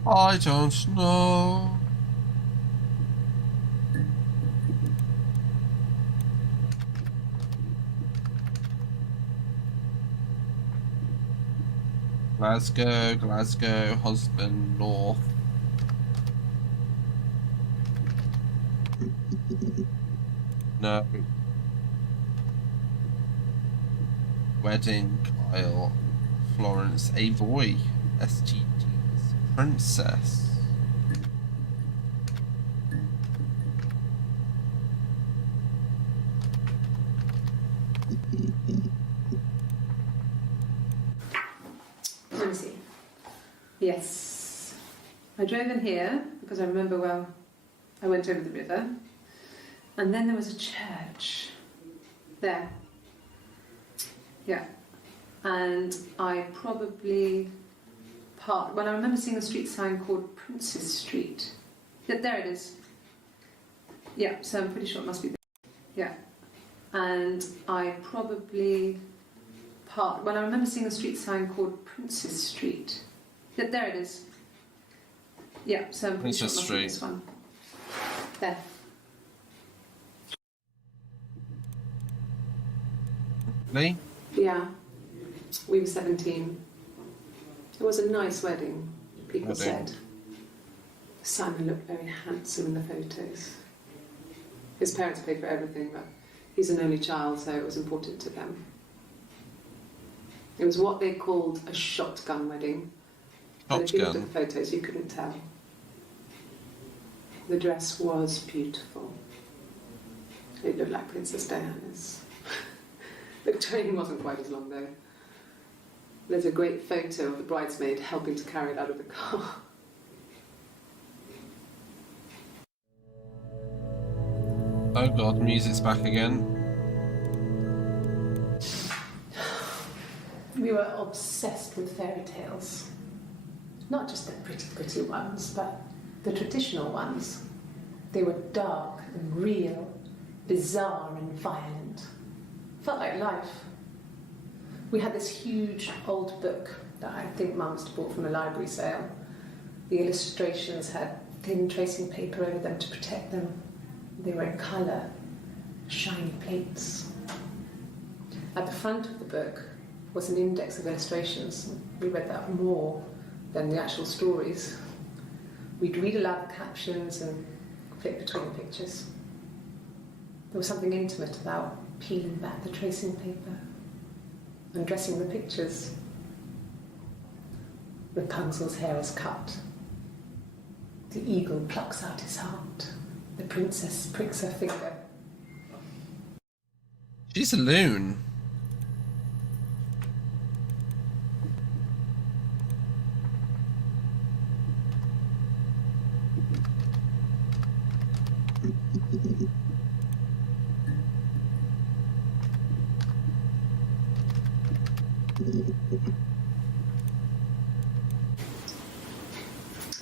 I don't know. Glasgow, Glasgow, husband, north. No. Wedding, Kyle, Florence, a boy, SGG's princess. Let me see. Yes. I drove in here because I remember well I went over the river, and then there was a church there. Yeah. And I probably parked. Well, I remember seeing a street sign called Princess Street. Yeah, there it is. Yeah, so I'm pretty sure it must be there. Yeah. And I probably parked. Well, I remember seeing a street sign called Princess Street. Yeah, there it is. Yeah, so I'm pretty sure it must be this one. There. Lee? Yeah. We were 17. It was a nice wedding, people said. Simon looked very handsome in the photos. His parents paid for everything, but he's an only child, so it was important to them. It was what they called a shotgun wedding. But if you looked at the photos, you couldn't tell. The dress was beautiful. It looked like Princess Diana's. The train wasn't quite as long though. There's a great photo of the bridesmaid helping to carry it out of the car. Oh god, music's back again. We were obsessed with fairy tales. Not just the pretty ones, but the traditional ones. They were dark and real, bizarre and violent. Felt like life. We had this huge old book that I think Mum must have bought from a library sale. The illustrations had thin tracing paper over them to protect them. They were in colour, shiny plates. At the front of the book was an index of illustrations. We read that more than the actual stories. We'd read aloud the captions and flip between the pictures. There was something intimate about peeling back the tracing paper, undressing the pictures. Rapunzel's hair is cut. The eagle plucks out his heart. The princess pricks her finger. She's a loon.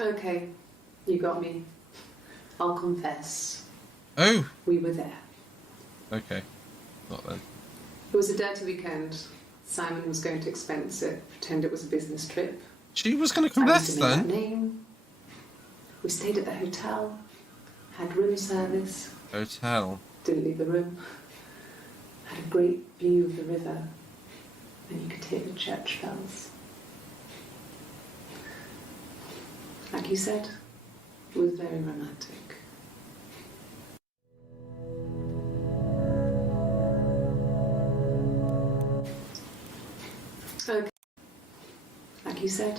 Okay, you got me. I'll confess. Oh! We were there. Okay, not then. It was a dirty weekend. Simon was going to expense it, pretend it was a business trip. She was going to confess then? Name. We stayed at the hotel, had room service. Hotel. Didn't leave the room. Had a great view of the river, and you could hear the church bells. Like you said, it was very romantic. Okay. Like you said,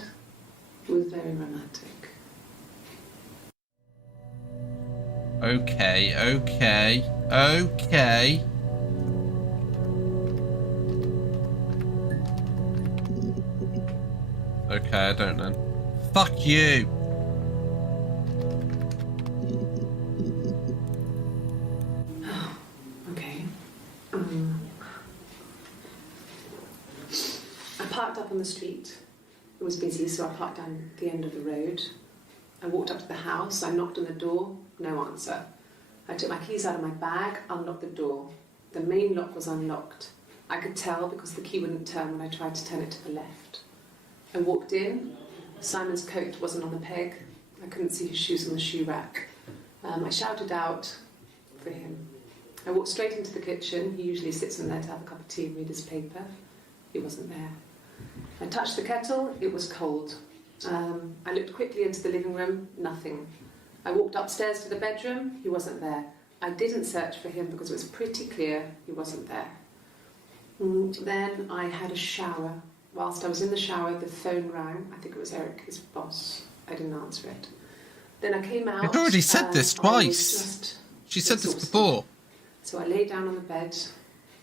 it was very romantic. Okay, okay, okay. Okay, I don't know. Fuck you! Okay. I parked up on the street. It was busy, so I parked down the end of the road. I walked up to the house. I knocked on the door. No answer. I took my keys out of my bag, unlocked the door. The main lock was unlocked. I could tell because the key wouldn't turn when I tried to turn it to the left. I walked in. Simon's coat wasn't on the peg. I couldn't see his shoes on the shoe rack. I shouted out for him. I walked straight into the kitchen. He usually sits in there to have a cup of tea and read his paper. He wasn't there. I touched the kettle. It was cold. I looked quickly into the living room. Nothing. I walked upstairs to the bedroom. He wasn't there. I didn't search for him because it was pretty clear he wasn't there. Then I had a shower. Whilst I was in the shower, the phone rang. I think it was Eric, his boss. I didn't answer it. Then I came out. You've already said this twice. She said this before. So I lay down on the bed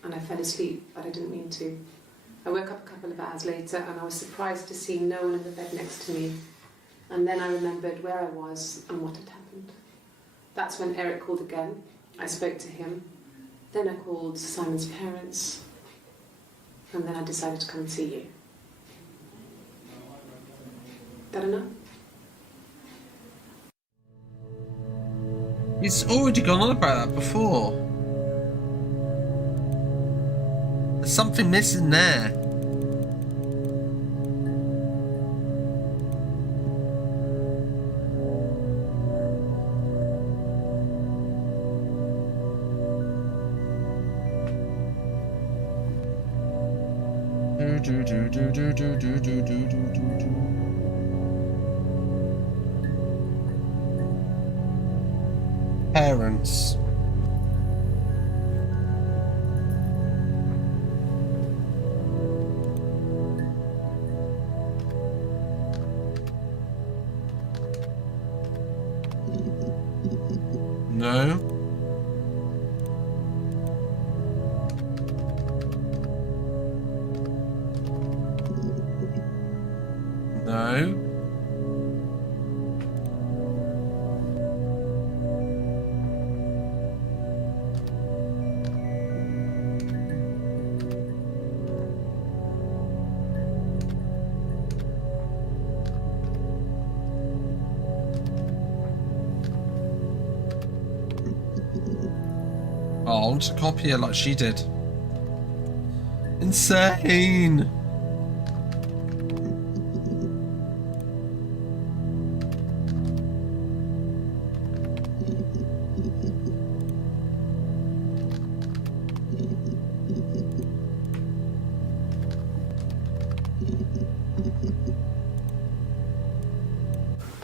and I fell asleep, but I didn't mean to. I woke up a couple of hours later and I was surprised to see no one in the bed next to me. And then I remembered where I was and what had happened. That's when Eric called again. I spoke to him. Then I called Simon's parents. And then I decided to come and see you. That enough? He's already gone on about that before. There's something missing there. Parents. No. No. Oh, I want to copy it like she did. Insane!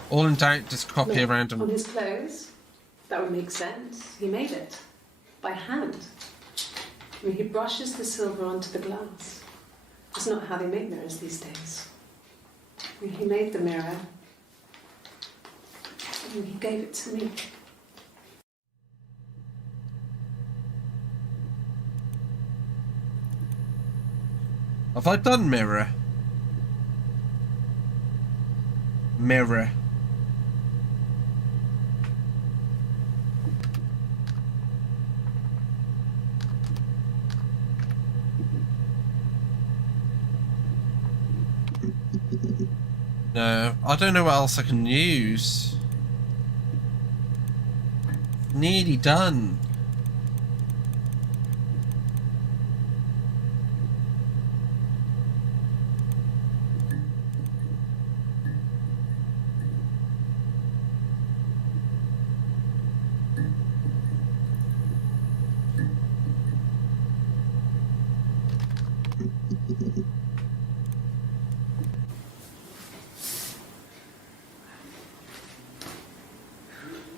All in doubt, just copy Look, around on them. his clothes, that would make sense. He made it. By hand. I mean, he brushes the silver onto the glass. It's not how they make mirrors these days. I mean, he made the mirror. And he gave it to me. Have I done mirror? Mirror. No, I don't know what else I can use. Nearly done.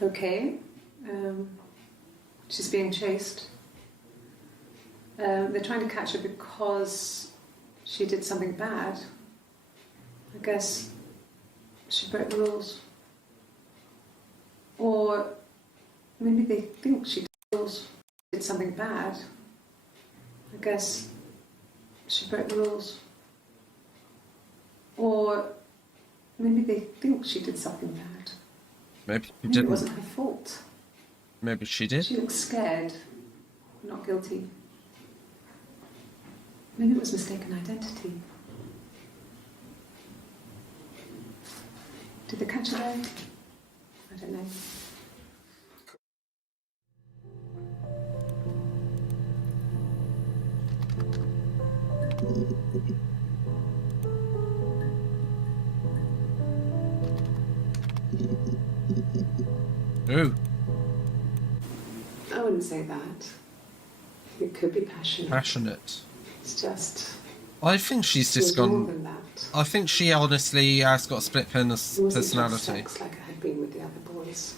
Okay. She's being chased. They're trying to catch her because she did something bad. I guess she broke the rules. Or maybe they think she did something bad. I guess she broke the rules. Or maybe they think she did something bad. Maybe she Maybe didn't. it wasn't her fault. Maybe she did. She looks scared, not guilty. Maybe it was mistaken identity. Did they catch her there? I don't know. Ooh, I wouldn't say that. It could be passionate. passionate. It's just. I think she's It was just more gone. than that. I think she honestly has got a split It wasn't just personality. sex like I had been with the other boys.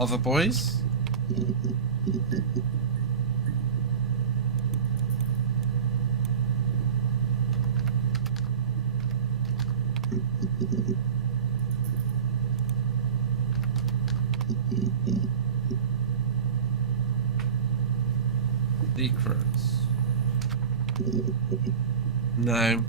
Other boys? Secrets. No.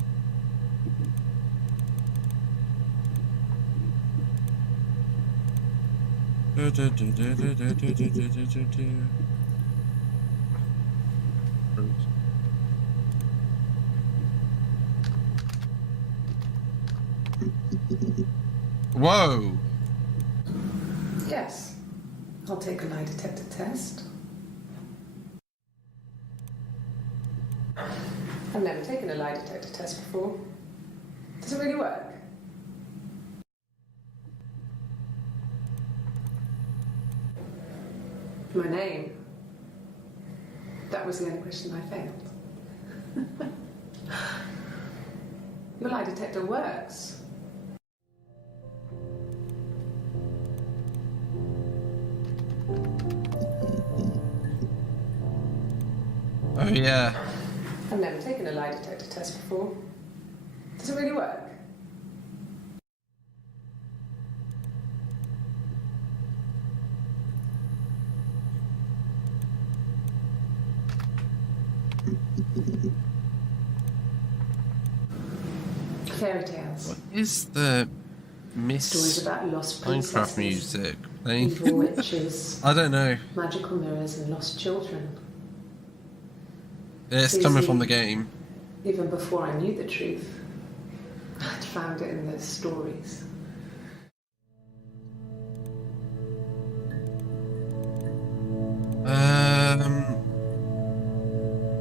Whoa! Yes. I'll take a lie detector test. I've never taken a lie detector test before. Does it really work? My name. That was the only question I failed. Your lie detector works. Oh yeah. I've never taken a lie detector test before. Does it really work? Fairy tales. What is the Stories Miss about lost Minecraft princesses, music playing? evil witches, I don't know. magical mirrors, and lost children. It's So you coming see- from the game. Even before I knew the truth, I'd found it in those stories.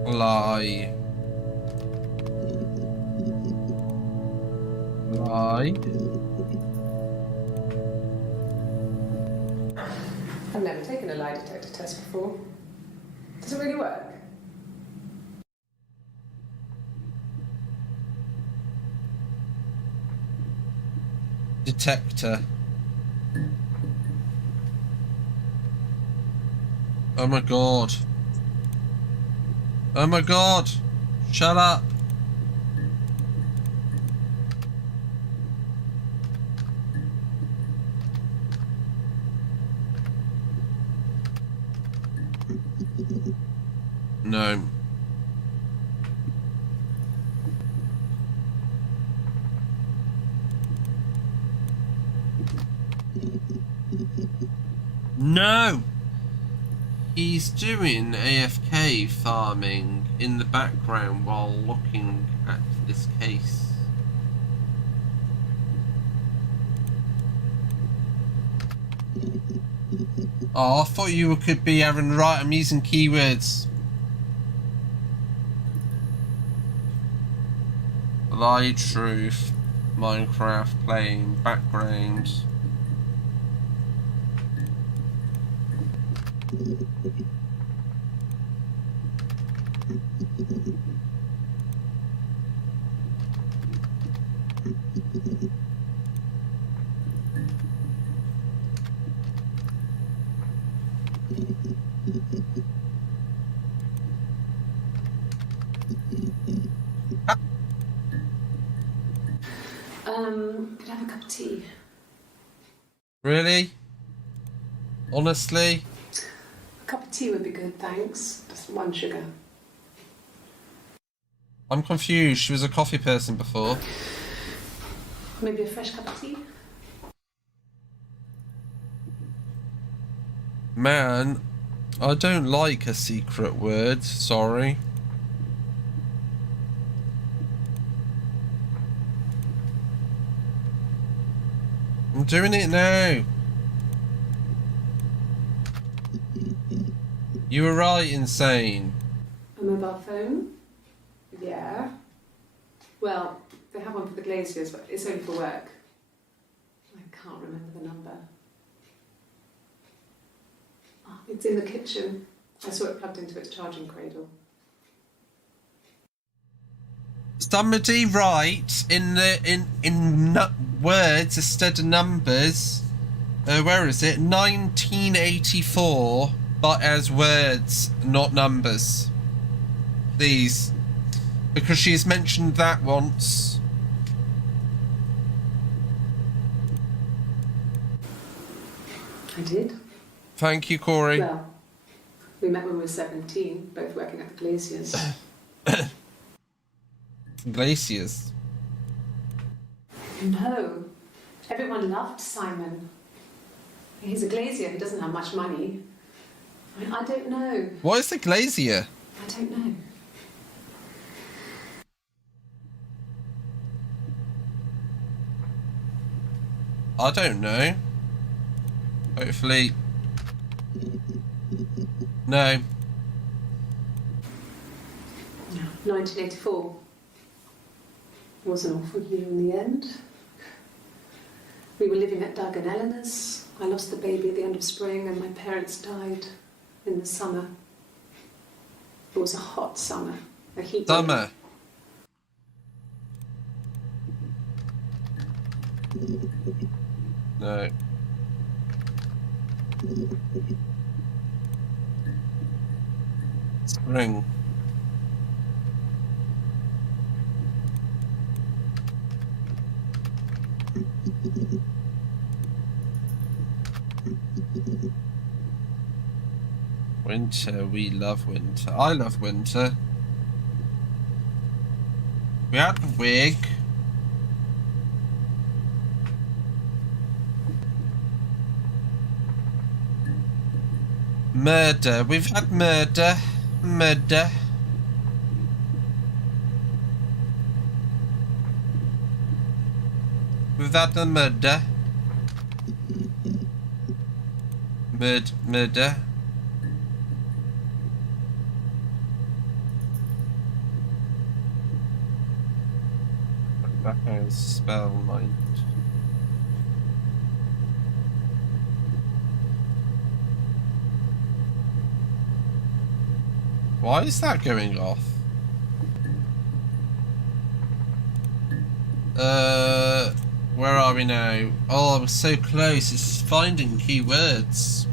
Lie. Lie. I've never taken a lie detector test before. Does it really work? Detector. Oh my god. Oh my god. Shut up. No. No! He's doing AFK farming in the background while looking at this case. Oh, I thought you could be having right. I'm using keywords. Lie, truth, Minecraft playing, background. Could I have a cup of tea? Really? Honestly? A cup of tea would be good, thanks. Just 1 sugar. I'm confused. She was a coffee person before. Maybe a fresh cup of tea? Man, I don't like a secret word. Sorry. I'm doing it now. You were right, Insane. A mobile phone? Yeah. Well, they have one for the glaziers, but it's only for work. I can't remember the number. Oh, it's in the kitchen. I saw it plugged into its charging cradle. Somebody write in words instead of numbers. Where is it? 1984, but as words, not numbers. Please, because she's mentioned that once. I did. Thank you, Corey. Well, we met when we were 17, both working at the glaziers. Glaciers. No. Everyone loved Simon. He's a glazier who doesn't have much money. I don't know. What is a glazier? I don't know. I don't know. Hopefully. No. 1984. Was an awful year in the end. We were living at Doug and Eleanor's. I lost the baby at the end of spring and my parents died in the summer. It was a hot summer. A heat wave. Summer. No. Spring. Winter, we love winter. I love winter. We had the wig. Murder. We've had murder. Murder. We've had the murder. Murder. That has spell mind. Why is that going off? Where are we now? Oh, I was so close. It's finding keywords.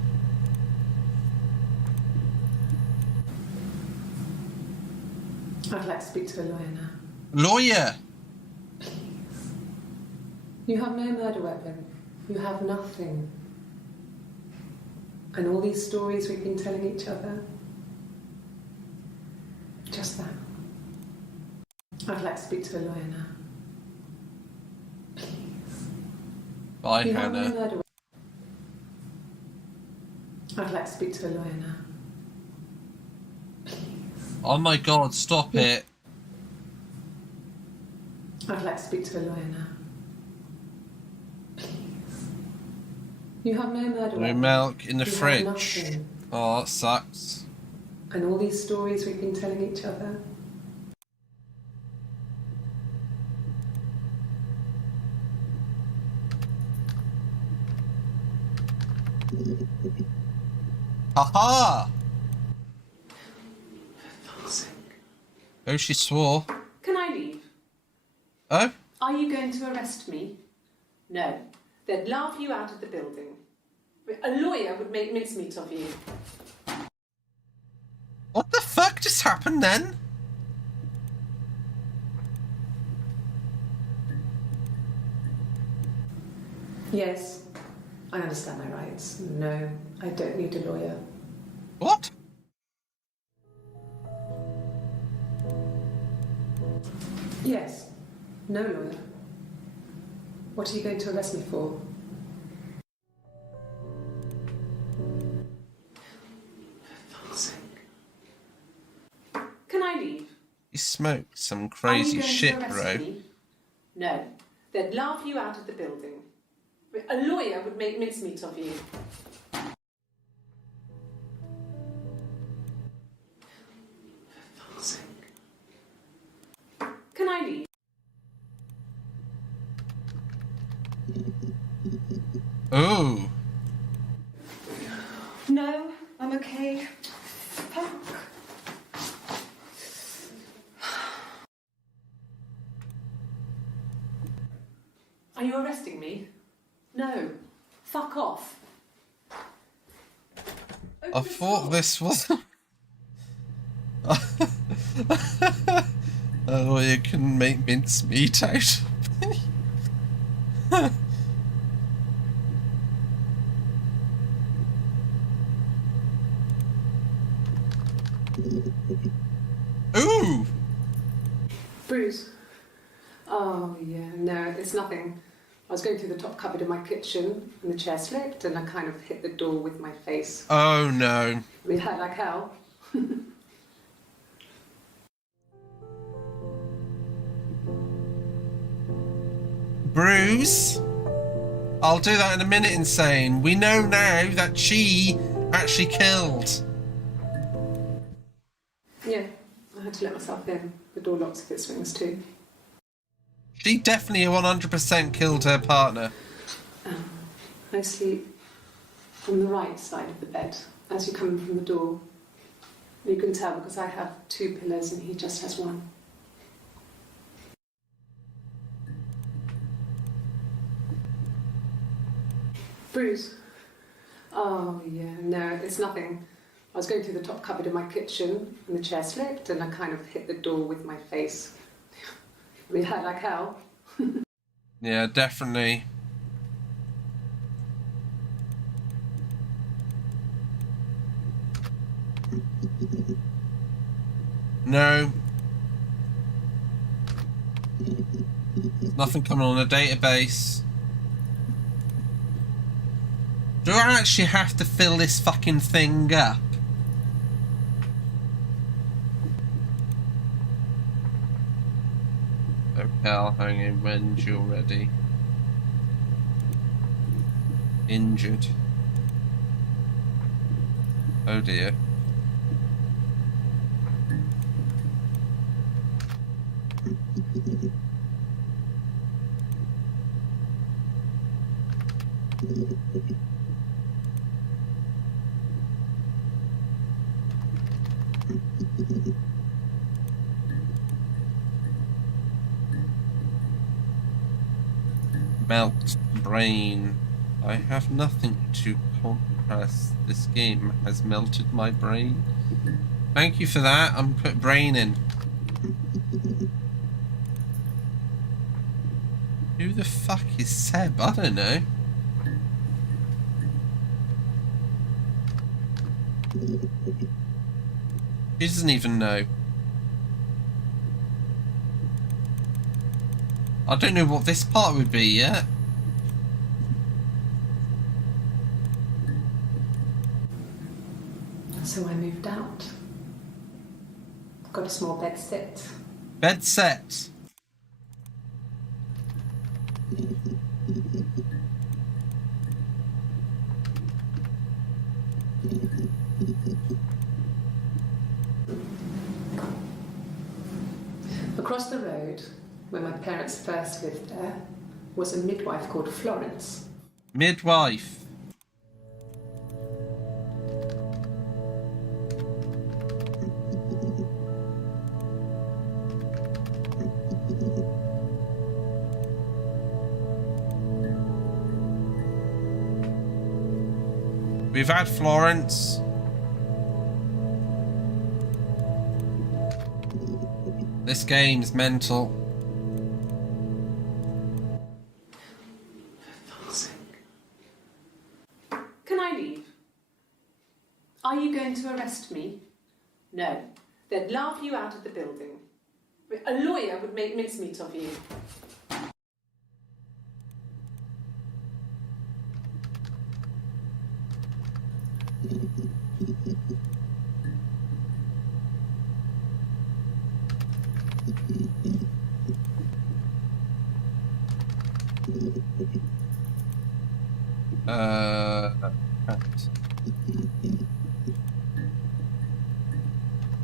I'd like to speak to a lawyer now. Lawyer! Please. You have no murder weapon. You have nothing. And all these stories we've been telling each other. Just that. I'd like to speak to a lawyer now. Please. Bye, You have no Hannah. murder weapon. I'd like to speak to a lawyer now. Please. Oh my god, stop it. I'd like to speak to a lawyer now. Please. You have no murder No weapon. milk in the You have fridge. nothing. Oh, that sucks. And all these stories we've been telling each other. Haha! For fuck's sake. Oh, she swore. Can I leave? Oh? Are you going to arrest me? No. They'd laugh you out of the building. A lawyer would make mincemeat of you. What the fuck just happened then? Yes, I understand my rights. No, I don't need a lawyer. What? Yes, no lawyer. What are you going to arrest me for? Can I leave? You smoked some crazy shit, bro. Me? No, they'd laugh you out of the building. A lawyer would make mincemeat of you. Can I leave? Oh. No, I'm okay. Fuck. Are you arresting me? No. Fuck off. I thought this was... A lawyer can make mincemeat out of me. Ooh! Bruce. Oh, yeah, no, it's nothing. I was going through the top cupboard in my kitchen and the chair slipped and I kind of hit the door with my face. Oh no. We hurt like hell. Bruce? I'll do that in a minute, Insane. We know now that she actually killed. Yeah, I had to let myself in. The door locks if it swings too. She definitely 100% killed her partner. I sleep on the right side of the bed as you come in from the door. You can tell because I have 2 pillows and he just has 1. Bruce. Oh, yeah, no, it's nothing. I was going through the top cupboard in my kitchen and the chair slipped and I kind of hit the door with my face. We hurt like hell. Yeah, definitely. No. There's nothing coming on the database. Do I actually have to fill this fucking thing up? Okay, I'll hang in when you're ready. Injured. Oh dear. Melt brain. I have nothing to compress. This game has melted my brain. Thank you for that. I'm put brain in. Who the fuck is Seb? I don't know. He doesn't even know. I don't know what this part would be yet. So I moved out. Got a small bed set. Bed set. Across the road, where my parents first lived there, was a midwife called Florence. Midwife. We've had Florence. This game's mental. For fuck's sake. Can I leave? Are you going to arrest me? No. They'd laugh you out of the building. A lawyer would make mincemeat of you.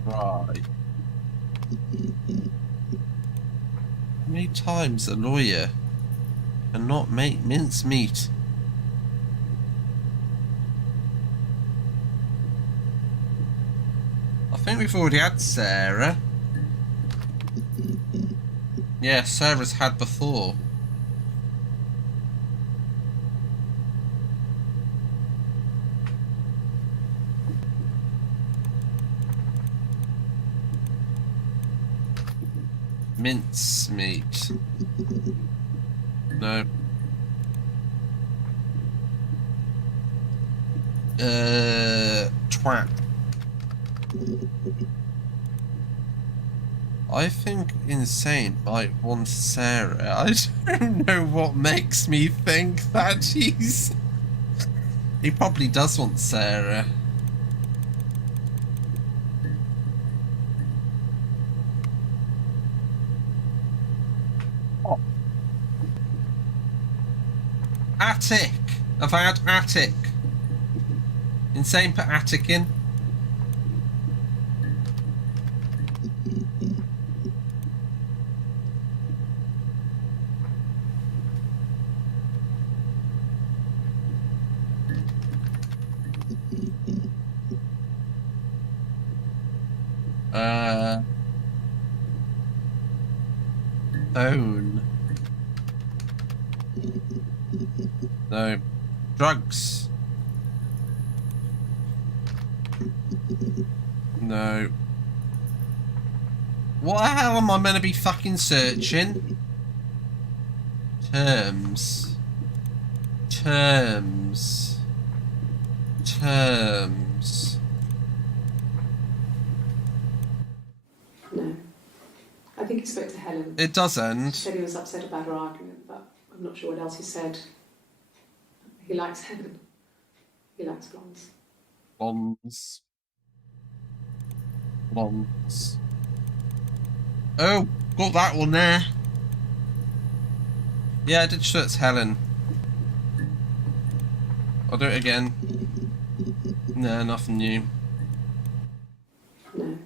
Right. How many times a lawyer cannot make mincemeat? I think we've already had Sarah. Yeah, Sarah's had before. Mincemeat. No. Twat. I think Insane might want Sarah. I don't know what makes me think that he's... He probably does want Sarah. Oh. Attic! I've had Attic. Insane put Attic in. Phone. No. Drugs. No. What the hell am I meant to be fucking searching? Terms. Terms. Terms. No. I think he spoke to Helen. It doesn't. She said he was upset about her argument, but I'm not sure what else he said. He likes Helen. He likes blondes. Blondes. Blondes. Oh, got that one there. Yeah, I did search Helen. I'll do it again. No, nothing new. No.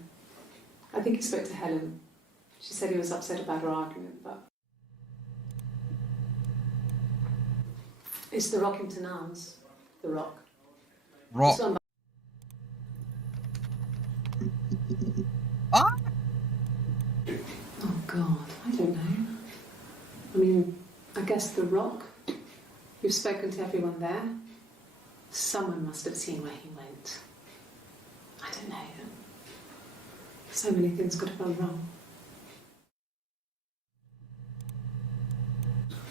I think he spoke to Helen. She said he was upset about her argument, but... It's the Rockington Arms. The Rock. Rock. Ah! Oh, God. I don't know. I mean, I guess the Rock. You've spoken to everyone there. Someone must have seen where he went. I don't know. So many things could have gone wrong.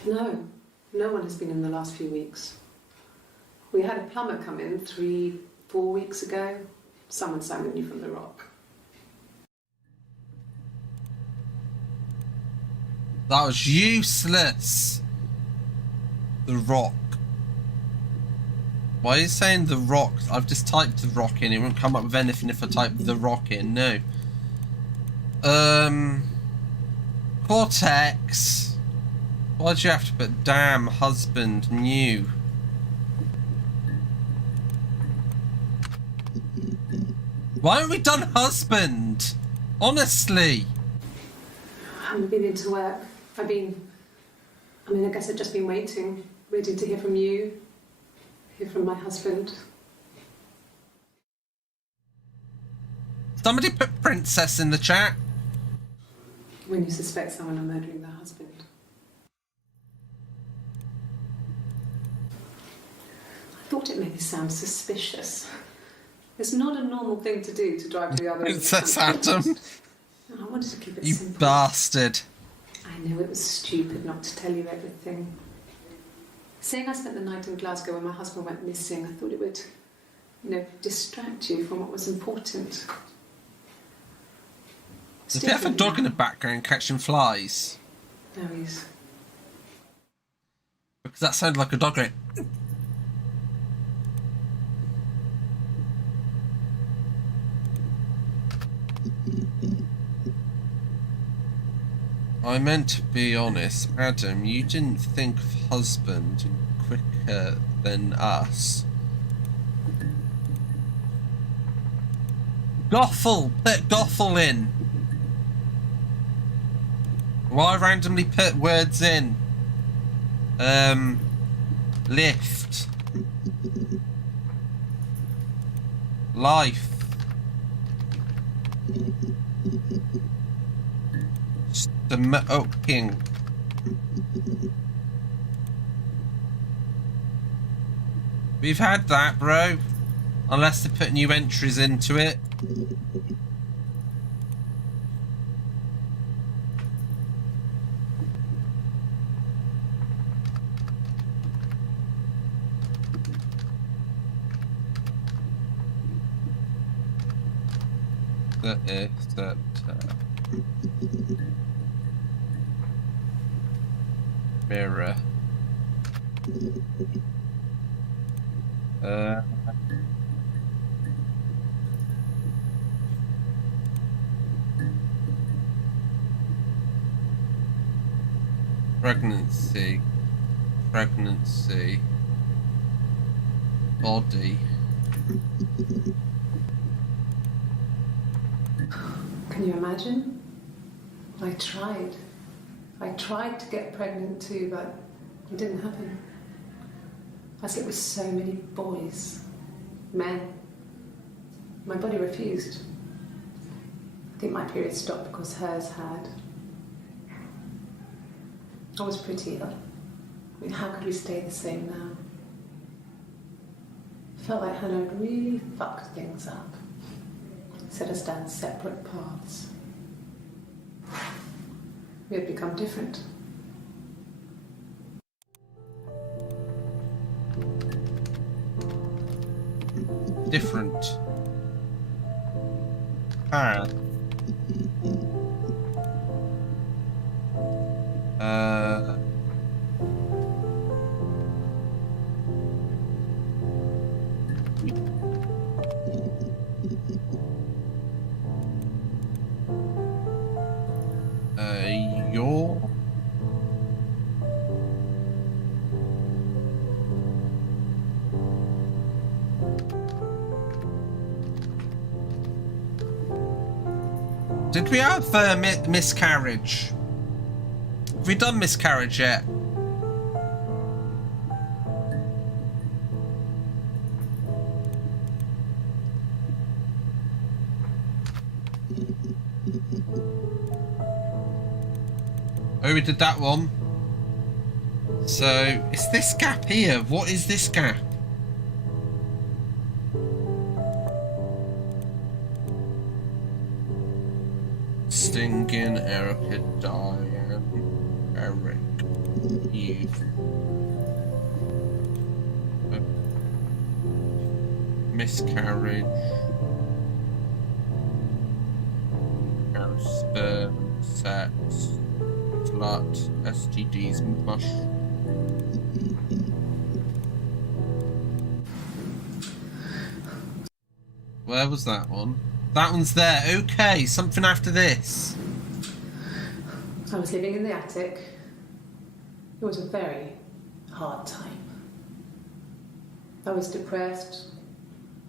No. No one has been in the last few weeks. We had a plumber come in 3-4 weeks ago. Someone sang you from the Rock. That was useless. The Rock. Why are you saying the Rock? I've just typed the Rock in. It won't come up with anything if I type the Rock in. No. Cortex. Why'd you have to put damn husband new? Why haven't we done husband? Honestly. I haven't been into work. I guess I've just been waiting to hear from you, hear from my husband. Somebody put princess in the chat. When you suspect someone of murdering their husband. I thought it made me sound suspicious. It's not a normal thing to do to drive to the other end of the Princess country. Adam, I wanted to keep it you simple. bastard. I know it was stupid not to tell you everything. Saying I spent the night in Glasgow when my husband went missing, I thought it would, distract you from what was important. Does he have a dog in the background catching flies? No, he's... Because that sounded like a dog going. I meant to be honest, Adam, you didn't think of husband quicker than us. Goffle! Put Goffle in! Why randomly put words in? Lift. Life. Smoking. We've had that, bro. Unless they put new entries into it. Mirror. Pregnancy. Body. Can you imagine? I tried. I tried to get pregnant too, but it didn't happen. I slept with so many boys, men. My body refused. I think my period stopped because hers had. I was prettier. I mean, how could we stay the same now? Felt like Hannah had really fucked things up. Set us down separate paths. We had become different. Different. Ah. Your. Did we have miscarriage? Have we done miscarriage yet? Oh, we did that one. So, it's this gap here. What is this gap? Stinging, Erica, Diane, Eric, Eve. Miscarriage. Sperm, sex, slut, STDs, mush. Where was that one? That one's there. Okay, something after this. I was living in the attic. It was a very hard time. I was depressed.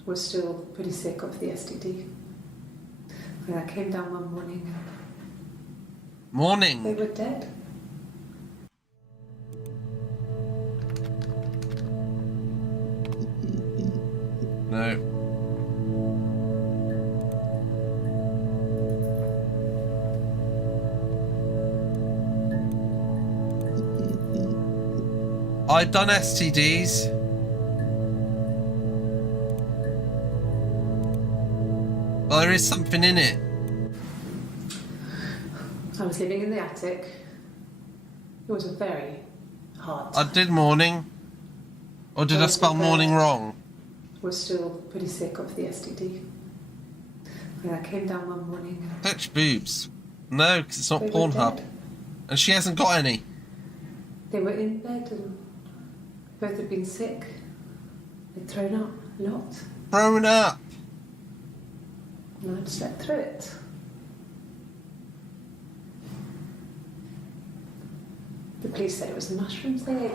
Was still pretty sick of the STD. And I came down one morning and Morning. they were dead. No. I've done STDs. there is something in it. I was living in the attic. It was a very hard I time. did morning. Or did I spell morning wrong? Was still pretty sick of the STD. And I came down one morning. Touch boobs. No, because it's not They were Pornhub. dead. And she hasn't got any. They were in bed and both had been sick. They'd thrown up a lot. Thrown up. And I'd slept through it. The police said it was the mushrooms they ate.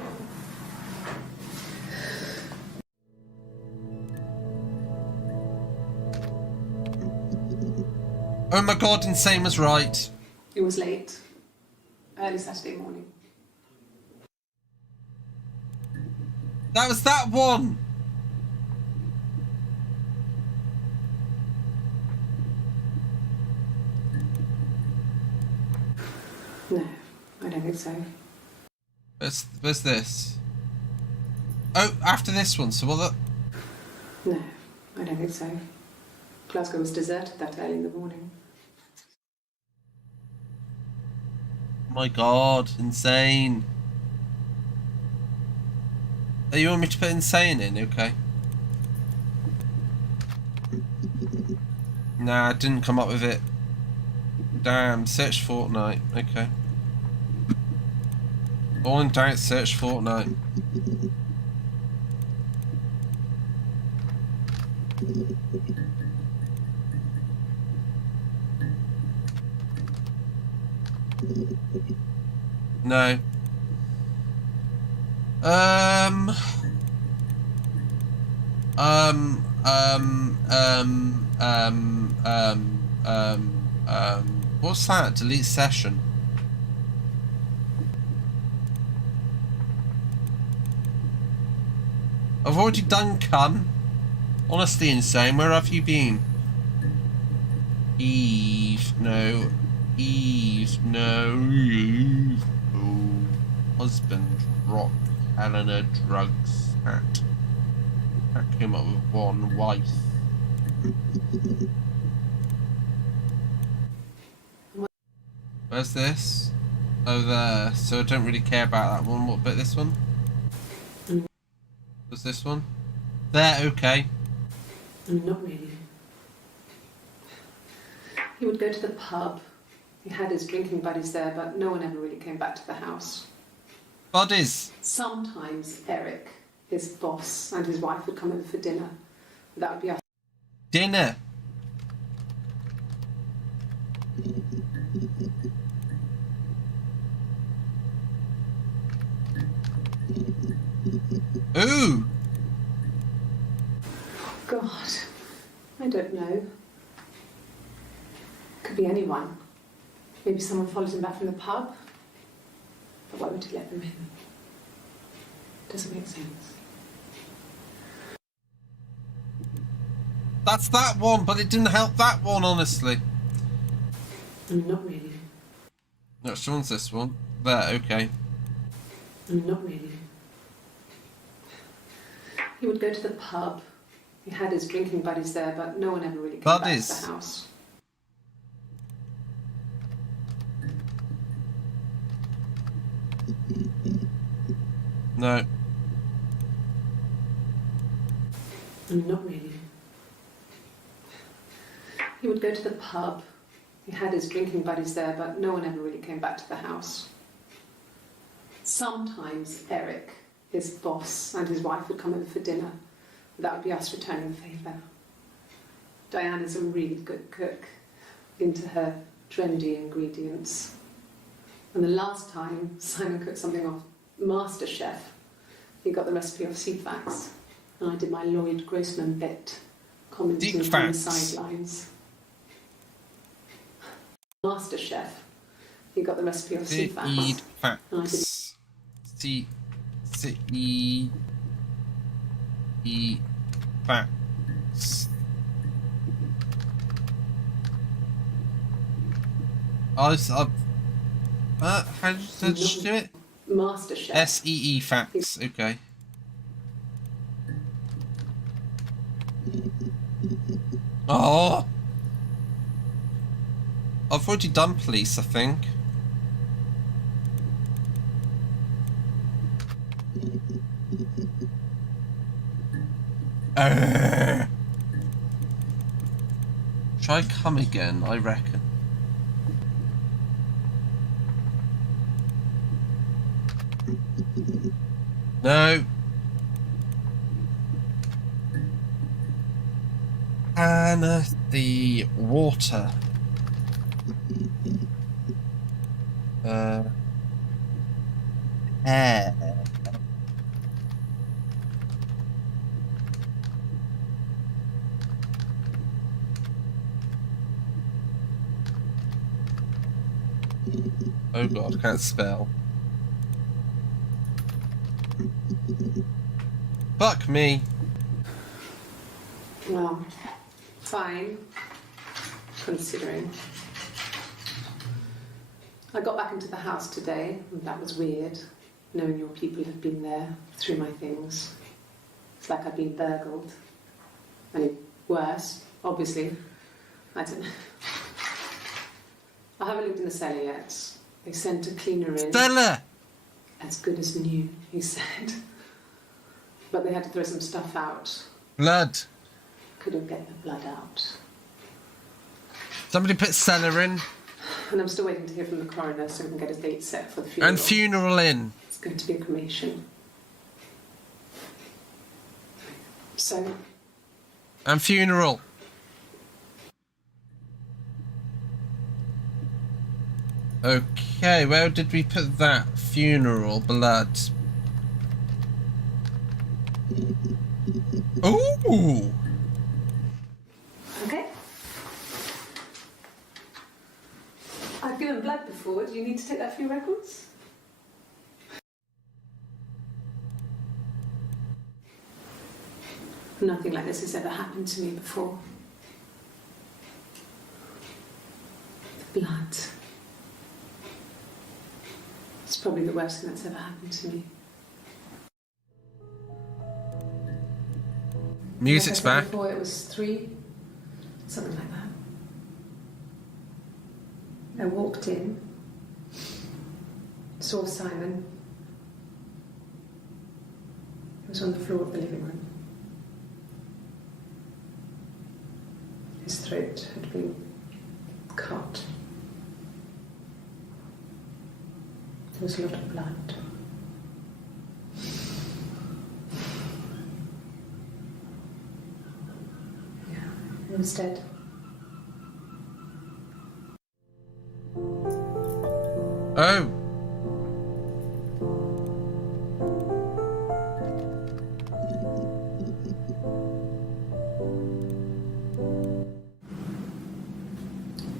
Oh my god, Insane was right. It was late. Early Saturday morning. That was that one. No, I don't think so. Where's this? Oh, after this one, so what the... No, I don't think so. Glasgow was deserted that early in the morning. My god, Insane. Oh, you want me to put Insane in? Okay. Nah, I didn't come up with it. Damn, search Fortnite. Okay. All in doubt, search Fortnite. No. What's that? Delete session. I've already done cun. Honestly, Insane, where have you been? Eve, no. Eve, no. Eve. Oh. Husband, rock, Helena, drugs, hat. I came up with one wife. Where's this? Oh, there. So I don't really care about that one. What about this one? What's this one? There, okay. Not really. He would go to the pub. He had his drinking buddies there, but no one ever really came back to the house. Buddies. Sometimes Eric, his boss, and his wife would come over for dinner. That would be us. Dinner. Ooh. God, I don't know. Could be anyone. Maybe someone followed him back from the pub. But why would he let them in? Doesn't make sense. That's that one, but it didn't help that one, honestly. Not really. No, which one's this one? There, okay. Not really. He would go to the pub. He had his drinking buddies there, but no one ever really came back to the house. No. Not really. He would go to the pub. He had his drinking buddies there, but no one ever really came back to the house. Sometimes Eric, his boss, and his wife would come over for dinner. That would be us returning the favour. Diana's a really good cook, into her trendy ingredients. And the last time Simon cooked something off MasterChef, he got the recipe off CFAX, and I did my Lloyd Grossman bit, commenting from the sidelines. MasterChef, he got the recipe off CFAX. And I did facts. How did you do it? MasterChef. SEE facts. Okay. Oh. I've already done police, I think. Try come again, I reckon. No. And the water. Hair. Oh god, can't spell. Fuck me. Well, fine, considering. I got back into the house today, and that was weird, knowing your people have been there through my things. It's like I've been burgled. Only worse, obviously. I don't know. I haven't lived in the cellar yet. They sent a cleaner in. Stella! As good as new, he said. But they had to throw some stuff out. Blood. Couldn't get the blood out. Somebody put Stella in. And I'm still waiting to hear from the coroner so we can get a date set for the funeral. And funeral in. It's going to be a cremation. So... And funeral. Okay, where did we put that? Funeral, blood. Ooh! Okay. I've given blood before. Do you need to take that for your records? Nothing like this has ever happened to me before. The blood. It's probably the worst thing that's ever happened to me. Music's like I said back. before, it was 3, something like that. I walked in, saw Simon. He was on the floor of the living room. His throat had been cut. There was a lot of blood. Yeah, he was dead. Oh!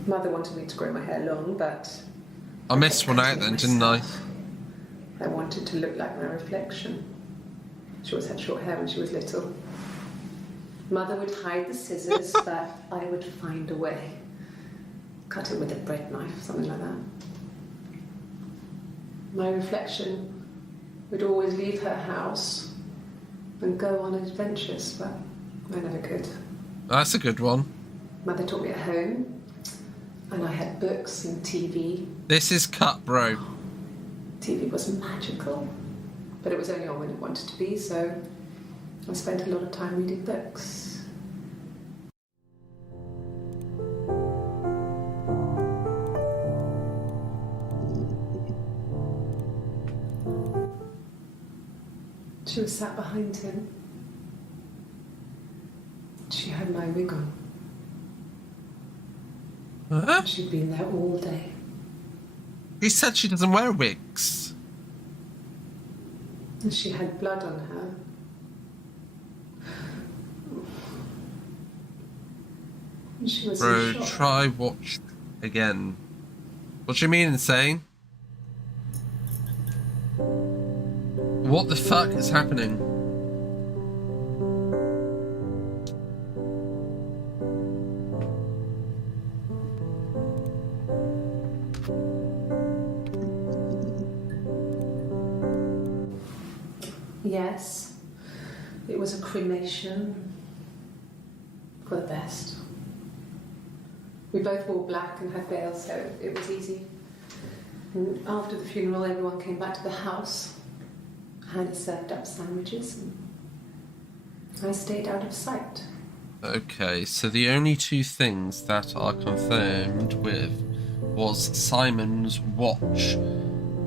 Mother wanted me to grow my hair long, but... I missed one out then, didn't I? I wanted to look like my reflection. She always had short hair when she was little. Mother would hide the scissors, but I would find a way. Cut it with a bread knife, something like that. My reflection would always leave her house and go on adventures, but I never could. That's a good one. Mother taught me at home, and I had books and TV. This is cut, bro. TV was magical, but it was only on when it wanted to be, so I spent a lot of time reading books. She was sat behind him. She had my wig on. Huh? She'd been there all day. He said she doesn't wear wigs. And she had blood on her. And she was Bro, in shock. try watch again. What do you mean insane? What the fuck is happening? Yes, it was a cremation for the best. We both wore black and had veils, so it was easy. And after the funeral, everyone came back to the house. Hannah served up sandwiches, and I stayed out of sight. Okay, so the only two things that are confirmed with was Simon's watch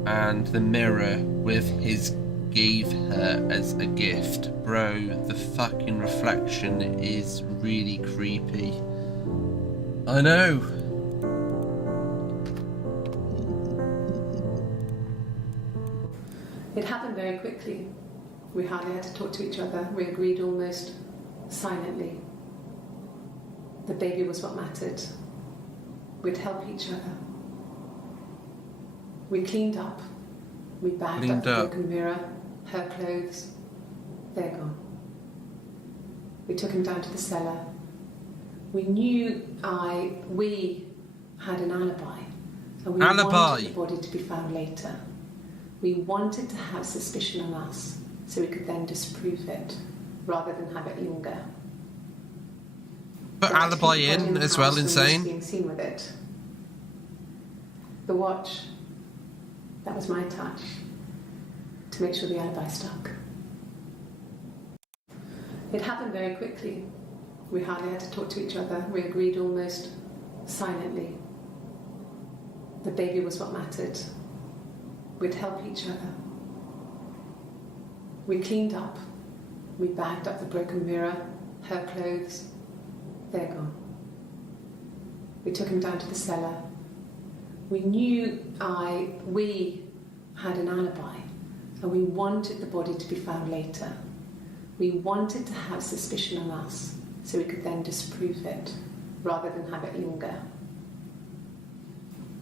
and the mirror with his gave her as a gift. Bro, the fucking reflection is really creepy. I know. It happened very quickly. We hardly had to talk to each other. We agreed almost silently. The baby was what mattered. We'd help each other. We cleaned up. We bagged up the broken mirror, her clothes. They're gone. We took him down to the cellar. We knew we had an alibi. And we wanted the body to be found later. We wanted to have suspicion on us so we could then disprove it rather than have it linger. Put alibi in as well, insane. Being seen with it. The watch, that was my touch to make sure the alibi stuck. It happened very quickly. We hardly had to talk to each other. We agreed almost silently. The baby was what mattered. We'd help each other. We cleaned up. We bagged up the broken mirror, her clothes. They're gone. We took him down to the cellar. We knew we had an alibi, and we wanted the body to be found later. We wanted to have suspicion on us so we could then disprove it rather than have it linger.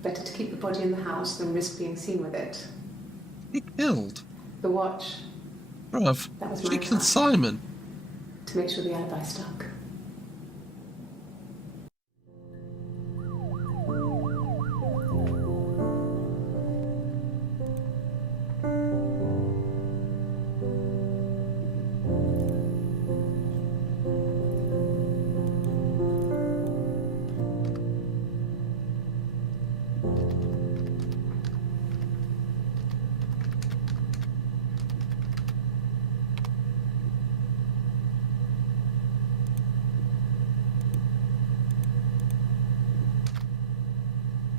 Better to keep the body in the house than risk being seen with it. He killed? The watch. Bruv, that was she killed Simon. To make sure the alibi stuck.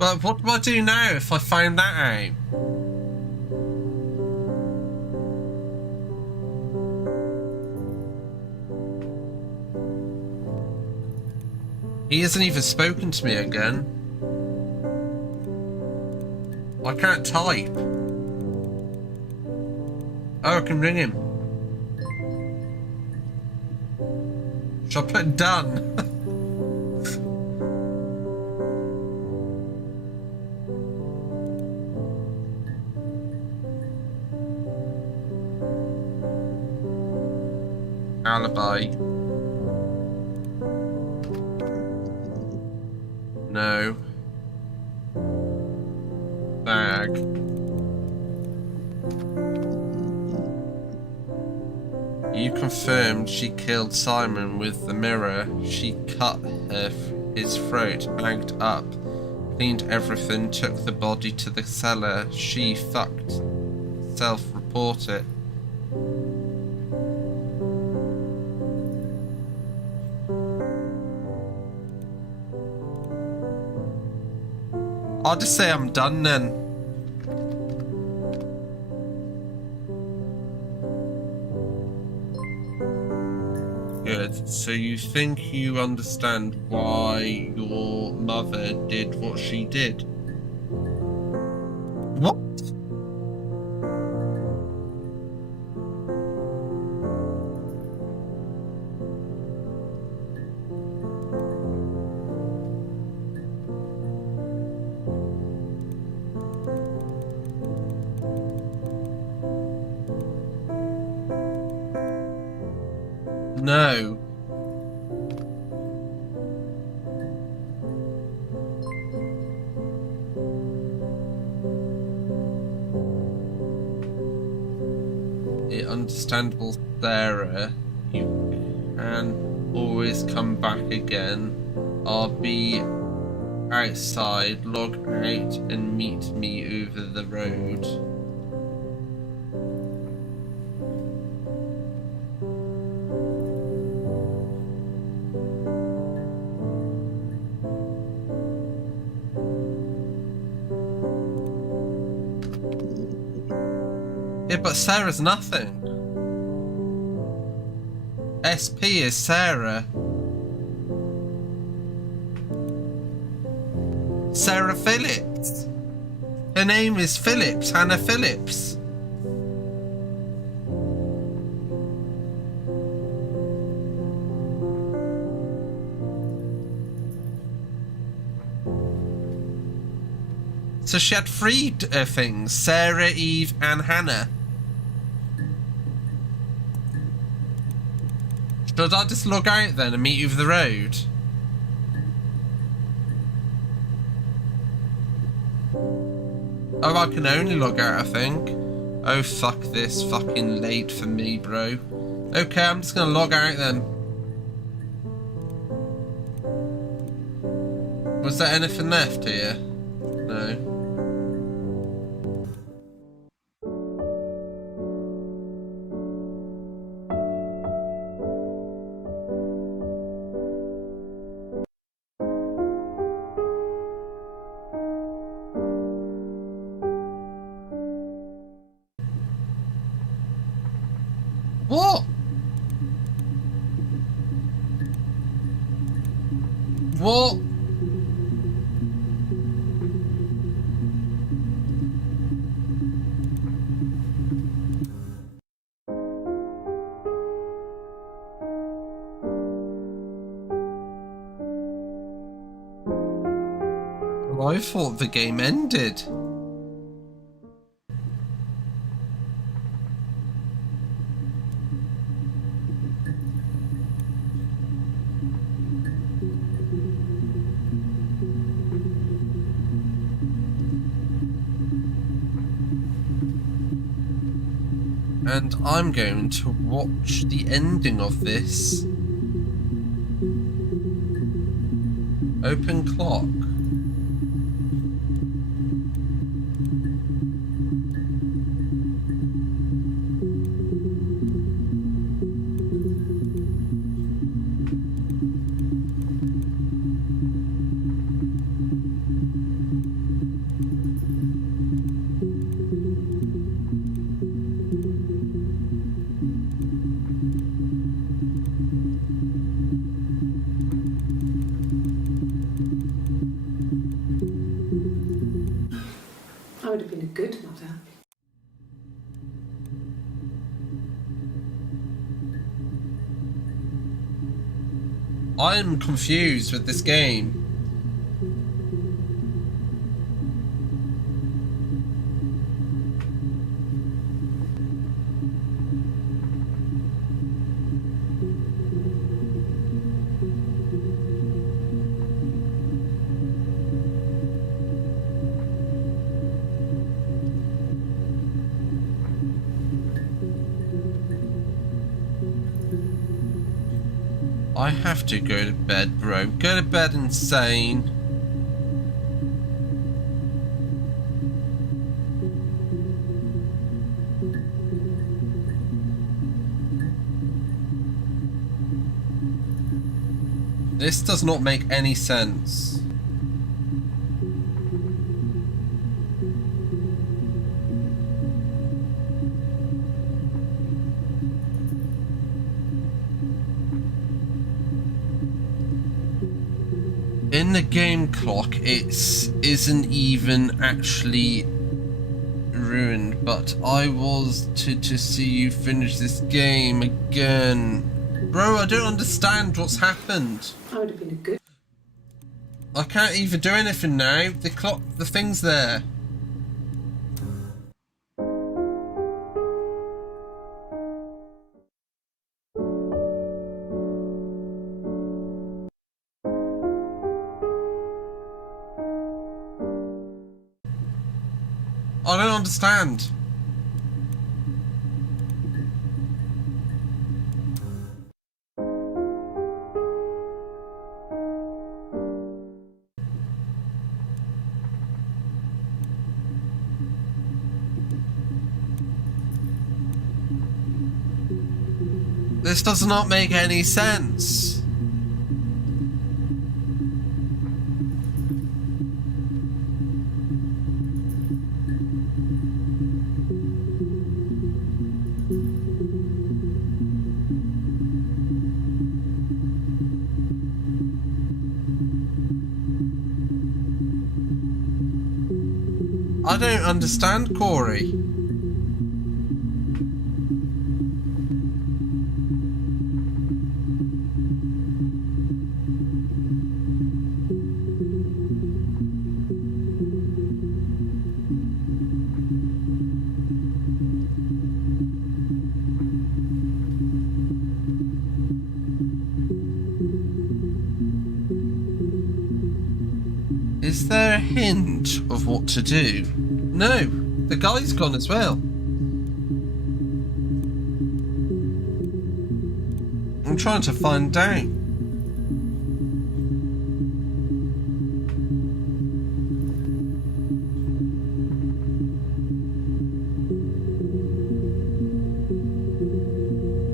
But what do I do now if I find that out? He hasn't even spoken to me again. I can't type. Oh, I can ring him. Shall I put done? Alibi. No. Bag. You confirmed she killed Simon with the mirror. She cut his throat, bagged up, cleaned everything, took the body to the cellar. She fucked. Self-report it. I'll just say I'm done then. Good. So you think you understand why your mother did what she did? What? No. Understandable, Sarah. You can always come back again. I'll be outside, log out and meet me over the road. Yeah, but Sarah's nothing. SP is Sarah. Sarah Phillips. Her name is Phillips, Hannah Phillips. So she had three things: Sarah, Eve, and Hannah. Should I just log out then and meet you over the road? Oh, I can only log out, I think. Oh, fuck this. Fucking late for me, bro. Okay, I'm just gonna log out then. Was there anything left here? No. What? What? Well, I thought the game ended. And I'm going to watch the ending of this. Open clock. I would have been a good mother. I'm confused with this game. I have to go to bed, bro. Go to bed, insane. This does not make any sense. In the game clock, it isn't even actually ruined, but I was to see you finish this game again. Bro, I don't understand what's happened. I would have been a good. I can't even do anything now. The clock, the thing's there. I don't understand. This does not make any sense. I don't understand, Corey. Is there a hint of what to do? No, the guy's gone as well. I'm trying to find out.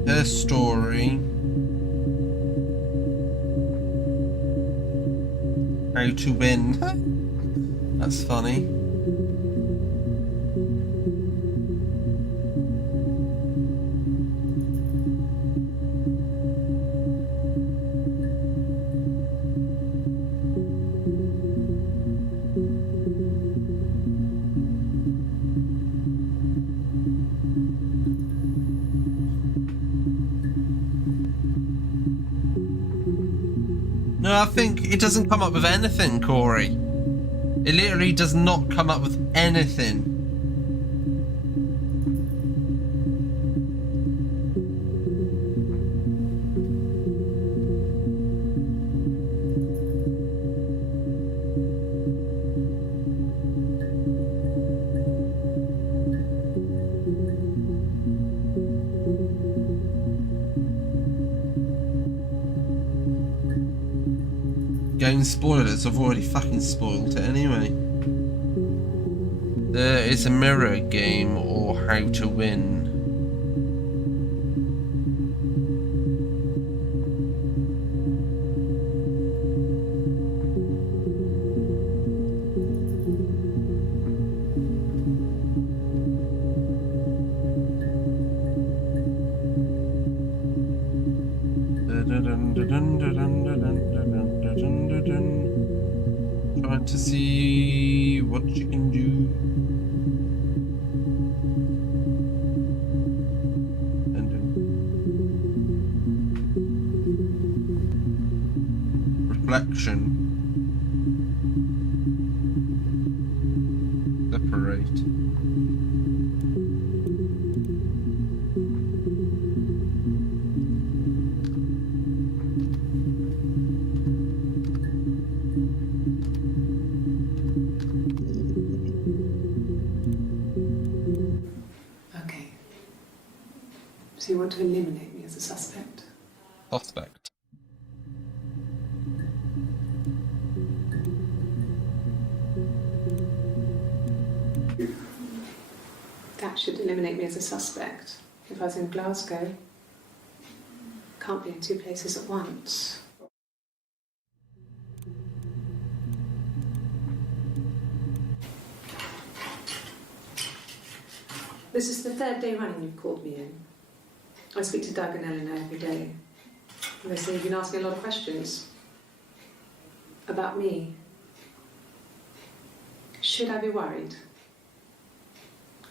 Her story. How to win. That's funny. No, I think it doesn't come up with anything, Corey. It literally does not come up with anything. Game spoilers, I've already fucking spoiled it anyway. There is a mirror game or how to win. Trying to see what you can do. And reflection. Separate. So you want to eliminate me as a suspect? Suspect. That should eliminate me as a suspect. If I was in Glasgow, can't be in two places at once. This is the third day running you've called me in. I speak to Doug and Eleanor every day. And they say you've been asking a lot of questions about me. Should I be worried?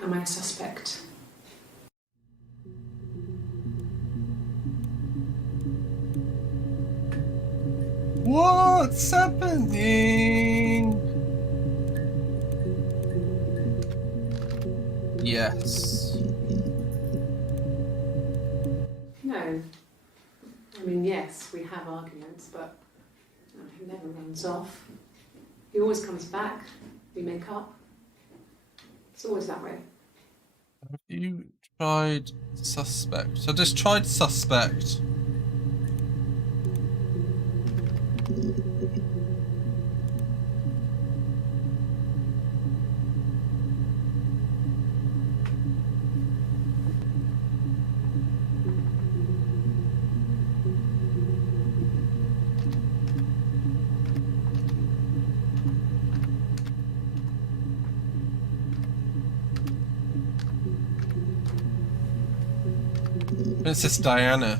Am I a suspect? What's happening? Yes. No. I mean, yes, we have arguments, but he never runs off. He always comes back. We make up. It's always that way. Have you tried suspect? So I just tried suspect. Princess Diana.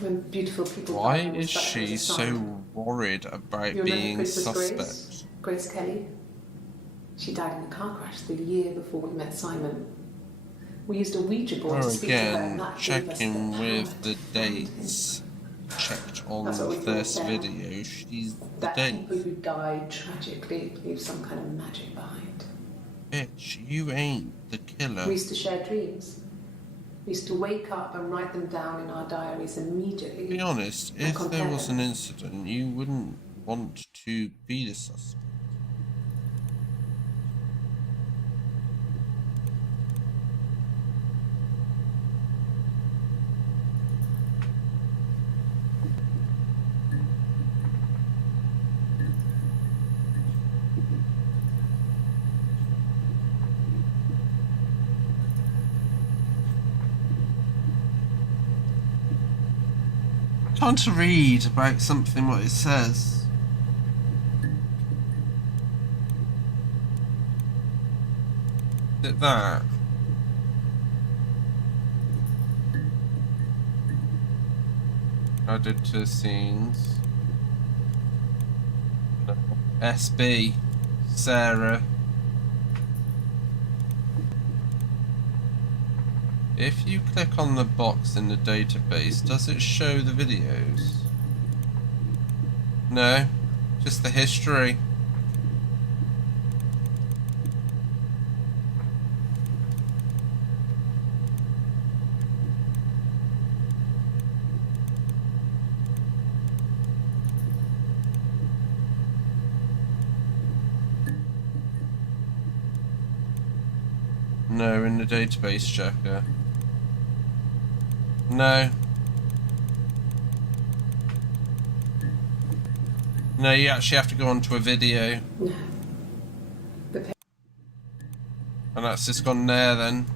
When beautiful people Why die, I always is felt that was she a sign. so worried about You remember being Princess suspect? Grace Kelly? She died in a car crash the year before we met Simon. We used a Ouija board to Oh, speak to her, and again, that gave us the checking power with to the find him. dates. Checked That's on what the we thought first then. video. She's the That date. people who died tragically leave some kind of magic behind. Bitch, you ain't the We killer. used to share dreams. We used to wake up and write them down in our diaries immediately. To be honest, and if there compare was them. an incident, you wouldn't want to be the suspect. Trying to read about something what it says. Is it that? Added to scenes. No. SB. Sarah. If you click on the box in the database, does it show the videos? No, just the history. No, in the database checker. No. No, you actually have to go onto a video. No. And that's just gone there then.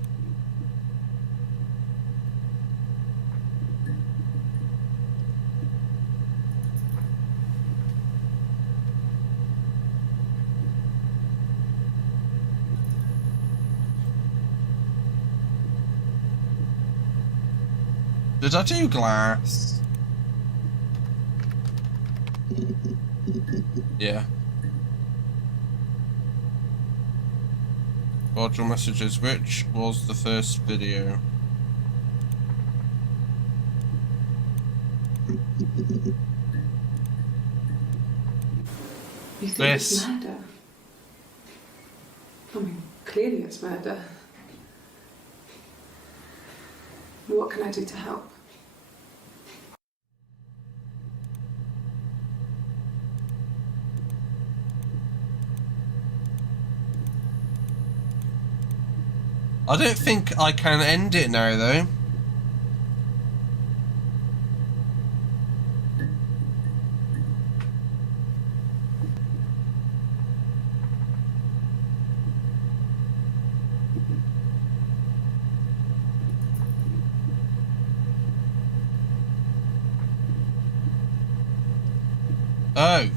Did I do glass? Yeah. Cordial messages. Which was the first video? You think This. it's murder? I mean, clearly it's murder. What can I do to help? I don't think I can end it now though. Oh.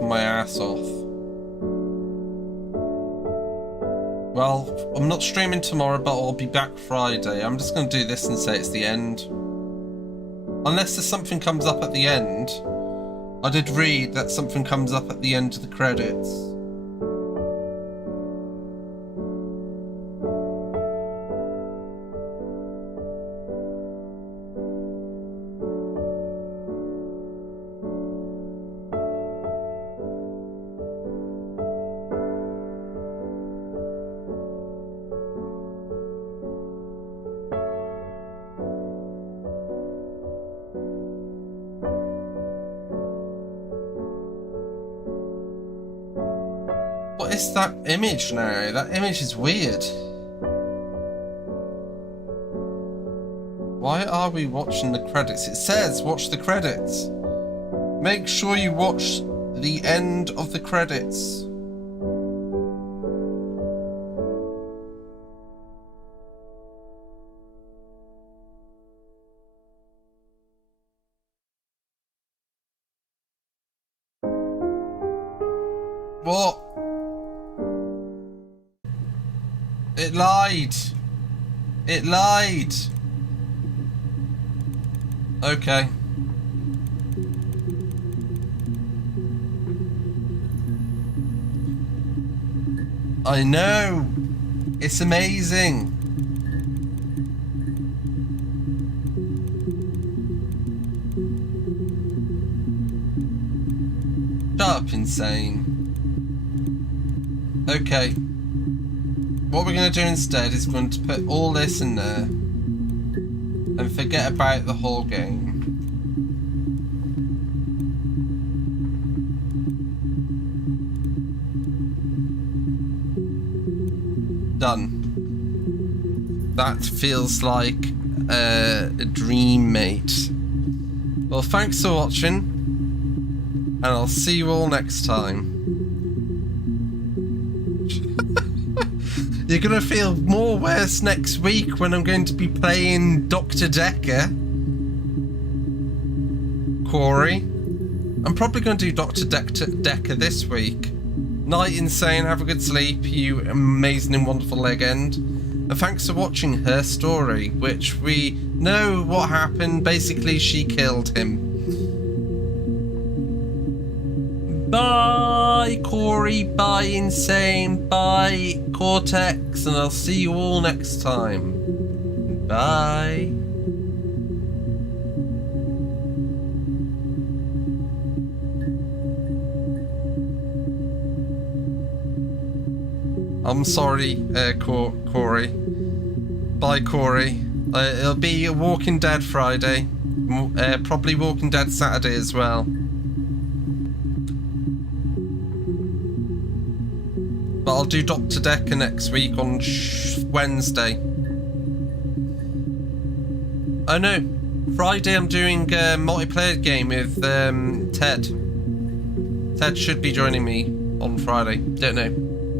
laughing my ass off. Well, I'm not streaming tomorrow, but I'll be back Friday. I'm just going to do this and say it's the end. Unless there's something comes up at the end. I did read that something comes up at the end of the credits. What is that image now? That image is weird. Why are we watching the credits? It says watch the credits. Make sure you watch the end of the credits. What? It lied. It lied. Okay. I know. It's amazing. Shut up, insane. Okay. What we're going to do instead is going to put all this in there and forget about the whole game. Done. That feels like a dream, mate. Well, thanks for watching, and I'll see you all next time. You're gonna feel more worse next week when I'm going to be playing Dr. Decker. Corey. I'm probably going to do Dr. Decker this week. Night, insane, have a good sleep, you amazing and wonderful legend. And thanks for watching her story, which we know what happened. Basically, she killed him. Bye, Corey. Bye, insane. Bye, Cortex. And I'll see you all next time. Bye. I'm sorry, Corey. Bye, Corey. It'll be a Walking Dead Friday. Probably Walking Dead Saturday as well. But I'll do Dr. Decker next week on Wednesday. Oh no, Friday I'm doing a multiplayer game with Ted. Ted should be joining me on Friday. Don't know,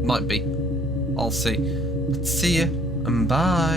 might be. I'll see. See ya and bye.